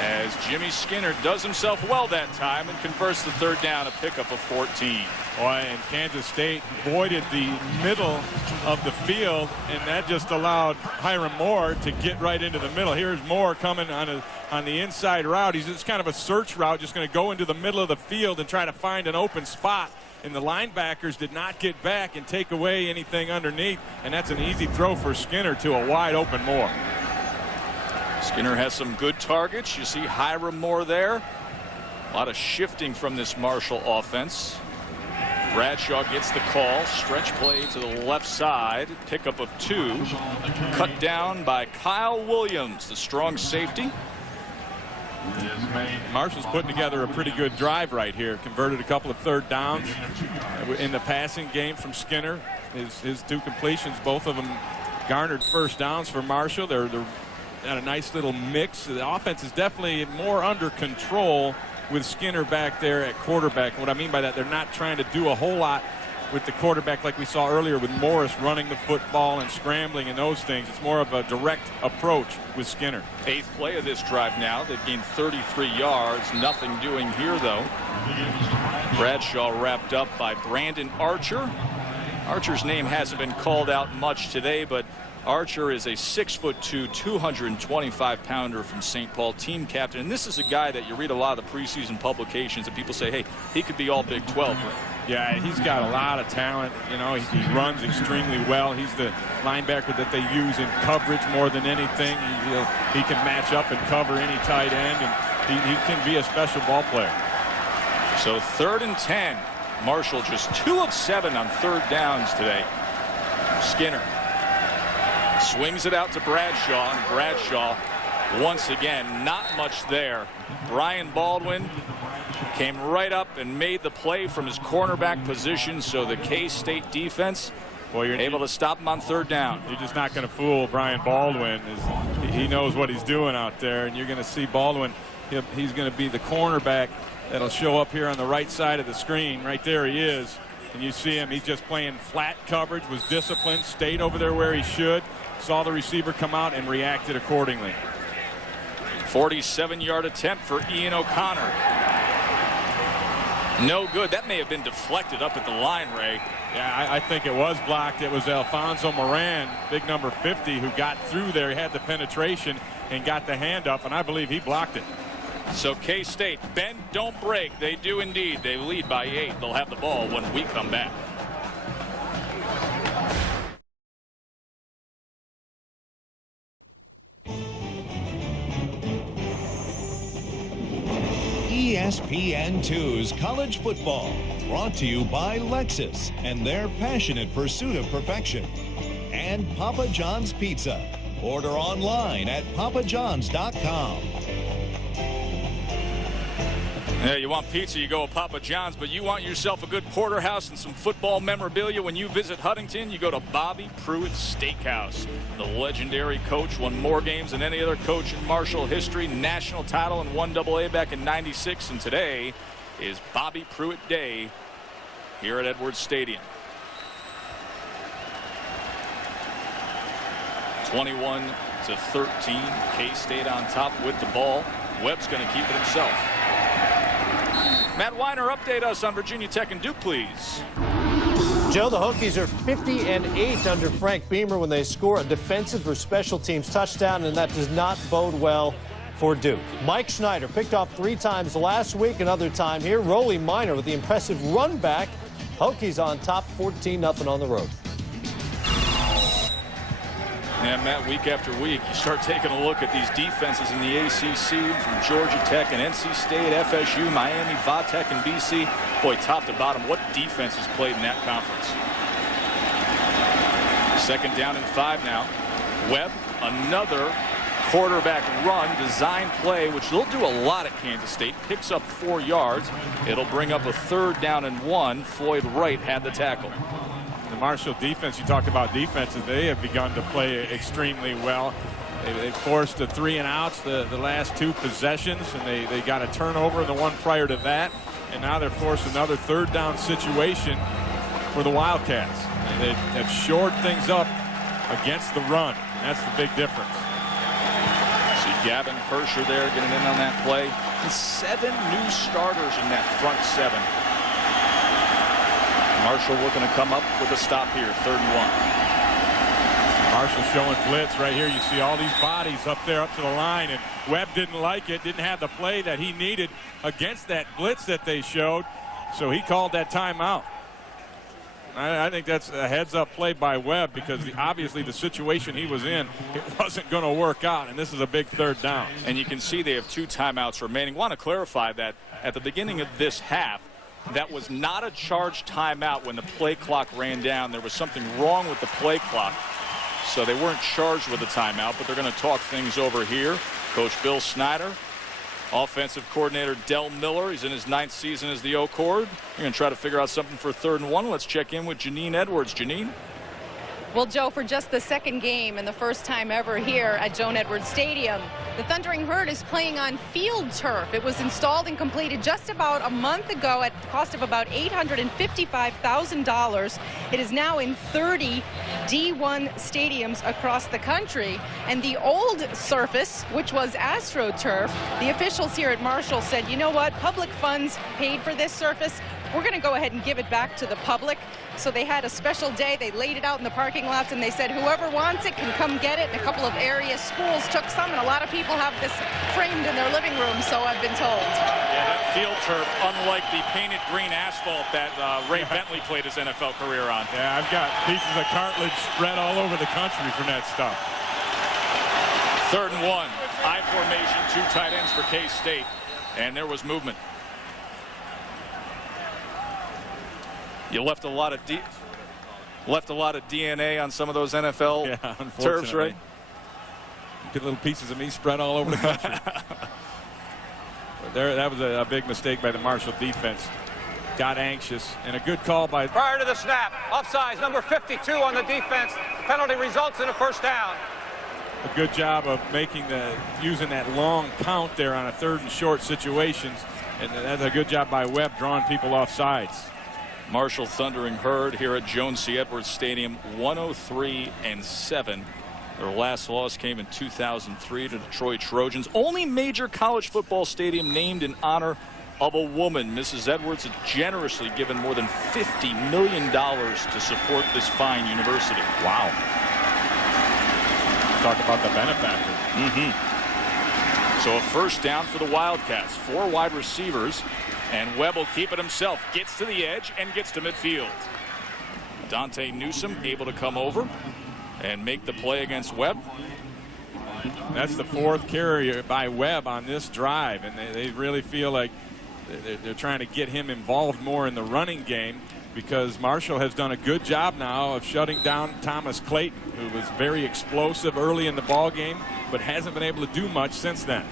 as Jimmy Skinner does himself well that time and converts the 3rd down, a pickup of 14. Boy, and Kansas State voided the middle of the field, and that just allowed Hiram Moore to get right into the middle. Here's Moore coming on the inside route. He's just kind of a search route, just going to go into the middle of the field and try to find an open spot. And the linebackers did not get back and take away anything underneath, and that's an easy throw for Skinner to a wide open Moore. Skinner has some good targets. You see Hiram Moore there. A lot of shifting from this Marshall offense. Bradshaw gets the call. Stretch play to the left side. Pickup of 2. Cut down by Kyle Williams, the strong safety. Marshall's putting together a pretty good drive right here. Converted a couple of 3rd downs in the passing game from Skinner. His 2 completions, both of them garnered first downs for Marshall. They're at a nice little mix. The offense is definitely more under control with Skinner back there at quarterback. And what I mean by that, they're not trying to do a whole lot with the quarterback like we saw earlier with Morris running the football and scrambling and those things. It's more of a direct approach with Skinner. 8th play of this drive now. They've gained 33 yards. Nothing doing here, though. Bradshaw wrapped up by Brandon Archer. Archer's name hasn't been called out much today, but Archer is a 6'2", 225-pounder from St. Paul, team captain. And this is a guy that you read a lot of the preseason publications and people say, hey, he could be all Big 12. Yeah, he's got a lot of talent. You know, he runs extremely well. He's the linebacker that they use in coverage more than anything. He can match up and cover any tight end, and he can be a special ball player. So 3rd and 10. Marshall just 2 of 7 on 3rd downs today. Skinner swings it out to Bradshaw, and Bradshaw once again not much there. Brian Baldwin came right up and made the play from his cornerback position, so the K-State defense you're able to stop him on 3rd down. You're just not going to fool Brian Baldwin. He knows what he's doing out there, and you're going to see Baldwin. He's going to be the cornerback that'll show up here on the right side of the screen. Right there he is. And you see him. He's just playing flat coverage, was disciplined, stayed over there where he should. saw the receiver come out and reacted accordingly. 47-yard attempt for Ian O'Connor. No good. That may have been deflected up at the line, Ray. Yeah, I think it was blocked. It was Alfonso Moran, big number 50, who got through there. He had the penetration and got the hand up, and I believe he blocked it. So K-State, bend, don't break. They do indeed. They lead by 8. They'll have the ball when we come back. ESPN2's College Football, brought to you by Lexus and their passionate pursuit of perfection. And Papa John's Pizza. Order online at papajohns.com. Yeah, you want pizza, you go to Papa John's, but you want yourself a good porterhouse and some football memorabilia when you visit Huntington, you go to Bobby Pruitt Steakhouse. The legendary coach won more games than any other coach in Marshall history, national title in 1AA back in '96, and today is Bobby Pruitt Day here at Edwards Stadium. 21-13, K-State on top with the ball. Webb's going to keep it himself. Matt Weiner, update us on Virginia Tech and Duke, please. Joe, the Hokies are 50-8 under Frank Beamer when they score a defensive or special teams touchdown, and that does not bode well for Duke. Mike Schneider picked off 3 times last week, another time here. Roley Minor with the impressive run back. Hokies on top 14-0 on the road. And Matt, week after week, you start taking a look at these defenses in the ACC from Georgia Tech and NC State, FSU, Miami, Va-Tech, and BC. Boy, top to bottom, what defenses played in that conference? 2nd down and 5 now. Webb, another quarterback run, design play, which they'll do a lot at Kansas State. Picks up 4 yards. It'll bring up a 3rd down and 1. Floyd Wright had the tackle. The Marshall defense, you talked about defenses, they have begun to play extremely well. They forced the 3 and outs the last 2 possessions, and they got a turnover in the one prior to that, and now they're forced another 3rd down situation for the Wildcats. They have shored things up against the run. That's the big difference. See Gavin Hersher there getting in on that play. And 7 new starters in that front 7. Marshall looking to come up with a stop here, 3rd and 1. Marshall showing blitz right here. You see all these bodies up there up to the line, and Webb didn't like it, didn't have the play that he needed against that blitz that they showed, so he called that timeout. I think that's a heads-up play by Webb, because obviously the situation he was in, it wasn't going to work out, and this is a big 3rd down. And you can see they have 2 timeouts remaining. Want to clarify that at the beginning of this half, that was not a charged timeout when the play clock ran down. There was something wrong with the play clock, so they weren't charged with a timeout, but they're going to talk things over here. Coach Bill Snyder, offensive coordinator Del Miller. He's in his 9th season as the O-Cord. We're going to try to figure out something for 3rd and 1. Let's check in with Janine Edwards. Janine? Well, Joe, for just the 2nd game and the first time ever here at Joan Edwards Stadium, the Thundering Herd is playing on field turf. It was installed and completed just about a month ago at the cost of about $855,000. It is now in 30 D1 stadiums across the country. And the old surface, which was AstroTurf, the officials here at Marshall said, you know what, public funds paid for this surface. We're going to go ahead and give it back to the public. So they had a special day. They laid it out in the parking lots, and they said whoever wants it can come get it. And a couple of area schools took some, and a lot of people have this framed in their living room, so I've been told. Yeah, that field turf, unlike the painted green asphalt that Ray Bentley played his NFL career on. Yeah, I've got pieces of cartilage spread all over the country from that stuff. 3rd and 1. I formation, 2 tight ends for K-State, and there was movement. You left a lot of DNA on some of those NFL turfs, right? Get little pieces of me spread all over the country. That was a big mistake by the Marshall defense. Got anxious, and a good call by. Prior to the snap, offsides, number 52 on the defense. Penalty results in a 1st down. A good job of using that long count there on a 3rd and short situations, and that's a good job by Webb drawing people off sides. Marshall Thundering Herd here at Joan C. Edwards Stadium, 103-7 Their last loss came in 2003 to Detroit Trojans. Only major college football stadium named in honor of a woman. Mrs. Edwards had generously given more than $50 million to support this fine university. Wow. Talk about the benefactor. So a first down for the Wildcats. 4 wide receivers, and Webb will keep it himself. Gets to the edge and gets to midfield. Dante Newsome able to come over and make the play against Webb. That's the 4th carry by Webb on this drive, and they really feel like they're trying to get him involved more in the running game, because Marshall has done a good job now of shutting down Thomas Clayton, who was very explosive early in the ball game, but hasn't been able to do much since then.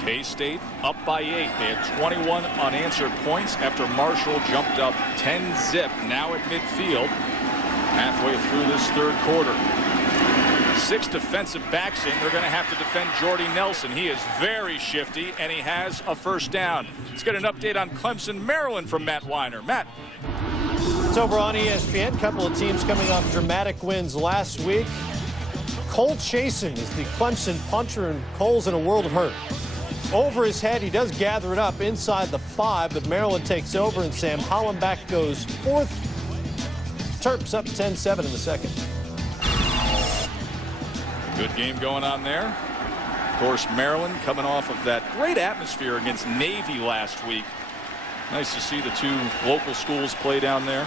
K-State up by 8. They had 21 unanswered points after Marshall jumped up 10-zip. Now at midfield, halfway through this third quarter. 6 defensive backs in. They're going to have to defend Jordy Nelson. He is very shifty, and he has a first down. Let's get an update on Clemson, Maryland from Matt Weiner. Matt. It's over on ESPN. A couple of teams coming off dramatic wins last week. Cole Chasen is the Clemson punter, and Cole's in a world of hurt. Over his head, he does gather it up inside the 5, but Maryland takes over, and Sam Hollenbach goes 4th. Terps up 10-7 in the second. Good game going on there. Of course, Maryland coming off of that great atmosphere against Navy last week. Nice to see the 2 local schools play down there.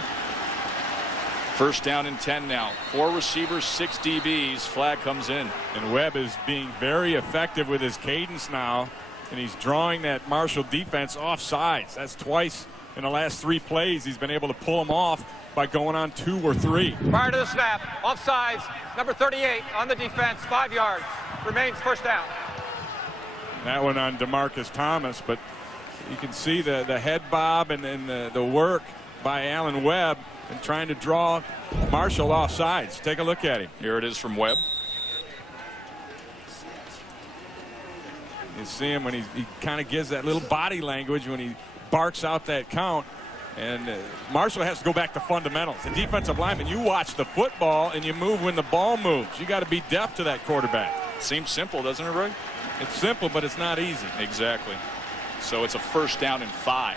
First down and 10 now. 4 receivers, 6 DBs. Flag comes in. And Webb is being very effective with his cadence now, and he's drawing that Marshall defense off sides. That's twice in the last 3 plays he's been able to pull them off by going on 2 or 3. Prior to the snap, offsides, number 38 on the defense, 5 yards. Remains first down. That one on DeMarcus Thomas, but you can see the head bob and then the work by Alan Webb and trying to draw Marshall off sides. Take a look at him. Here it is from Webb. You see him when he kind of gives that little body language when he barks out that count. And Marshall has to go back to fundamentals. The defensive lineman, you watch the football and you move when the ball moves. You got to be deaf to that quarterback. Seems simple, doesn't it, Ray? It's simple, but it's not easy. Exactly. So it's a first down and 5.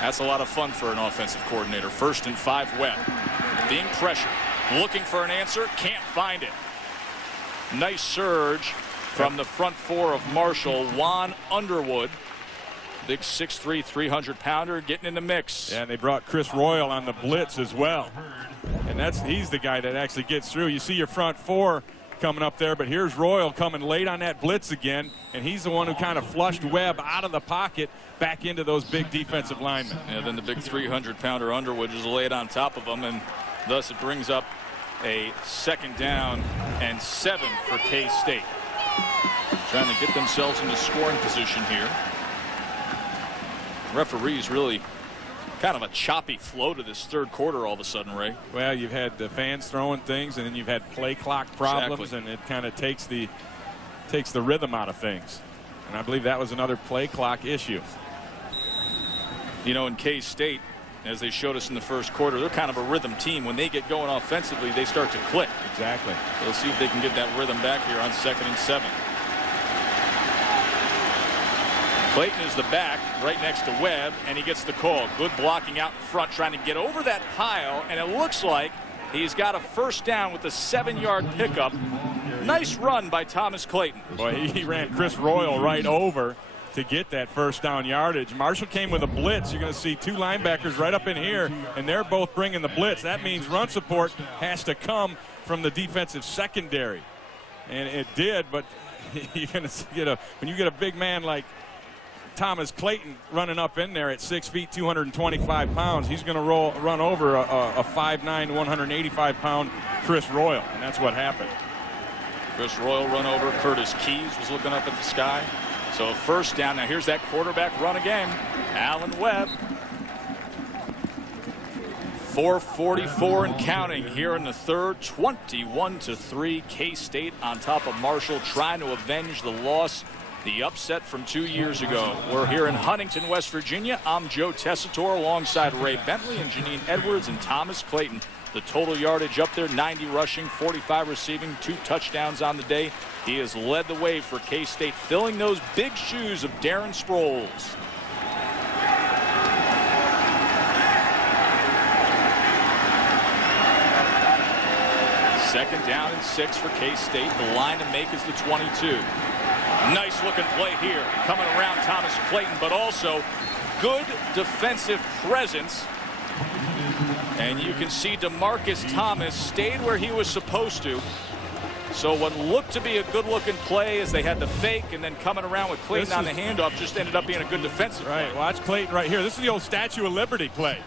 That's a lot of fun for an offensive coordinator. 1st and 5, Webb. Being pressured. Looking for an answer. Can't find it. Nice surge from the front 4 of Marshall. Juan Underwood. Big 6'3", 300-pounder getting in the mix. Yeah, and they brought Chris Royal on the blitz as well. And he's the guy that actually gets through. You see your front 4 coming up there, but here's Royal coming late on that blitz again, and he's the one who kind of flushed Webb out of the pocket back into those big defensive linemen. And then the big 300-pounder Underwood is laid on top of him, and thus it brings up a 2nd down and 7 for K-State. Trying to get themselves into scoring position here. Referees really kind of a choppy flow to this third quarter all of a sudden, Ray. Well, you've had the fans throwing things, and then you've had play clock problems, exactly. And it kind of takes the rhythm out of things. And I believe that was another play clock issue. You know, in K-State, as they showed us in the first quarter, they're kind of a rhythm team. When they get going offensively, they start to click. Exactly. So let's see if they can get that rhythm back here on 2nd and 7. Clayton is the back right next to Webb, and he gets the call. Good blocking out in front, trying to get over that pile, and it looks like he's got a first down with a 7-yard pickup. Nice run by Thomas Clayton. Boy, he ran Chris Royal right over to get that first down yardage. Marshall came with a blitz. You're going to see 2 linebackers right up in here, and they're both bringing the blitz. That means run support has to come from the defensive secondary, and it did. But you're going to when you get a big man like Thomas Clayton running up in there at 6 feet, 225 pounds, he's going to run over a 5'9", 185-pound Chris Royal, and that's what happened. Chris Royal run over. Curtis Keys was looking up at the sky. So first down. Now here's that quarterback run again. Alan Webb. 4:44 and counting here in the third. 21-3. K-State on top of Marshall, trying to avenge the loss, the upset from 2 years ago. We're here in Huntington, West Virginia. I'm Joe Tessitore alongside Ray Bentley and Janine Edwards and Thomas Clayton. The total yardage up there, 90 rushing, 45 receiving, 2 touchdowns on the day. He has led the way for K-State, filling those big shoes of Darren Sproles. Second down and 6 for K-State. The line to make is the 22. Nice looking play here, coming around Thomas Clayton, but also good defensive presence. And you can see DeMarcus Thomas stayed where he was supposed to. So what looked to be a good-looking play as they had the fake and then coming around with Clayton on the handoff just ended up being a good defensive play. Watch Clayton right here. This is the old Statue of Liberty play.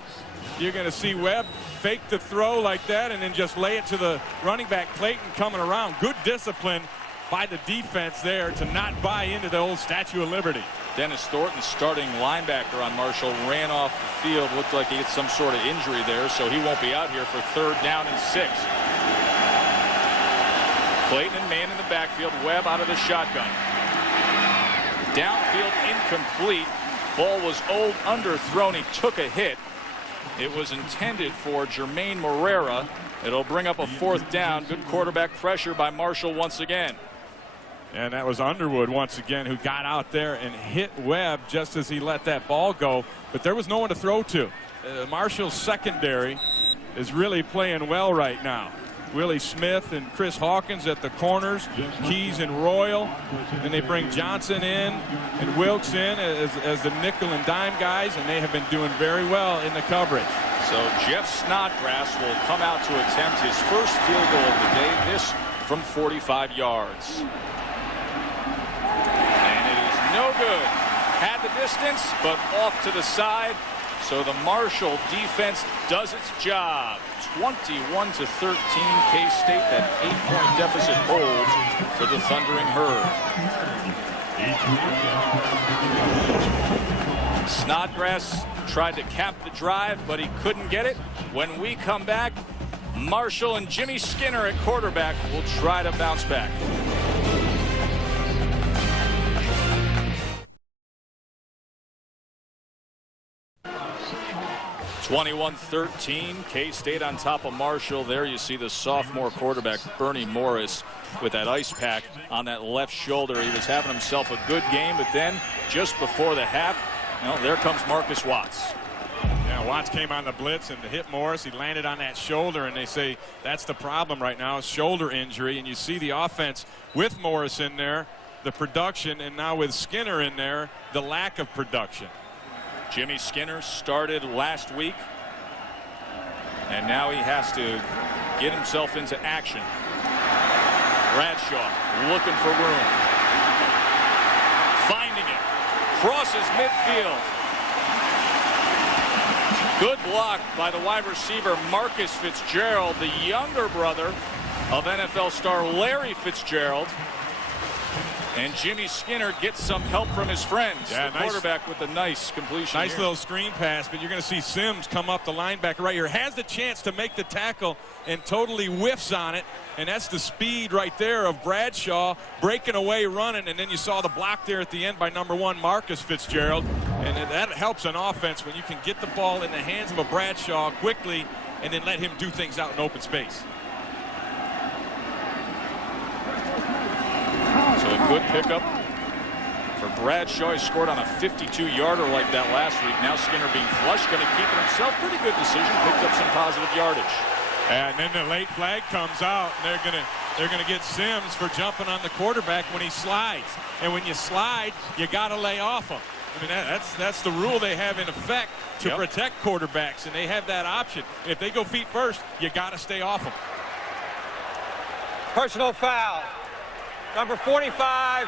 You're going to see Webb fake the throw like that and then just lay it to the running back Clayton coming around. Good discipline by the defense there to not buy into the old Statue of Liberty. Dennis Thornton, starting linebacker on Marshall, ran off the field. Looked like he had some sort of injury there, so he won't be out here for 3rd down and 6. Clayton and man in the backfield. Webb out of the shotgun. Downfield incomplete. Ball was old underthrown. He took a hit. It was intended for Jermaine Morera. It'll bring up a 4th down. Good quarterback pressure by Marshall once again. And that was Underwood once again who got out there and hit Webb just as he let that ball go. But there was no one to throw to. Marshall's secondary is really playing well right now. Willie Smith and Chris Hawkins at the corners, Keys and Royal. And they bring Johnson in and Wilkes in as the nickel and dime guys, and they have been doing very well in the coverage. So Jeff Snodgrass will come out to attempt his first field goal of the day, this from 45 yards. And it is no good. Had the distance, but off to the side. So the Marshall defense does its job. 21-13, K-State, that 8-point deficit holds for the Thundering Herd. Snodgrass tried to cap the drive, but he couldn't get it. When we come back, Marshall and Jimmy Skinner at quarterback will try to bounce back. 21-13, K-State on top of Marshall. There you see the sophomore quarterback, Bernie Morris, with that ice pack on that left shoulder. He was having himself a good game, but then just before the half, there comes Marcus Watts. Yeah, Watts came on the blitz and hit Morris. He landed on that shoulder, and they say that's the problem right now, is shoulder injury. And you see the offense with Morris in there, the production, and now with Skinner in there, the lack of production. Jimmy Skinner started last week, and now he has to get himself into action. Bradshaw looking for room. Finding it. Crosses midfield. Good block by the wide receiver, Marcus Fitzgerald, the younger brother of NFL star Larry Fitzgerald. And Jimmy Skinner gets some help from his friends. Yeah, the quarterback with a nice completion. Nice little screen pass, but you're going to see Sims come up, the linebacker right here. Has the chance to make the tackle and totally whiffs on it. And that's the speed right there of Bradshaw breaking away, running. And then you saw the block there at the end by number 1, Marcus Fitzgerald. And that helps an offense when you can get the ball in the hands of a Bradshaw quickly and then let him do things out in open space. So a good pickup for Bradshaw. He scored on a 52-yarder like that last week. Now Skinner being flush, going to keep it himself. Pretty good decision. Picked up some positive yardage. And then the late flag comes out, and they're gonna get Sims for jumping on the quarterback when he slides. And when you slide, you got to lay off him. I mean, that's the rule they have in effect to protect quarterbacks, and they have that option. If they go feet first, you got to stay off them. Personal foul. Number 45,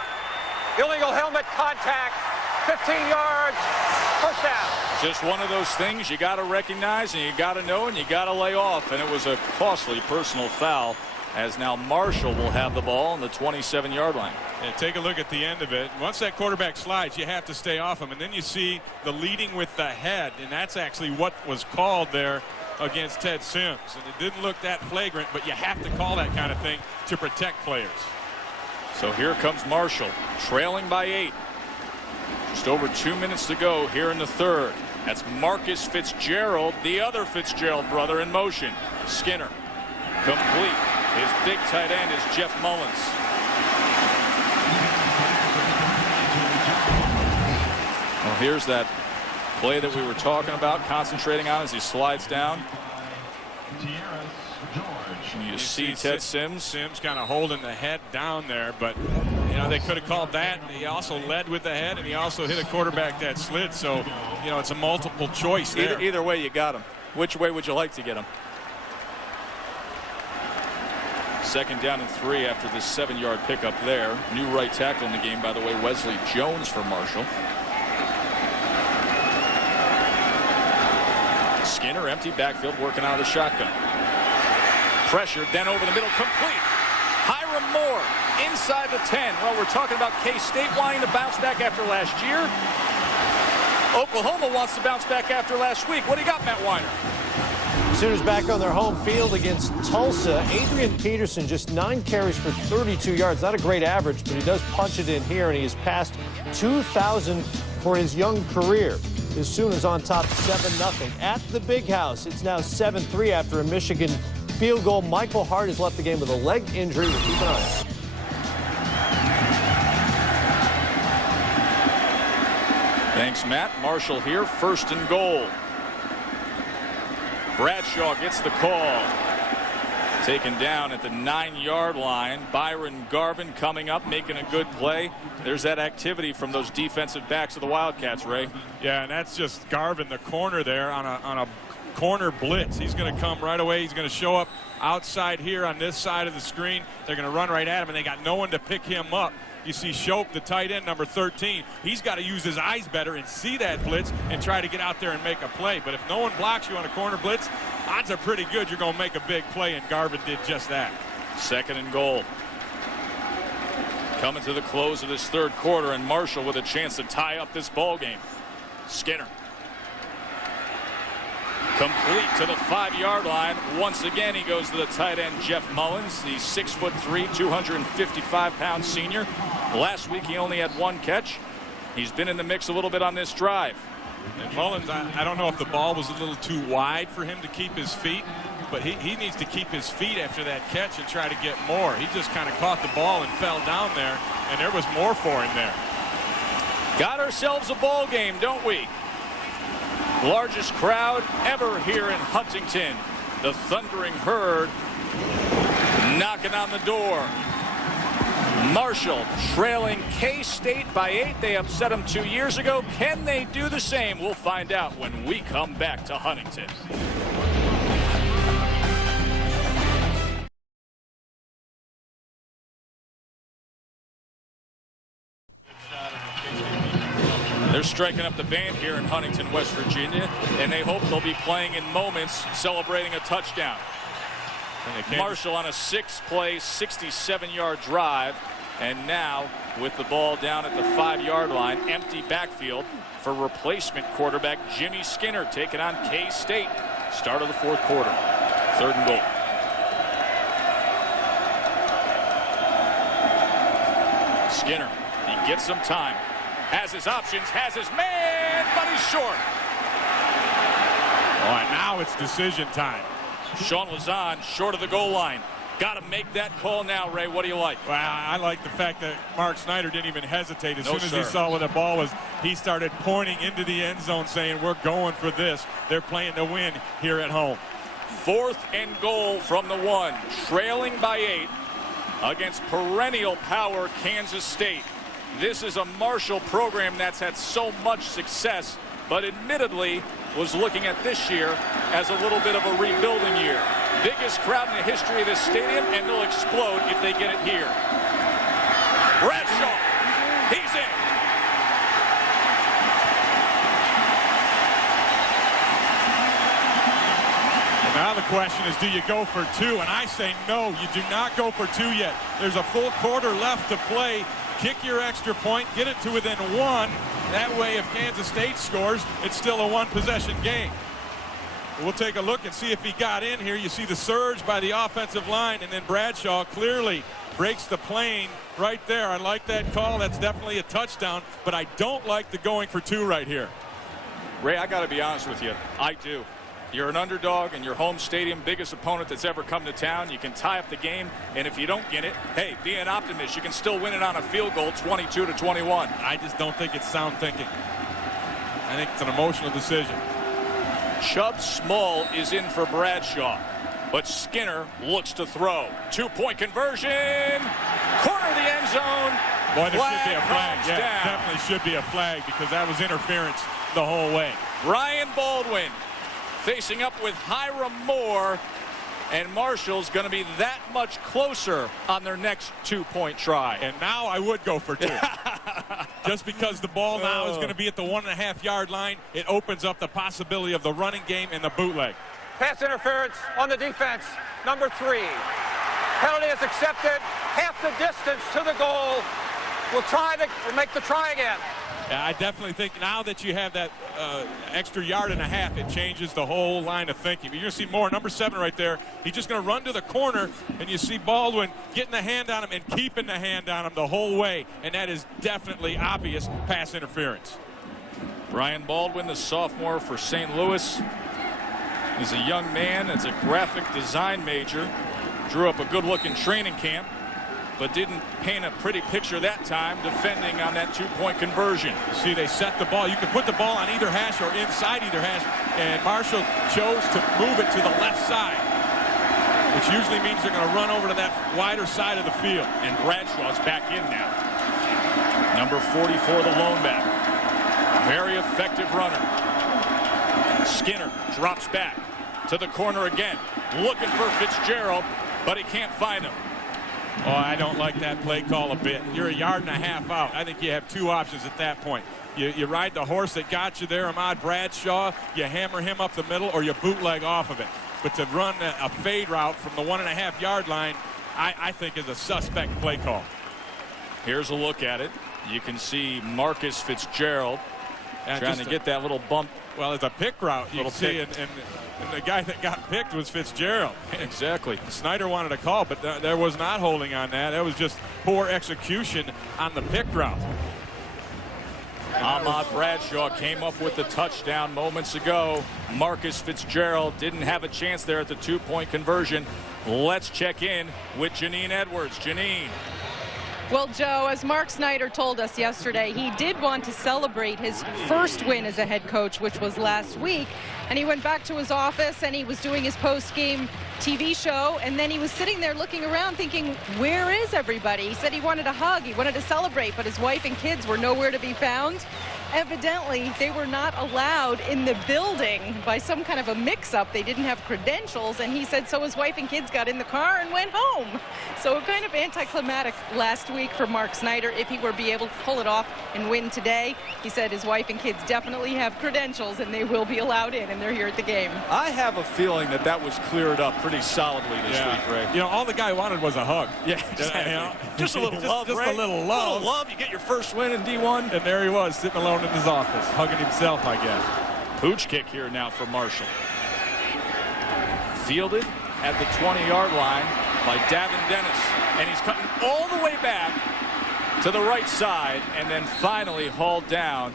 illegal helmet contact, 15 yards, first down. Just one of those things you got to recognize and you got to know and you got to lay off. And it was a costly personal foul, as now Marshall will have the ball on the 27-yard line. And take a look at the end of it. Once that quarterback slides, you have to stay off him. And then you see the leading with the head, and that's actually what was called there against Ted Sims. And it didn't look that flagrant, but you have to call that kind of thing to protect players. So here comes Marshall, trailing by 8. Just over 2 minutes to go here in the third. That's Marcus Fitzgerald, the other Fitzgerald brother, in motion. Skinner, complete. His big tight end is Jeff Mullins. Well, here's that play that we were talking about, concentrating on as he slides down. You see Ted Sims kind of holding the head down there, but you know, they could have called that. He also led with the head, and he also hit a quarterback that slid. So, you know, it's a multiple choice there. Either way, you got him. Which way would you like to get him? 2nd down and 3 after this 7-yard pickup there. New right tackle in the game, by the way, Wesley Jones for Marshall. Skinner, empty backfield, working out of the shotgun. Pressured, then over the middle, complete. Hiram Moore inside the 10. Well, we're talking about K-State wanting to bounce back after last year. Oklahoma wants to bounce back after last week. What do you got, Matt Weiner? Sooners back on their home field against Tulsa. Adrian Peterson, just 9 carries for 32 yards. Not a great average, but he does punch it in here, and he has passed 2,000 for his young career. His Sooners on top 7-0 at the Big House. It's now 7-3 after a Michigan field goal. Michael Hart has left the game with a leg injury. We'll keep an eye on it. Thanks, Matt. Marshall here, 1st and goal. Bradshaw gets the call. Taken down at the 9-yard line. Byron Garvin coming up, making a good play. There's that activity from those defensive backs of the Wildcats, Ray. Yeah, and that's just Garvin, the corner there, on a corner blitz. He's going to come right away. He's going to show up outside here on this side of the screen. They're going to run right at him, and they got no one to pick him up. You see Shope, the tight end, number 13. He's got to use his eyes better and see that blitz and try to get out there and make a play. But if no one blocks you on a corner blitz, odds are pretty good you're going to make a big play, and Garvin did just that. 2nd and goal. Coming to the close of this 3rd quarter, and Marshall with a chance to tie up this ball game. Skinner. Complete to the 5-yard line. Once again, he goes to the tight end, Jeff Mullins, the 6'3", 255-pound senior. Last week, he only had 1 catch. He's been in the mix a little bit on this drive. And Mullins, I don't know if the ball was a little too wide for him to keep his feet, but he needs to keep his feet after that catch and try to get more. He just kind of caught the ball and fell down there, and there was more for him there. Got ourselves a ball game, don't we? Largest crowd ever here in Huntington. The Thundering Herd knocking on the door. Marshall trailing K-State by 8. They upset them 2 years ago. Can they do the same? We'll find out when we come back to Huntington. They're striking up the band here in Huntington, West Virginia, and they hope they'll be playing in moments celebrating a touchdown. Marshall on a 6-play, 67-yard drive, and now with the ball down at the 5-yard line, empty backfield for replacement quarterback Jimmy Skinner taking on K-State. Start of the 4th quarter. 3rd and goal. Skinner, he gets some time. Has his options, has his man, but he's short. All right, now it's decision time. Sean Lazan short of the goal line. Got to make that call now, Ray. What do you like? Well, I like the fact that Mark Snyder didn't even hesitate. As soon as he saw where the ball was, he started pointing into the end zone saying, we're going for this. They're playing to win here at home. 4th and goal from the 1. Trailing by 8 against perennial power Kansas State. This is a Marshall program that's had so much success, but admittedly was looking at this year as a little bit of a rebuilding year. Biggest crowd in the history of this stadium, and they'll explode if they get it here. Bradshaw, he's in. Now the question is, do you go for 2? And I say no, you do not go for 2 yet. There's a full quarter left to play. Kick your extra point, get it to within 1. That way, if Kansas State scores, it's still a 1-possession game. We'll take a look and see if he got in here. You see the surge by the offensive line, and then Bradshaw clearly breaks the plane right there. I like that call. That's definitely a touchdown, but I don't like the going for 2 right here. Ray, I got to be honest with you. I do. You're an underdog in your home stadium, biggest opponent that's ever come to town. You can tie up the game, and if you don't get it, hey, be an optimist. You can still win it on a field goal, 22-21. I just don't think it's sound thinking. I think it's an emotional decision. Chubb Small is in for Bradshaw, but Skinner looks to throw. 2-point conversion, corner of the end zone. Boy, there should be a flag. Comes Yeah, down. definitely should be a flag because that was interference the whole way. Ryan Baldwin facing up with Hiram Moore, and Marshall's going to be that much closer on their next 2-point try. And now I would go for 2. Just because the ball now is going to be at the 1.5-yard line, it opens up the possibility of the running game and the bootleg. Pass interference on the defense, number 3. Penalty is accepted, half the distance to the goal. We'll make the try again. Yeah, I definitely think now that you have that extra 1.5 yards, it changes the whole line of thinking. You're going to see more. Number 7 right there. He's just going to run to the corner, and you see Baldwin getting the hand on him and keeping the hand on him the whole way, and that is definitely obvious pass interference. Ryan Baldwin, the sophomore for St. Louis. He's a young man. It's a graphic design major. Drew up a good-looking training camp, but didn't paint a pretty picture that time defending on that 2-point conversion. See, they set the ball. You can put the ball on either hash or inside either hash, and Marshall chose to move it to the left side, which usually means they're going to run over to that wider side of the field. And Bradshaw's back in now. Number 44, the lone back. Very effective runner. Skinner drops back to the corner again, looking for Fitzgerald, but he can't find him. Oh, I don't like that play call a bit. You're 1.5 yards out. I think you have 2 options at that point. You ride the horse that got you there, Ahmad Bradshaw. You hammer him up the middle, or you bootleg off of it. But to run a fade route from the 1.5 yard line, I think is a suspect play call. Here's a look at it. You can see Marcus Fitzgerald trying to get that little bump. Well, it's a pick route. You can see, and the guy that got picked was Fitzgerald. Exactly. Snyder wanted a call, but there was not holding on that. That was just poor execution on the pick route. Ahmad Bradshaw came up with the touchdown moments ago. Marcus Fitzgerald didn't have a chance there at the 2-point conversion. Let's check in with Janine Edwards. Janine. Well, Joe, as Mark Snyder told us yesterday, he did want to celebrate his first win as a head coach, which was last week. And he went back to his office and he was doing his post-game TV show. And then he was sitting there looking around thinking, where is everybody? He said he wanted a hug, he wanted to celebrate, but his wife and kids were nowhere to be found. Evidently, they were not allowed in the building by some kind of a mix-up. They didn't have credentials, and he said so his wife and kids got in the car and went home. So kind of anticlimactic last week for Mark Snyder. If he were to be able to pull it off and win today, he said his wife and kids definitely have credentials, and they will be allowed in, and they're here at the game. I have a feeling that was cleared up pretty solidly this week, Ray. You know, all the guy wanted was a hug. Yeah, exactly. You know, just a little love, just Ray. a little love. A little love. You get your first win in D1. And there he was, sitting alone in his office, hugging himself, I guess. Pooch kick here now for Marshall. Fielded at the 20-yard line by Davin Dennis. And he's cutting all the way back to the right side and then finally hauled down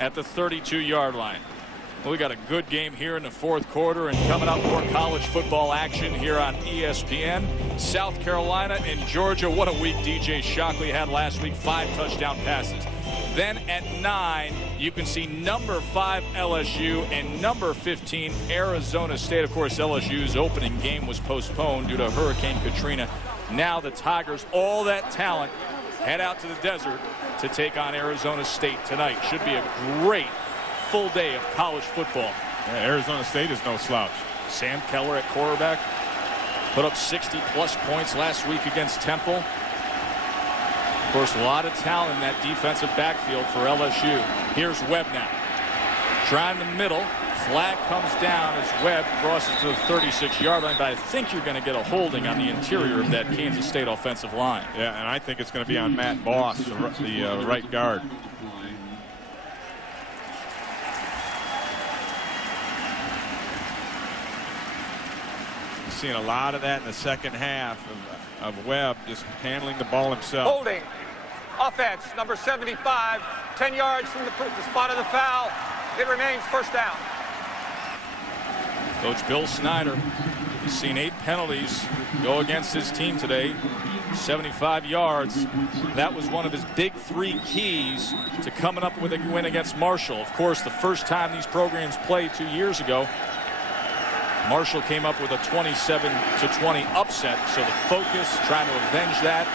at the 32-yard line. Well, we got a good game here in the fourth quarter, and coming up more college football action here on ESPN. South Carolina and Georgia. What a week DJ Shockley had last week. 5 touchdown passes. Then at 9, you can see number 5 LSU and number 15 Arizona State. Of course, LSU's opening game was postponed due to Hurricane Katrina. Now the Tigers, all that talent, head out to the desert to take on Arizona State tonight. Should be a great full day of college football. Yeah, Arizona State is no slouch. Sam Keller at quarterback. Put up 60-plus points last week against Temple. Of course, a lot of talent in that defensive backfield for LSU. Here's Webb now. Trying the middle. Flag comes down as Webb crosses to the 36-yard line, but I think you're going to get a holding on the interior of that Kansas State offensive line. Yeah, and I think it's going to be on Matt Boss, the right guard. Seeing a lot of that in the second half of Webb just handling the ball himself. Holding. Offense, number 75, 10 yards from the spot of the foul. It remains first down. Coach Bill Snyder has seen 8 penalties go against his team today. 75 yards. That was one of his big 3 keys to coming up with a win against Marshall. Of course, the first time these programs played 2 years ago, Marshall came up with a 27-20 upset. So the focus, trying to avenge that.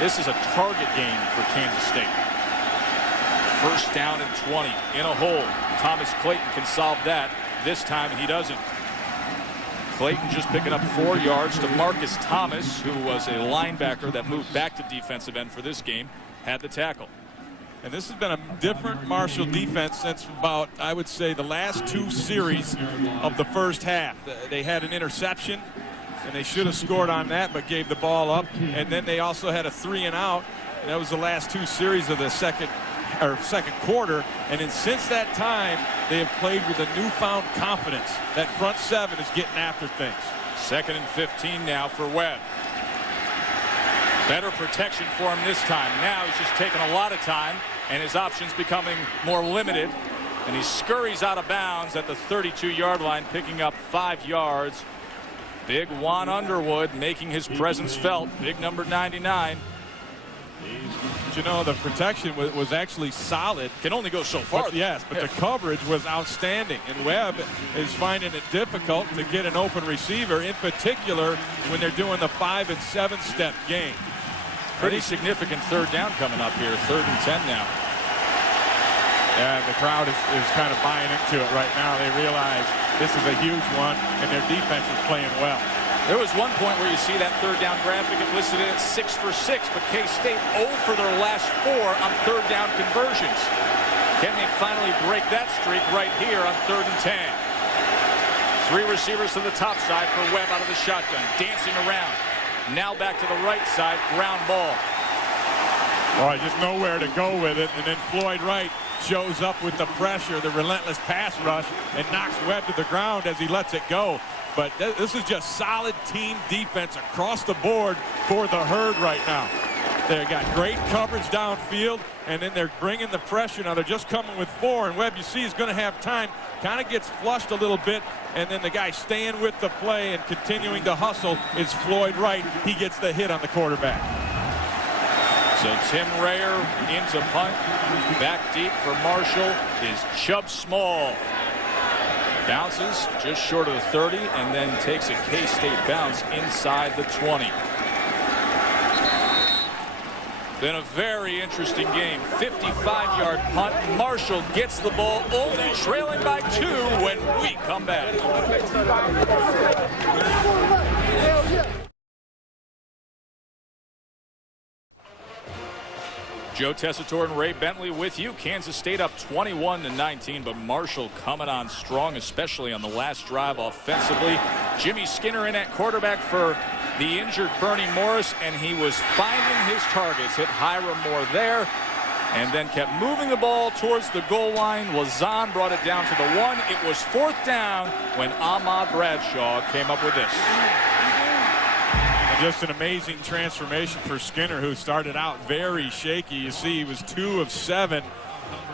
This is a target game for Kansas State. First down and 20 in a hole. Thomas Clayton can solve that. This time he doesn't. Clayton just picking up 4 yards to Marcus Thomas, who was a linebacker that moved back to defensive end for this game, had the tackle. And this has been a different Marshall defense since about, I would say, the last 2 series of the first half. They had an interception, and they should have scored on that, but gave the ball up. And then they also had a 3-and-out, and that was the last 2 series of the second quarter. And then since that time, they have played with a newfound confidence. That front 7 is getting after things. 2nd and 15 now for Webb. Better protection for him this time. Now he's just taking a lot of time, and his options becoming more limited. And he scurries out of bounds at the 32-yard line, picking up 5 yards. Big Juan Underwood making his presence felt. Big number 99. But you know, the protection was actually solid. Can only go so far. Yes, but the coverage was outstanding. And Webb is finding it difficult to get an open receiver, in particular when they're doing the 5- and 7-step game. Pretty significant 3rd down coming up here. 3rd and 10 now. And the crowd is kind of buying into it right now. They realize this is a huge one, and their defense is playing well. There was one point where you see that 3rd down graphic. It listed it at 6 for 6, but K-State 0 for their last 4 on 3rd down conversions. Can they finally break that streak right here on 3rd and 10? 3 receivers to the top side for Webb out of the shotgun, dancing around. Now back to the right side, ground ball. Boy, just nowhere to go with it, and then Floyd Wright shows up with the pressure, the relentless pass rush, and knocks Webb to the ground as he lets it go. But this is just solid team defense across the board for the Herd right now. They've got great coverage downfield, and then they're bringing the pressure. Now they're just coming with 4, and Webb, you see, is going to have time. Kind of gets flushed a little bit, and then the guy staying with the play and continuing to hustle is Floyd Wright. He gets the hit on the quarterback. So Tim Rayer into punt. Back deep for Marshall is Chubb Small. Bounces just short of the 30 and then takes a K-State bounce inside the 20. Been a very interesting game. 55-yard punt. Marshall gets the ball, only trailing by 2 when we come back. Joe Tessitore and Ray Bentley with you. Kansas State up 21-19, but Marshall coming on strong, especially on the last drive offensively. Jimmy Skinner in at quarterback for the injured Bernie Morris, and he was finding his targets. Hit Hiram Moore there, and then kept moving the ball towards the goal line. Lazan brought it down to the 1. It was 4th down when Ahmad Bradshaw came up with this. Just an amazing transformation for Skinner, who started out very shaky. You see, he was 2 of 7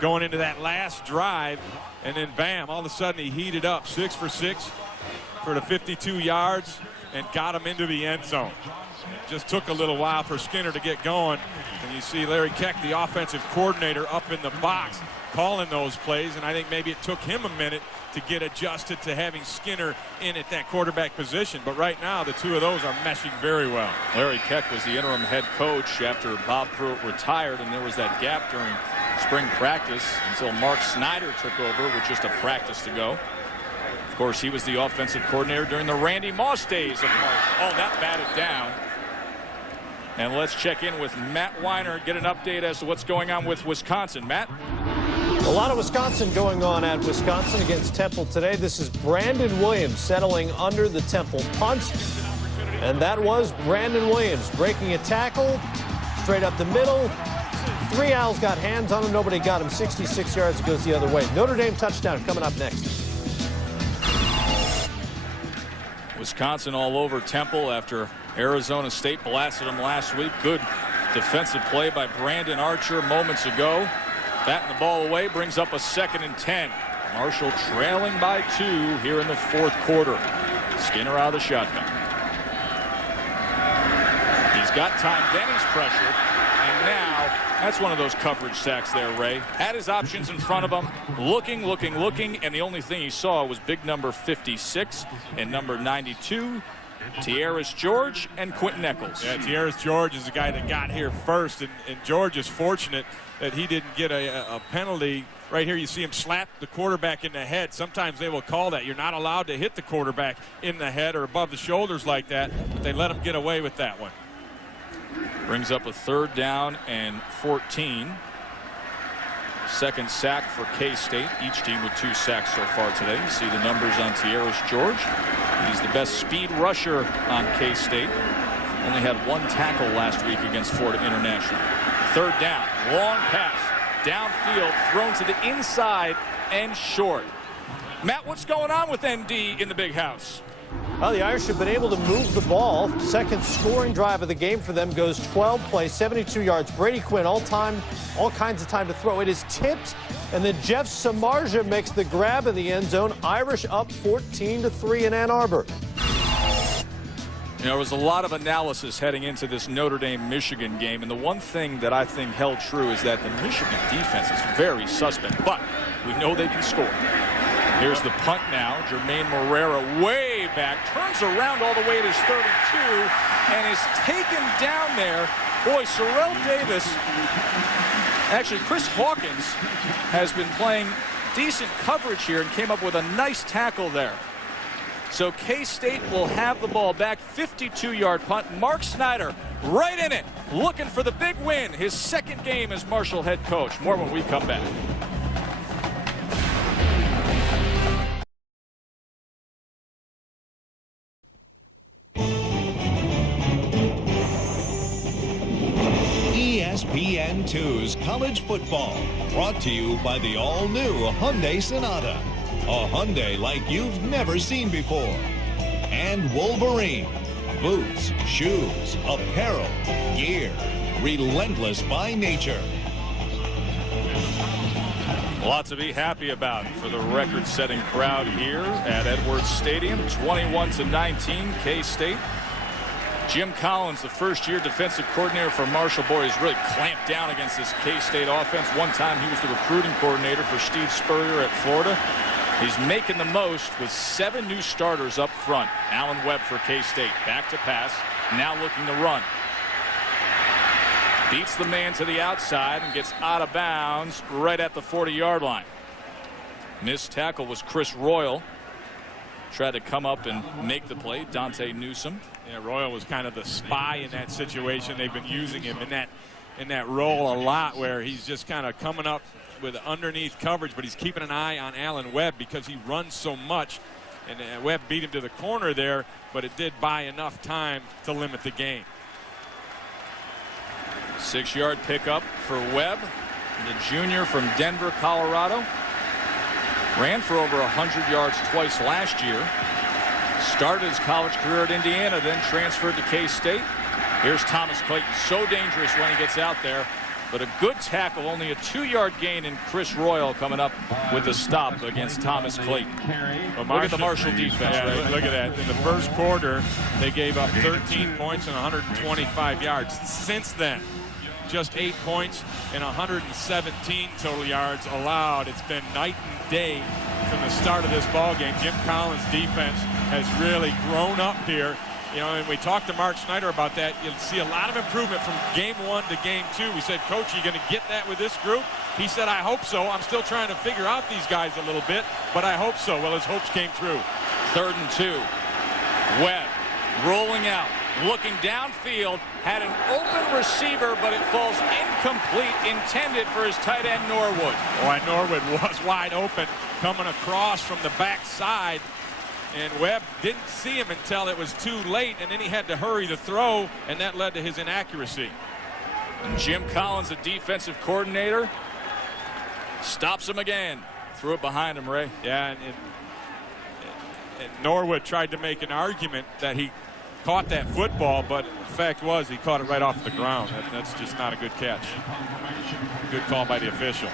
going into that last drive, and then bam, all of a sudden he heated up, 6 for 6 for the 52 yards and got him into the end zone. It just took a little while for Skinner to get going, and you see Larry Keck, the offensive coordinator, up in the box calling those plays, and I think maybe it took him a minute to get adjusted to having Skinner in at that quarterback position. But right now, the 2 of those are meshing very well. Larry Keck was the interim head coach after Bob Pruitt retired, and there was that gap during spring practice until Mark Snyder took over with just a practice to go. Of course, he was the offensive coordinator during the Randy Moss days of Mark. Oh, that batted down. And let's check in with Matt Weiner, get an update as to what's going on with Wisconsin. Matt? A lot of Wisconsin going on at Wisconsin against Temple today. This is Brandon Williams settling under the Temple punt. And that was Brandon Williams breaking a tackle straight up the middle. 3 Owls got hands on him. Nobody got him. 66 yards. It goes the other way. Notre Dame touchdown coming up next. Wisconsin all over Temple after Arizona State blasted them last week. Good defensive play by Brandon Archer moments ago. Batting the ball away brings up a 2nd and 10. Marshall trailing by 2 here in the fourth quarter. Skinner out of the shotgun. He's got Tom Denny's pressure, and now that's one of those coverage sacks there, Ray. Had his options in front of him, looking, and the only thing he saw was big number 56 and number 92, Tierras George and Quentin Eccles. Yeah, Tierras George is the guy that got here first, and George is fortunate that he didn't get a penalty. Right here you see him slap the quarterback in the head. Sometimes they will call that. You're not allowed to hit the quarterback in the head or above the shoulders like that, but they let him get away with that one. Brings up a 3rd down and 14. Second sack for K-State. Each team with 2 sacks so far today. You see the numbers on Tierras George. He's the best speed rusher on K-State. Only had 1 tackle last week against Florida International. 3rd down, long pass, downfield, thrown to the inside and short. Matt, what's going on with ND in the big house? Well, the Irish have been able to move the ball. Second scoring drive of the game for them goes 12 plays, 72 yards. Brady Quinn, all kinds of time to throw. It is tipped, and then Jeff Samardzija makes the grab in the end zone. Irish up 14-3 in Ann Arbor. You know, there was a lot of analysis heading into this Notre Dame-Michigan game, and the one thing that I think held true is that the Michigan defense is very suspect, but we know they can score. Here's the punt now. Jermaine Morera way back, turns around all the way to his 32, and is taken down there. Boy, Sorrell Davis, actually Chris Hawkins has been playing decent coverage here and came up with a nice tackle there. So K-State will have the ball back, 52-yard punt. Mark Snyder right in it, looking for the big win, his 2nd game as Marshall head coach. More when we come back. ESPN2's College Football, brought to you by the all-new Hyundai Sonata. A Hyundai like you've never seen before. And Wolverine. Boots, shoes, apparel, gear. Relentless by nature. A lot to be happy about for the record-setting crowd here at Edwards Stadium. 21-19, K-State. Jim Collins, the first-year defensive coordinator for Marshall. Boy, he's really clamped down against this K-State offense. One time he was the recruiting coordinator for Steve Spurrier at Florida. He's making the most with 7 new starters up front. Alan Webb for K-State. Back to pass. Now looking to run. Beats the man to the outside and gets out of bounds right at the 40-yard line. Missed tackle was Chris Royal. Tried to come up and make the play. Dante Newsome. Yeah, Royal was kind of the spy in that situation. They've been using him in that role a lot, where he's just kind of coming up with underneath coverage, but he's keeping an eye on Alan Webb because he runs so much. And Webb beat him to the corner there, but it did buy enough time to limit the game. 6-yard pickup for Webb, the junior from Denver, Colorado. Ran for over 100 yards twice last year. Started his college career at Indiana, then transferred to K-State. Here's Thomas Clayton, so dangerous when he gets out there, but a good tackle, only a 2-yard gain, and Chris Royal coming up with the stop against Thomas Clayton. Look at the Marshall defense. Yeah, right? Look at that. In the first quarter, they gave up 13 points and 125 yards. Since then, just 8 points and 117 total yards allowed. It's been night and day from the start of this ball game. Jim Collins' defense has really grown up here. You know, and we talked to Mark Snyder about that. You'll see a lot of improvement from game 1 to game 2. We said, Coach, are you going to get that with this group? He said, I hope so. I'm still trying to figure out these guys a little bit, but I hope so. Well, his hopes came true. 3rd and 2. Webb rolling out, looking downfield, had an open receiver, but it falls incomplete, intended for his tight end Norwood. Boy, Norwood was wide open, coming across from the backside. And Webb didn't see him until it was too late, and then he had to hurry the throw, and that led to his inaccuracy. And Jim Collins, the defensive coordinator, stops him again. Threw it behind him, Ray. Yeah, and Norwood tried to make an argument that he caught that football, but the fact was he caught it right off the ground. That's just not a good catch. Good call by the official.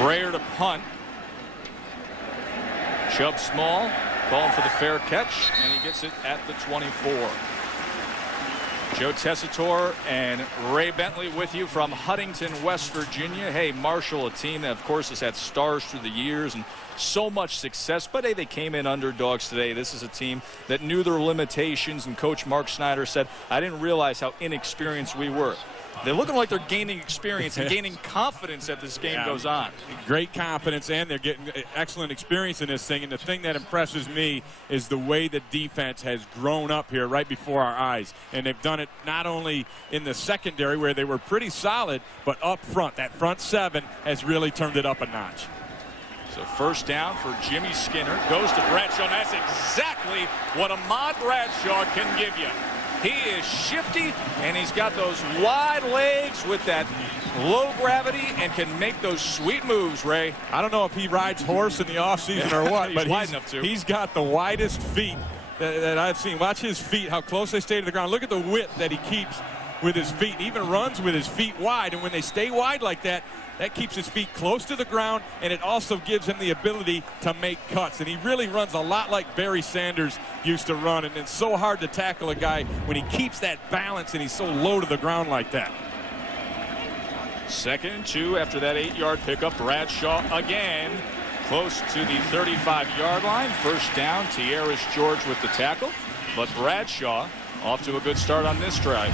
Brayer to punt. Chubb Small calling for the fair catch, and he gets it at the 24. Joe Tessitore and Ray Bentley with you from Huntington, West Virginia. Hey, Marshall, a team that, of course, has had stars through the years and so much success, but hey, they came in underdogs today. This is a team that knew their limitations, and Coach Mark Snyder said, I didn't realize how inexperienced we were. They're looking like they're gaining experience and gaining confidence as this game goes on. Great confidence, and they're getting excellent experience in this thing. And the thing that impresses me is the way the defense has grown up here right before our eyes. And they've done it not only in the secondary, where they were pretty solid, but up front. That front seven has really turned it up a notch. So first down for Jimmy Skinner. Goes to Bradshaw. And that's exactly what Ahmad Bradshaw can give you. He is shifty, and he's got those wide legs with that low gravity and can make those sweet moves, Ray. I don't know if he rides horse in the offseason or what, but wide enough to. He's got the widest feet that I've seen. Watch his feet, how close they stay to the ground. Look at the width that he keeps with his feet. He even runs with his feet wide, and when they stay wide like that, that keeps his feet close to the ground, and it also gives him the ability to make cuts. And he really runs a lot like Barry Sanders used to run, and it's so hard to tackle a guy when he keeps that balance and he's so low to the ground like that. 2nd and 2 after that 8-yard pickup. Bradshaw again close to the 35-yard line. First down, Tierras George with the tackle, but Bradshaw off to a good start on this drive.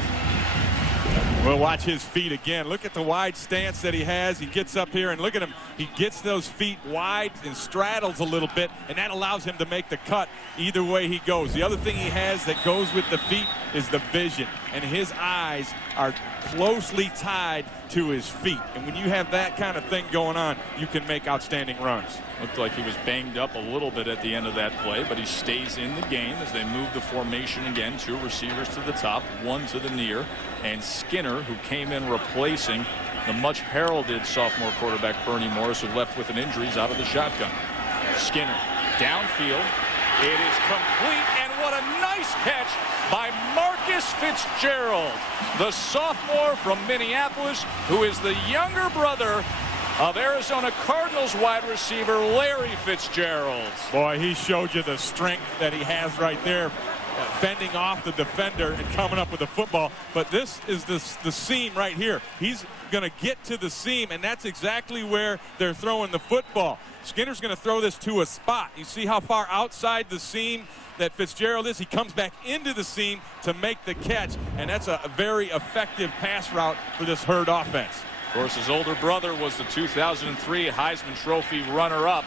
Well, watch his feet again. Look at the wide stance that he has. He gets up here, and look at him. He gets those feet wide and straddles a little bit, and that allows him to make the cut either way he goes. The other thing he has that goes with the feet is the vision, and his eyes are closely tied to his feet. And when you have that kind of thing going on, you can make outstanding runs. Looked like he was banged up a little bit at the end of that play, but he stays in the game as they move the formation again. 2 receivers to the top, 1 to the near, and Skinner, who came in replacing the much heralded sophomore quarterback Bernie Morris, who left with an injury, is out of the shotgun. Skinner downfield. It is complete, and what a nice catch by Marcus Fitzgerald, the sophomore from Minneapolis, who is the younger brother of Arizona Cardinals wide receiver Larry Fitzgerald. Boy, he showed you the strength that he has right there, fending off the defender and coming up with the football. But this is the seam right here. He's going to get to the seam, and that's exactly where they're throwing the football. Skinner's going to throw this to a spot. You see how far outside the seam that Fitzgerald is? He comes back into the seam to make the catch, and that's a very effective pass route for this Herd offense. Of course, his older brother was the 2003 Heisman Trophy runner-up,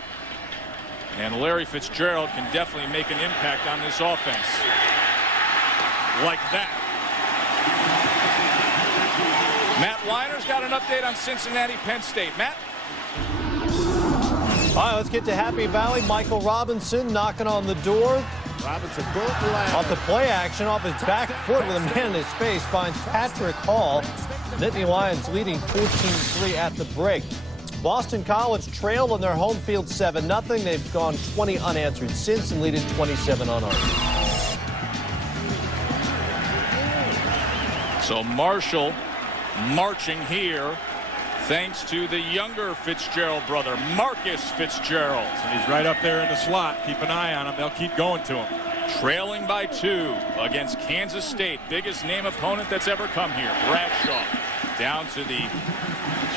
and Larry Fitzgerald can definitely make an impact on this offense. Like that. Matt Weiner's got an update on Cincinnati Penn State. Matt? All right, let's get to Happy Valley. Michael Robinson knocking on the door. Robinson off the play action, off his back foot with a man in his face, finds Patrick Hall. Nittany Lions leading 14-3 at the break. Boston College trailed on their home field 7-0. They've gone 20 unanswered since and lead it 27 unanswered. So Marshall marching here thanks to the younger Fitzgerald brother, Marcus Fitzgerald. And he's right up there in the slot. Keep an eye on him. They'll keep going to him. Trailing by 2 against Kansas State. Biggest name opponent that's ever come here. Bradshaw down to the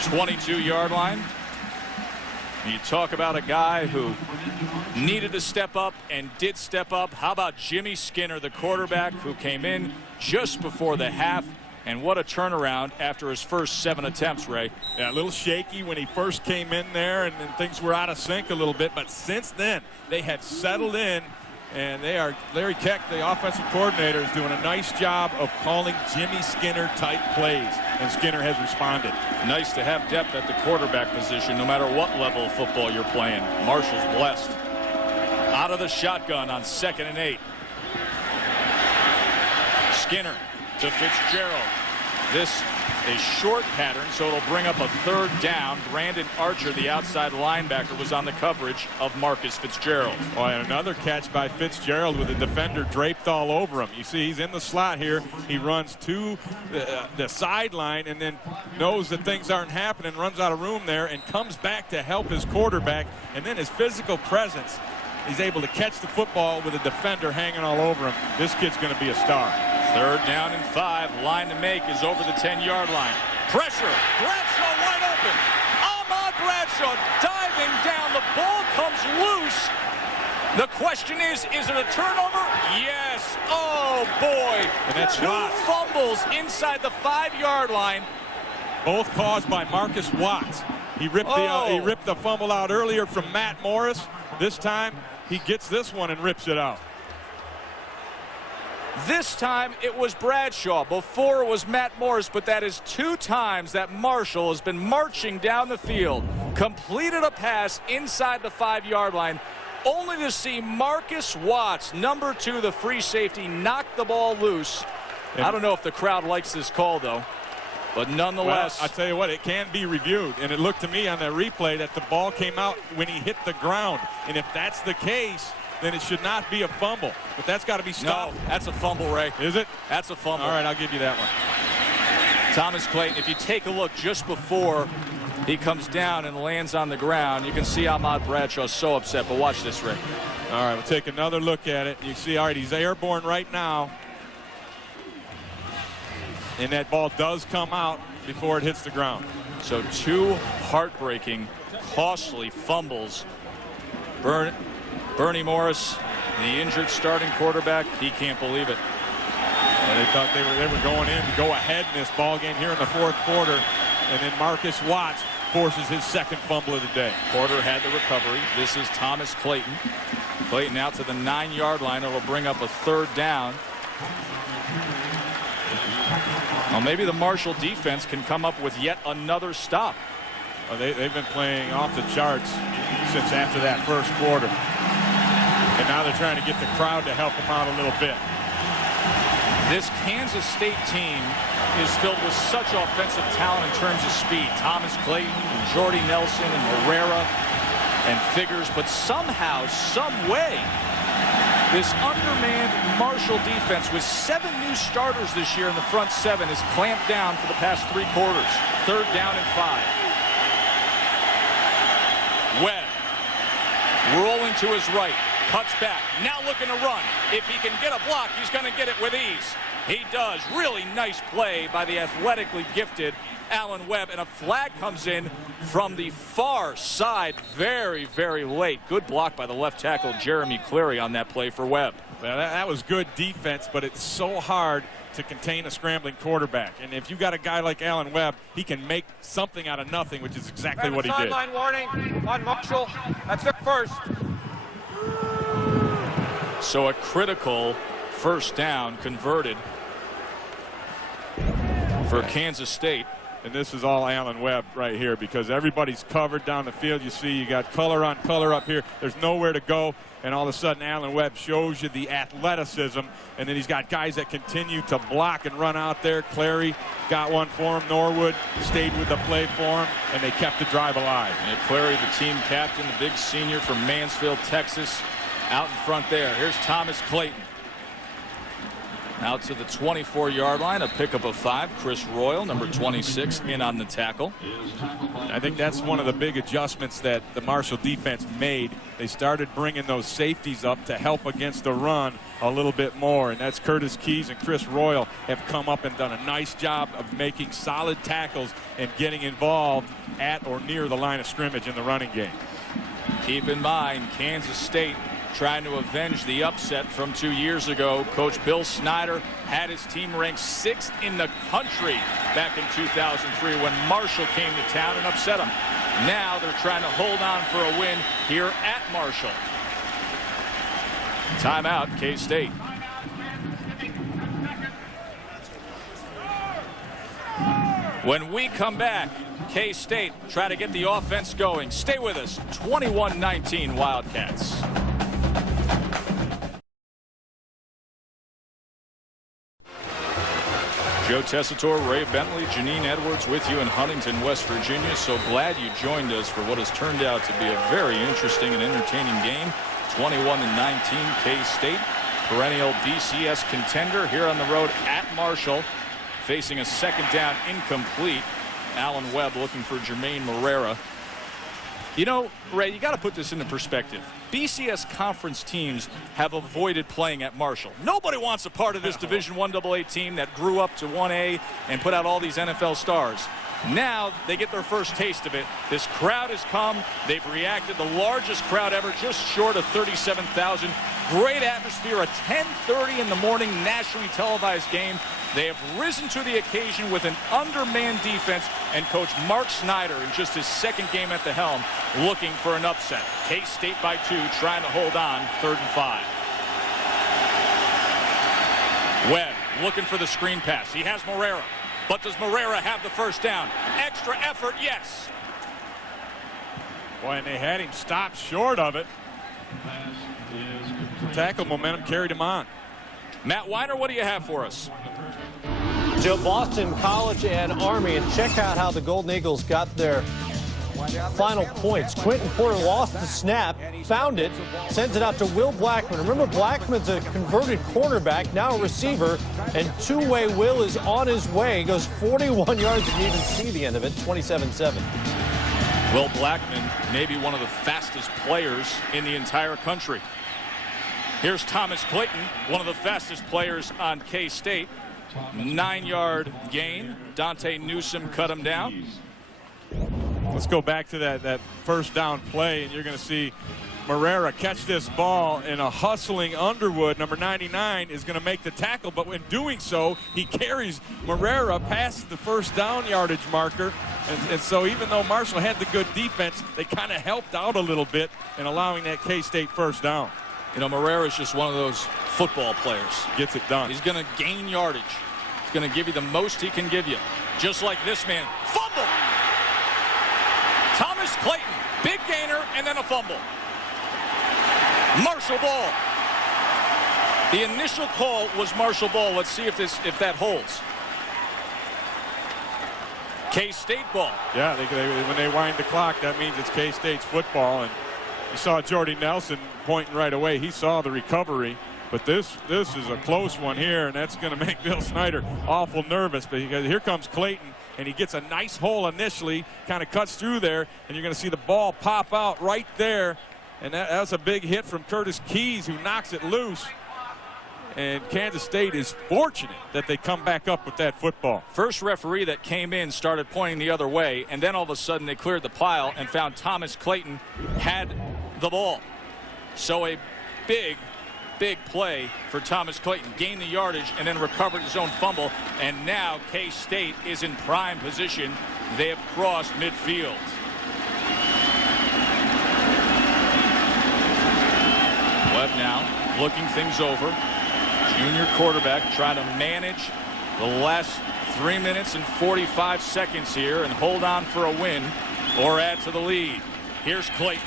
22-yard line. You talk about a guy who needed to step up and did step up. How about Jimmy Skinner, the quarterback, who came in just before the half? And what a turnaround after his first 7 attempts, Ray. Yeah, a little shaky when he first came in there, and things were out of sync a little bit. But since then, they have settled in, and they are, Larry Keck, the offensive coordinator, is doing a nice job of calling Jimmy Skinner-type plays, and Skinner has responded. Nice to have depth at the quarterback position, no matter what level of football you're playing. Marshall's blessed. Out of the shotgun on 2nd and 8. Skinner to Fitzgerald. This a short pattern, so it'll bring up a 3rd down. Brandon Archer, the outside linebacker, was on the coverage of Marcus Fitzgerald. Oh, and another catch by Fitzgerald with the defender draped all over him. You see, he's in the slot here. He runs to the sideline and then knows that things aren't happening, runs out of room there, and comes back to help his quarterback. And then his physical presence, he's able to catch the football with a defender hanging all over him. This kid's going to be a star. 3rd down and 5. Line to make is over the 10-yard line. Pressure. Bradshaw wide open. Ahmad Bradshaw diving down. The ball comes loose. The question is it a turnover? Yes. Oh, boy. And that's 2 fumbles inside the 5-yard line. Both caused by Marcus Watts. He ripped the fumble out earlier from Matt Morris. This time, he gets this one and rips it out. This time it was Bradshaw. Before it was Matt Morris, but that is 2 times that Marshall has been marching down the field, completed a pass inside the 5-yard line, only to see Marcus Watts, number 2, the free safety, knock the ball loose. I don't know if the crowd likes this call, though, but nonetheless. Well, I tell you what, it can be reviewed, and it looked to me on the replay that the ball came out when he hit the ground, and if that's the case, then it should not be a fumble. But that's got to be stopped. No, that's a fumble, Ray. Is it? That's a fumble. All right, I'll give you that one. Thomas Clayton, if you take a look just before he comes down and lands on the ground, you can see Ahmad Bradshaw so upset. But watch this, Ray. All right, we'll take another look at it. You see, all right, he's airborne right now. And that ball does come out before it hits the ground. So 2 heartbreaking, costly fumbles. Bernie Morris, the injured starting quarterback, he can't believe it. Well, they thought they were going in to go ahead in this ball game here in the 4th quarter, and then Marcus Watts forces his 2nd fumble of the day. Porter had the recovery. This is Thomas Clayton. Clayton out to the 9-yard line. It'll bring up a 3rd down. Well, maybe the Marshall defense can come up with yet another stop. Well, they've been playing off the charts since after that 1st quarter. And now they're trying to get the crowd to help them out a little bit. This Kansas State team is filled with such offensive talent in terms of speed. Thomas Clayton, Jordy Nelson, and Herrera, and Figures. But somehow, some way, this undermanned Marshall defense with 7 new starters this year in the front 7 is clamped down for the past 3 quarters. 3rd down and 5. Webb rolling to his right. Cuts back, now looking to run. If he can get a block, he's going to get it with ease. He does. Really nice play by the athletically gifted Alan Webb, and a flag comes in from the far side very, very late. Good block by the left tackle, Jeremy Cleary, on that play for Webb. Well, that was good defense, but it's so hard to contain a scrambling quarterback. And if you got a guy like Alan Webb, he can make something out of nothing, which is exactly what he did. Sideline warning on Marshall. That's it first. So a critical 1st down converted for Kansas State. And this is all Alan Webb right here because everybody's covered down the field. You see you got color on color up here. There's nowhere to go. And all of a sudden Alan Webb shows you the athleticism. And then he's got guys that continue to block and run out there. Clary got one for him. Norwood stayed with the play for him. And they kept the drive alive. And Clary, the team captain, the big senior from Mansfield, Texas, out in front there. Here's Thomas Clayton. Out to the 24-yard line, a pickup of 5. Chris Royal, number 26, in on the tackle. I think that's one of the big adjustments that the Marshall defense made. They started bringing those safeties up to help against the run a little bit more, and that's Curtis Keys and Chris Royal have come up and done a nice job of making solid tackles and getting involved at or near the line of scrimmage in the running game. Keep in mind, Kansas State trying to avenge the upset from 2 years ago. Coach Bill Snyder had his team ranked 6th in the country back in 2003 when Marshall came to town and upset them. Now they're trying to hold on for a win here at Marshall. Timeout, K-State. When we come back, K-State try to get the offense going. Stay with us. 21-19 Wildcats. Joe Tessitore, Ray Bentley, Janine Edwards with you in Huntington, West Virginia. So glad you joined us for what has turned out to be a very interesting and entertaining game. 21-19 K-State, perennial BCS contender here on the road at Marshall, facing a second down incomplete. Alan Webb looking for Jermaine Morera. You know, Ray, you got to put this into perspective. BCS conference teams have avoided playing at Marshall. Nobody wants a part of this Division I AA team that grew up to 1A and put out all these NFL stars. Now they get their first taste of it. This crowd has come. They've reacted. The largest crowd ever, just short of 37,000. Great atmosphere. A 10:30 in the morning nationally televised game. They have risen to the occasion with an undermanned defense, and Coach Mark Snyder, in just his second game at the helm, looking for an upset. K-State by 2, trying to hold on, 3rd and 5. Webb looking for the screen pass. He has Morera. But does Morera have the first down? Extra effort, yes. Boy, and they had him stopped short of it. Tackle momentum carried him on. Matt Weiner, what do you have for us? Joe, Boston College and Army, and check out how the Golden Eagles got their final points. Quentin Porter lost the snap, found it, sends it out to Will Blackman. Remember, Blackman's a converted cornerback, now a receiver, and two-way Will is on his way. He goes 41 yards, and you even see the end of it, 27-7. Will Blackman, maybe one of the fastest players in the entire country. Here's Thomas Clayton, one of the fastest players on K-State. 9-yard gain. Dante Newsome cut him down. Let's go back to that first down play, and you're going to see Morera catch this ball, and a hustling Underwood, number 99, is going to make the tackle. But in doing so, he carries Morera past the first down yardage marker. And so even though Marshall had the good defense, they kind of helped out a little bit in allowing that K-State first down. You know, Morera is just one of those football players. Gets it done. He's going to gain yardage. He's going to give you the most he can give you. Just like this man. Fumble! Thomas Clayton, big gainer, and then a fumble. Marshall ball. The initial call was Marshall ball. Let's see if that holds. K-State ball. Yeah, when they wind the clock, that means it's K-State's football. And you saw Jordy Nelson pointing right away. He saw the recovery. But this is a close one here, and that's going to make Bill Snyder awful nervous. Because here comes Clayton, and he gets a nice hole initially, kind of cuts through there, and you're going to see the ball pop out right there. And that was a big hit from Curtis Keys, who knocks it loose. And Kansas State is fortunate that they come back up with that football. First referee that came in started pointing the other way, and then all of a sudden they cleared the pile and found Thomas Clayton had the ball. So a big play for Thomas Clayton. Gained the yardage and then recovered his own fumble. And now K-State is in prime position. They have crossed midfield. Webb now looking things over. Junior quarterback trying to manage the last 3 minutes and 45 seconds here and hold on for a win or add to the lead. Here's Clayton.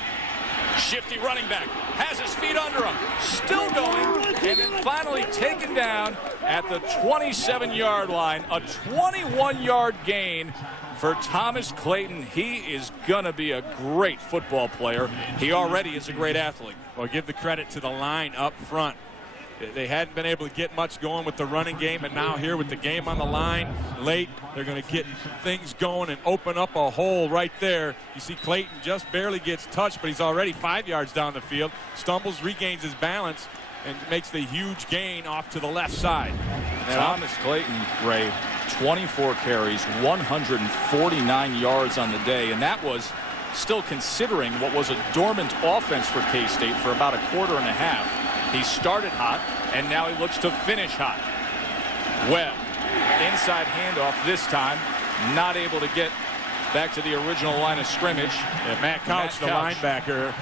Shifty running back. Has his feet under him. Still going. And then finally taken down at the 27-yard line. A 21-yard gain for Thomas Clayton. He is going to be a great football player. He already is a great athlete. Well, give the credit to the line up front. They hadn't been able to get much going with the running game, and now here with the game on the line late, they're going to get things going and open up a hole right there. You see Clayton just barely gets touched, but he's already 5 yards down the field, stumbles, regains his balance, and makes the huge gain off to the left side. Thomas Clayton, Ray, 24 carries, 149 yards on the day, and that was still considering what was a dormant offense for K-State for about a quarter and a half. He started hot, and now he looks to finish hot. Webb, inside handoff this time, not able to get back to the original line of scrimmage. And Matt Couch, the linebacker,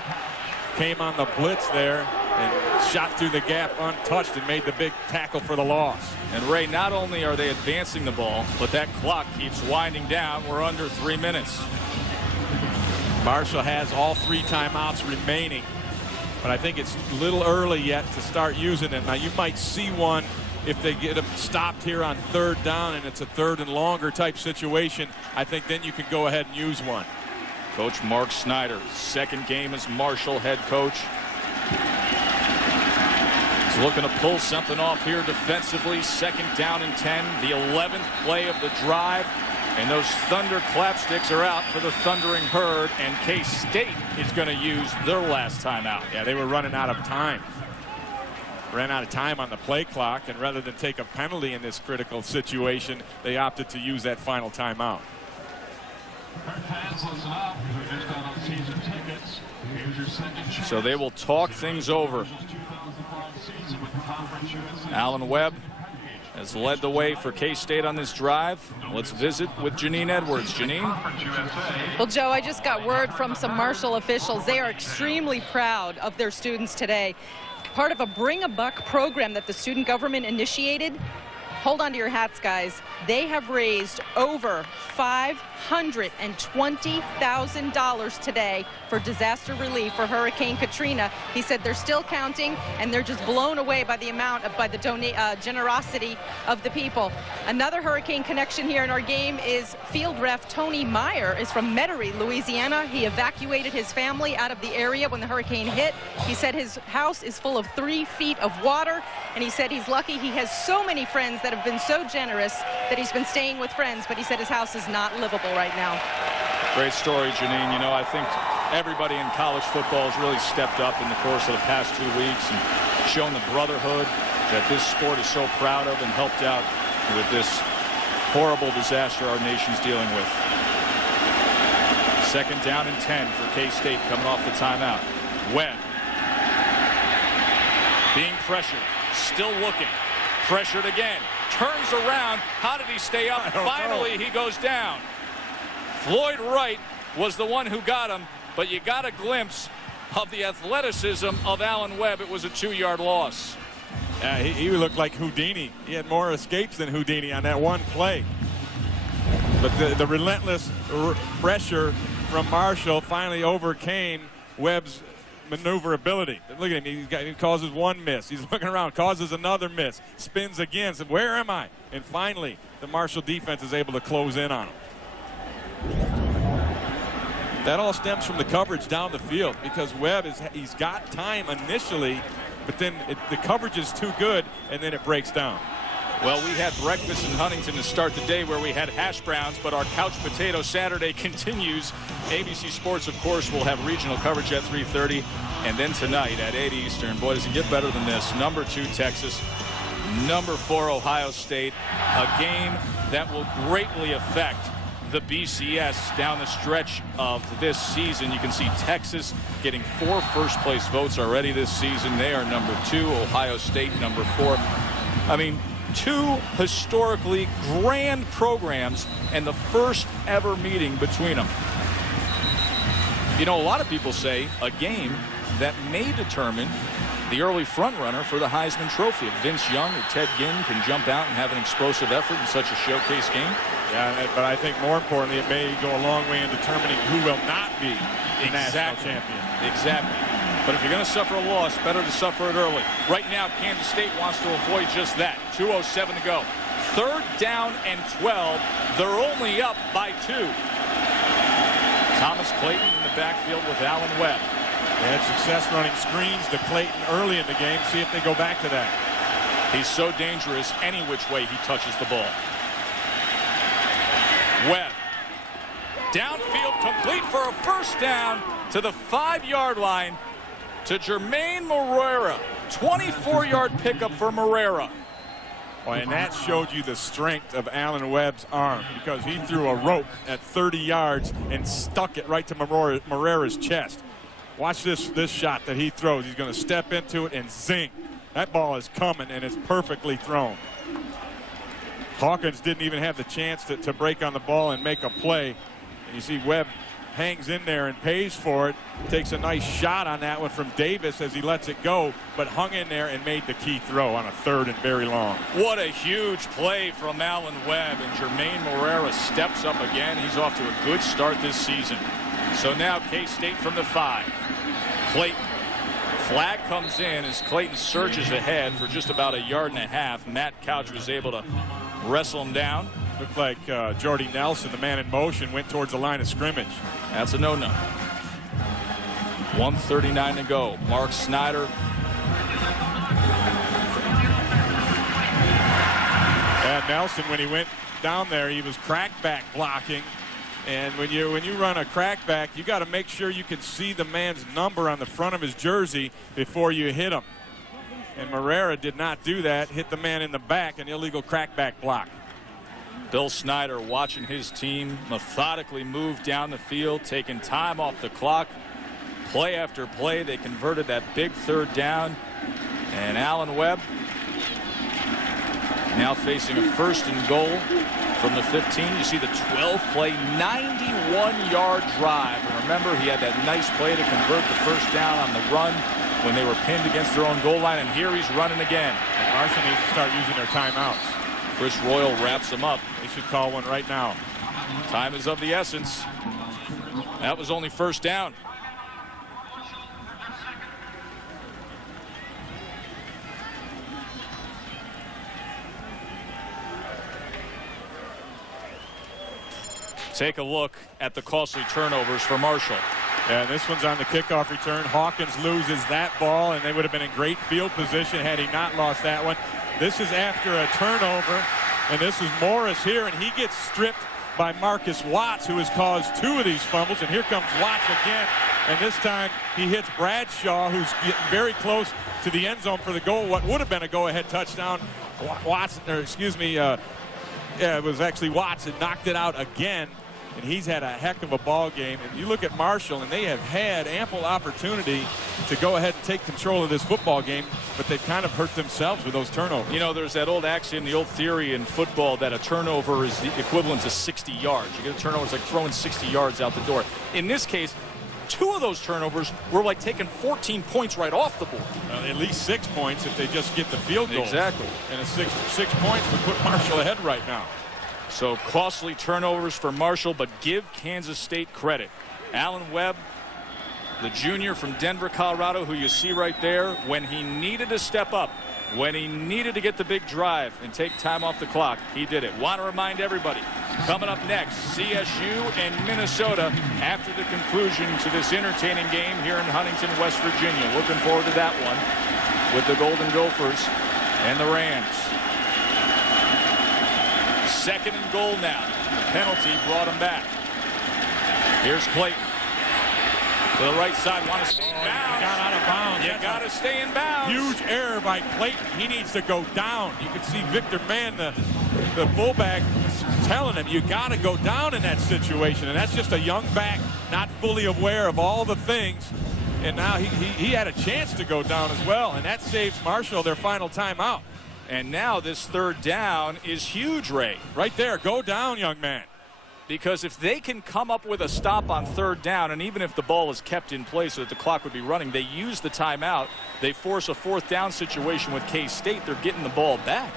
came on the blitz there and shot through the gap untouched and made the big tackle for the loss. And Ray, not only are they advancing the ball, but that clock keeps winding down. We're under 3 minutes. Marshall has all 3 timeouts remaining, but I think it's a little early yet to start using it. Now, you might see one if they get them stopped here on 3rd down and it's a 3rd and longer type situation, I think then you can go ahead and use one. Coach Mark Snyder, second game as Marshall head coach. He's looking to pull something off here defensively. 2nd down and 10, the 11th play of the drive. And those Thunder clapsticks are out for the Thundering Herd, and K-State is going to use their last timeout. Yeah, they were running out of time. Ran out of time on the play clock, and rather than take a penalty in this critical situation, they opted to use that final timeout. So they will talk things over. Alan Webb has led the way for K-State on this drive. Let's visit with Janine Edwards. Janine? Well, Joe, I just got word from some Marshall officials. They are extremely proud of their students today. Part of a Bring a Buck program that the student government initiated. Hold on to your hats, guys. They have raised over $520,000 today for disaster relief for Hurricane Katrina. He said they're still counting, and they're just blown away by the amount of, by the generosity of the people. Another hurricane connection here in our game is field ref Tony Meyer is from Metairie, Louisiana. He evacuated his family out of the area when the hurricane hit. He said his house is full of 3 feet of water, and he said he's lucky he has so many friends that have been so generous that he's been staying with friends, but he said his house is not livable right now. Great story, Janine. You know, I think everybody in college football has really stepped up in the course of the past 2 weeks and shown the brotherhood that this sport is so proud of and helped out with this horrible disaster our nation's dealing with. 2nd down and 10 for K-State coming off the timeout. Webb being pressured, still looking, pressured again. Turns around. How did he stay up? Finally, he goes down. Floyd Wright was the one who got him, but you got a glimpse of the athleticism of Alan Webb. It was a 2-yard loss. He looked like Houdini. He had more escapes than Houdini on that one play. But the relentless pressure from Marshall finally overcame Webb's maneuverability. Look at him. He causes one miss. He's looking around, causes another miss, spins again, says, where am I? And finally, the Marshall defense is able to close in on him. That all stems from the coverage down the field, because Webb he's got time initially, but then the coverage is too good, and then it breaks down. Well, we had breakfast in Huntington to start the day where we had hash browns, but our Couch Potato Saturday continues. ABC Sports, of course, will have regional coverage at 3:30, and then tonight at 8 Eastern. Boy, does it get better than this. Number 2, Texas. Number 4, Ohio State. A game that will greatly affect the BCS down the stretch of this season. You can see Texas getting 4 first-place votes already this season. They are number 2, Ohio State number 4. I mean, 2 historically grand programs and the first ever meeting between them. You know, a lot of people say a game that may determine the early front runner for the Heisman Trophy. If Vince Young or Ted Ginn can jump out and have an explosive effort in such a showcase game. Yeah, but I think more importantly, it may go a long way in determining who will not be the national champion. Exactly. But if you're going to suffer a loss, better to suffer it early. Right now, Kansas State wants to avoid just that. 2:07 to go. 3rd down and 12. They're only up by 2. Thomas Clayton in the backfield with Alan Webb. They had success running screens to Clayton early in the game. See if they go back to that. He's so dangerous any which way he touches the ball. Webb. Downfield complete for a first down to the 5-yard line to Jermaine Morera. 24-yard pickup for Morera. Well, and that showed you the strength of Alan Webb's arm, because he threw a rope at 30 yards and stuck it right to Morera's chest. Watch this shot that he throws. He's going to step into it and zing. That ball is coming, and it's perfectly thrown. Hawkins didn't even have the chance to break on the ball and make a play. And you see Webb hangs in there and pays for it. Takes a nice shot on that one from Davis as he lets it go, but hung in there and made the key throw on a 3rd and very long. What a huge play from Alan Webb, and Jermaine Morera steps up again. He's off to a good start this season. So now K-State from the 5. Clayton Flag comes in as Clayton surges ahead for just about 1.5 yards. Matt Couch was able to wrestle him down. Looked like Jordy Nelson, the man in motion, went towards the line of scrimmage. That's a no-no. 1:39 to go. Mark Snyder. And Nelson, when he went down there, he was crackback blocking. And when you run a crackback, you got to make sure you can see the man's number on the front of his jersey before you hit him. And Morera did not do that, hit the man in the back, an illegal crackback block. Bill Snyder watching his team methodically move down the field, taking time off the clock. Play after play, they converted that big 3rd down. And Alan Webb now facing a 1st and goal from the 15. You see the 12-play, 91-yard drive. And remember, he had that nice play to convert the 1st down on the run when they were pinned against their own goal line. And here he's running again. And Marshall needs to start using their timeouts. Chris Royal wraps him up. They should call one right now. Time is of the essence. That was only 1st down. Take a look at the costly turnovers for Marshall. Yeah, this one's on the kickoff return. Hawkins loses that ball, and they would have been in great field position had he not lost that one. This is after a turnover, and this is Morris here, and he gets stripped by Marcus Watts, who has caused 2 of these fumbles. And here comes Watts again, and this time he hits Bradshaw, who's getting very close to the end zone for the goal. What would have been a go-ahead touchdown. It was actually Watts that knocked it out again. And he's had a heck of a ball game. And you look at Marshall, and they have had ample opportunity to go ahead and take control of this football game, but they've kind of hurt themselves with those turnovers. You know, there's that old axiom, the old theory in football that a turnover is the equivalent to 60 yards. You get a turnover, it's like throwing 60 yards out the door. In this case, 2 of those turnovers were like taking 14 points right off the board. At least 6 points if they just get the field goal. Exactly. And a 6 points would put Marshall ahead right now. So costly turnovers for Marshall, but give Kansas State credit. Alan Webb, the junior from Denver, Colorado, who you see right there, when he needed to step up, when he needed to get the big drive and take time off the clock, he did it. Want to remind everybody, coming up next, CSU and Minnesota after the conclusion to this entertaining game here in Huntington, West Virginia. Looking forward to that one with the Golden Gophers and the Rams. 2nd and goal now. Penalty brought him back. Here's Clayton. To the right side. Want to stay in bounds. Got out of bounds. You got to stay in bounds. Huge error by Clayton. He needs to go down. You can see Victor Mann, the fullback, telling him you got to go down in that situation. And that's just a young back, not fully aware of all the things. And now he had a chance to go down as well. And that saves Marshall their final timeout. And now this 3rd down is huge, Ray. Right there. Go down, young man. Because if they can come up with a stop on 3rd down, and even if the ball is kept in place so that the clock would be running, they use the timeout. They force a 4th down situation with K-State. They're getting the ball back.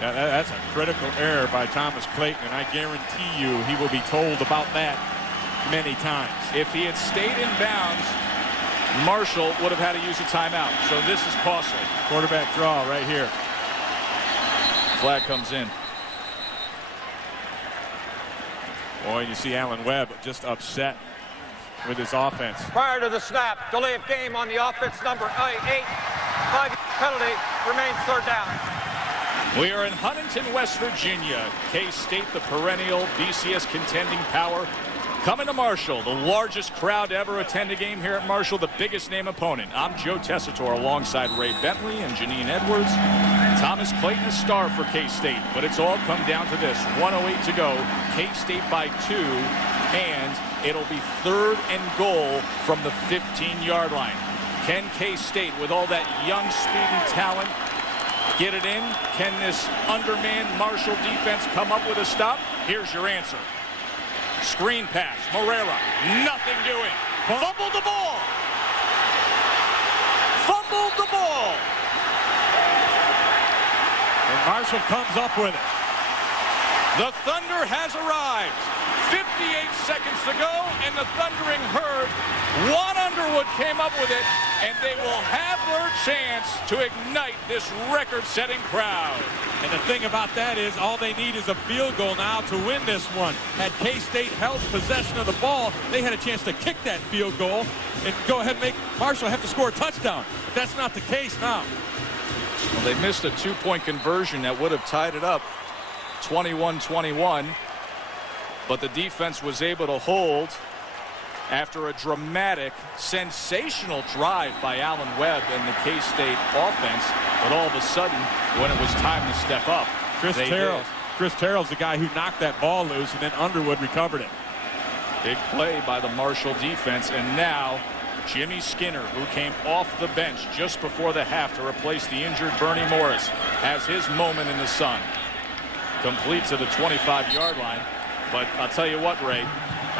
Yeah, that's a critical error by Thomas Clayton, and I guarantee you he will be told about that many times. If he had stayed in bounds, Marshall would have had to use a timeout. So this is costly. Quarterback draw right here. Flag comes in. Boy, you see Alan Webb just upset with his offense. Prior to the snap, delay of game on the offense, number 8. 5 penalty, remains 3rd down. We are in Huntington, West Virginia. K-State, the perennial BCS contending power, coming to Marshall, the largest crowd to ever attend a game here at Marshall, the biggest name opponent. I'm Joe Tessitore alongside Ray Bentley and Janine Edwards. Thomas Clayton, a star for K-State, but it's all come down to this. 1:08 to go, K-State by 2, and it'll be 3rd and goal from the 15-yard line. Can K-State, with all that young speed and talent, get it in? Can this undermanned Marshall defense come up with a stop? Here's your answer. Screen pass. Morera. Nothing doing. Fumbled the ball. Fumbled the ball. And Marshall comes up with it. The Thunder has arrived. 58 seconds to go, and the Thundering Herd. Juan Underwood came up with it, and they will have their chance to ignite this record-setting crowd. And the thing about that is all they need is a field goal now to win this one. Had K-State held possession of the ball, they had a chance to kick that field goal and go ahead and make Marshall have to score a touchdown. But that's not the case now. Well, they missed a two-point conversion that would have tied it up 21-21, but the defense was able to hold after a dramatic, sensational drive by Allen Webb and the K-State offense. But all of a sudden, when it was time to step up, Chris Terrell's the guy who knocked that ball loose, and then Underwood recovered it. Big play by the Marshall defense, and now Jimmy Skinner, who came off the bench just before the half to replace the injured Bernie Morris, has his moment in the sun. Complete to the 25-yard line. But I'll tell you what, Ray,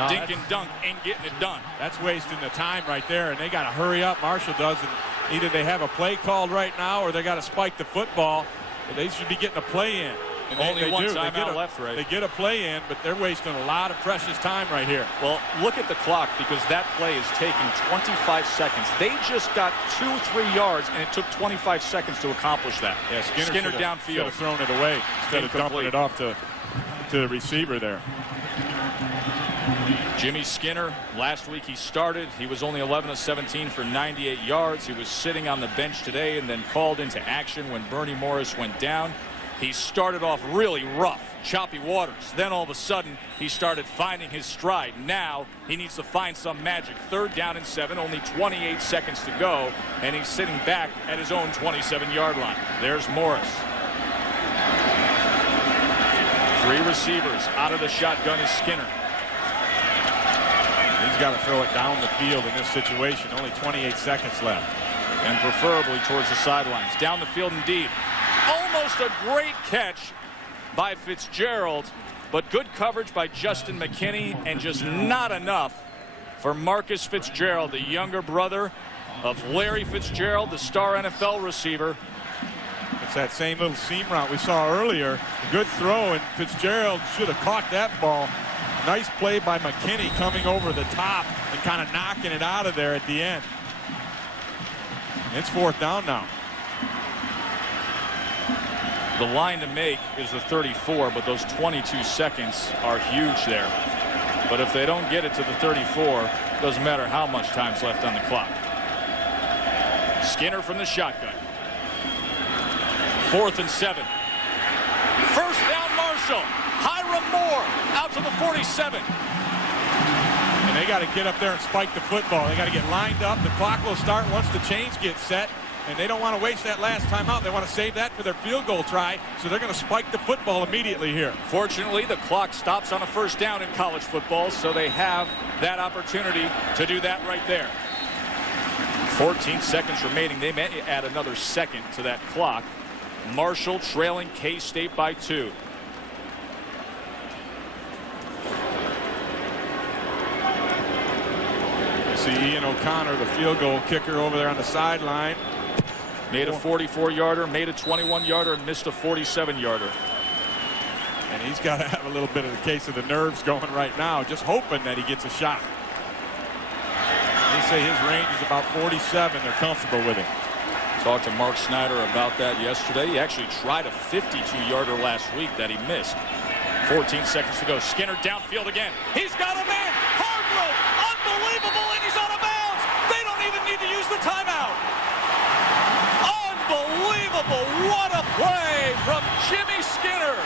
dink and dunk ain't getting it done. That's wasting the time right there, and they got to hurry up. Marshall does, and either they have a play called right now or they got to spike the football. But they should be getting a play in. And only one timeout left, Ray. They get a play in, but they're wasting a lot of precious time right here. Well, look at the clock, because that play is taking 25 seconds. They just got 2-3 yards, and it took 25 seconds to accomplish that. Yeah, Skinner downfield. Should have thrown it away instead of dumping it off to the receiver there. Jimmy Skinner, last week he started. He was only 11 of 17 for 98 yards. He was sitting on the bench today and then called into action when Bernie Morris went down. He started off really rough, choppy waters. Then all of a sudden, he started finding his stride. Now he needs to find some magic. 3rd down and 7, only 28 seconds to go, and he's sitting back at his own 27-yard line. There's Morris. 3 receivers. Out of the shotgun is Skinner. He's got to throw it down the field in this situation. Only 28 seconds left. And preferably towards the sidelines. Down the field indeed. Almost a great catch by Fitzgerald, but good coverage by Justin McKinney, and just not enough for Marcus Fitzgerald, the younger brother of Larry Fitzgerald, the star NFL receiver. It's that same little seam route we saw earlier. Good throw, and Fitzgerald should have caught that ball. Nice play by McKinney coming over the top and kind of knocking it out of there at the end. It's 4th down now. The line to make is the 34, but those 22 seconds are huge there. But if they don't get it to the 34, doesn't matter how much time's left on the clock. Skinner from the shotgun. 4th and 7. 1st down Marshall. Hiram Moore out to the 47. And they got to get up there and spike the football. They got to get lined up. The clock will start once the chains get set. And they don't want to waste that last timeout. They want to save that for their field goal try. So they're going to spike the football immediately here. Fortunately, the clock stops on a 1st down in college football, so they have that opportunity to do that right there. 14 seconds remaining. They may add another second to that clock. Marshall trailing K-State by 2. See Ian O'Connor, the field goal kicker, over there on the sideline. Made a 44-yarder, made a 21-yarder, and missed a 47-yarder. And he's got to have a little bit of the case of the nerves going right now, just hoping that he gets a shot. They say his range is about 47. They're comfortable with it. Talked to Mark Snyder about that yesterday. He actually tried a 52-yarder last week that he missed. 14 seconds to go. Skinner downfield again. He's got a man. Hargrove, unbelievable, and he's out of bounds. They don't even need to use the timeout. Unbelievable. What a play from Jimmy Skinner.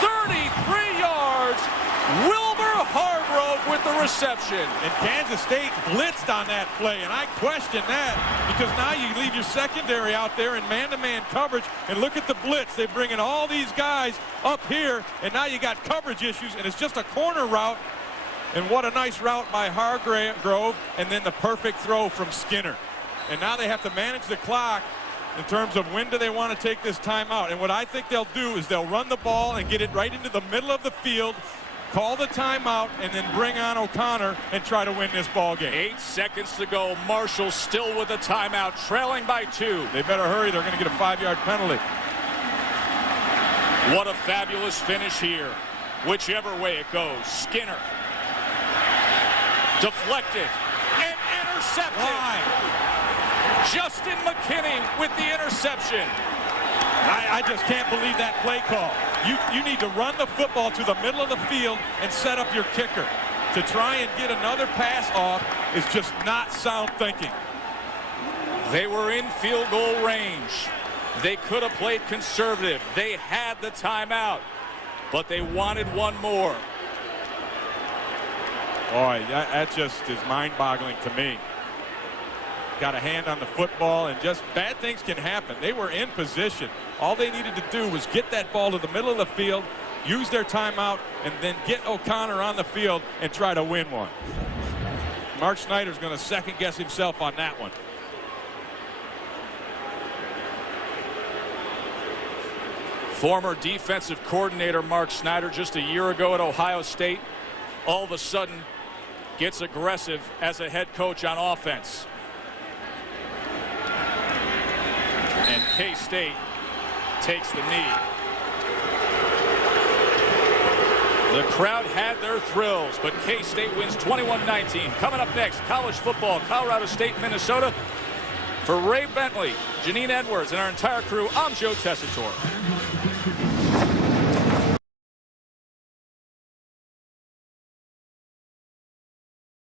33 yards. Wilbur Hargrove with the reception. And Kansas State blitzed on that play, and I question that, because now you leave your secondary out there in man-to-man coverage, and look at the blitz. They bring in all these guys up here, and now you got coverage issues, and it's just a corner route. And what a nice route by Hargrove, and then the perfect throw from Skinner. And now they have to manage the clock in terms of when do they want to take this timeout. And what I think they'll do is they'll run the ball and get it right into the middle of the field, call the timeout, and then bring on O'Connor and try to win this ball game. 8 seconds to go. Marshall still with a timeout, trailing by 2. They better hurry. They're going to get a 5-yard penalty. What a fabulous finish here. Whichever way it goes. Skinner deflected and intercepted. Justin McKinney with the interception. I just can't believe that play call. You need to run the football to the middle of the field and set up your kicker. To try and get another pass off is just not sound thinking. They were in field goal range. They could have played conservative. They had the timeout, but they wanted one more. Boy, that just is mind-boggling to me. Got a hand on the football, and just bad things can happen. They were in position. All they needed to do was get that ball to the middle of the field, use their timeout, and then get O'Connor on the field and try to win one. Mark Snyder's going to second-guess himself on that one. Former defensive coordinator Mark Snyder just a year ago at Ohio State, all of a sudden gets aggressive as a head coach on offense. And K-State takes the knee. The crowd had their thrills, but K-State wins 21-19. Coming up next, college football, Colorado State, Minnesota. For Ray Bentley, Janine Edwards, and our entire crew, I'm Joe Tessitore.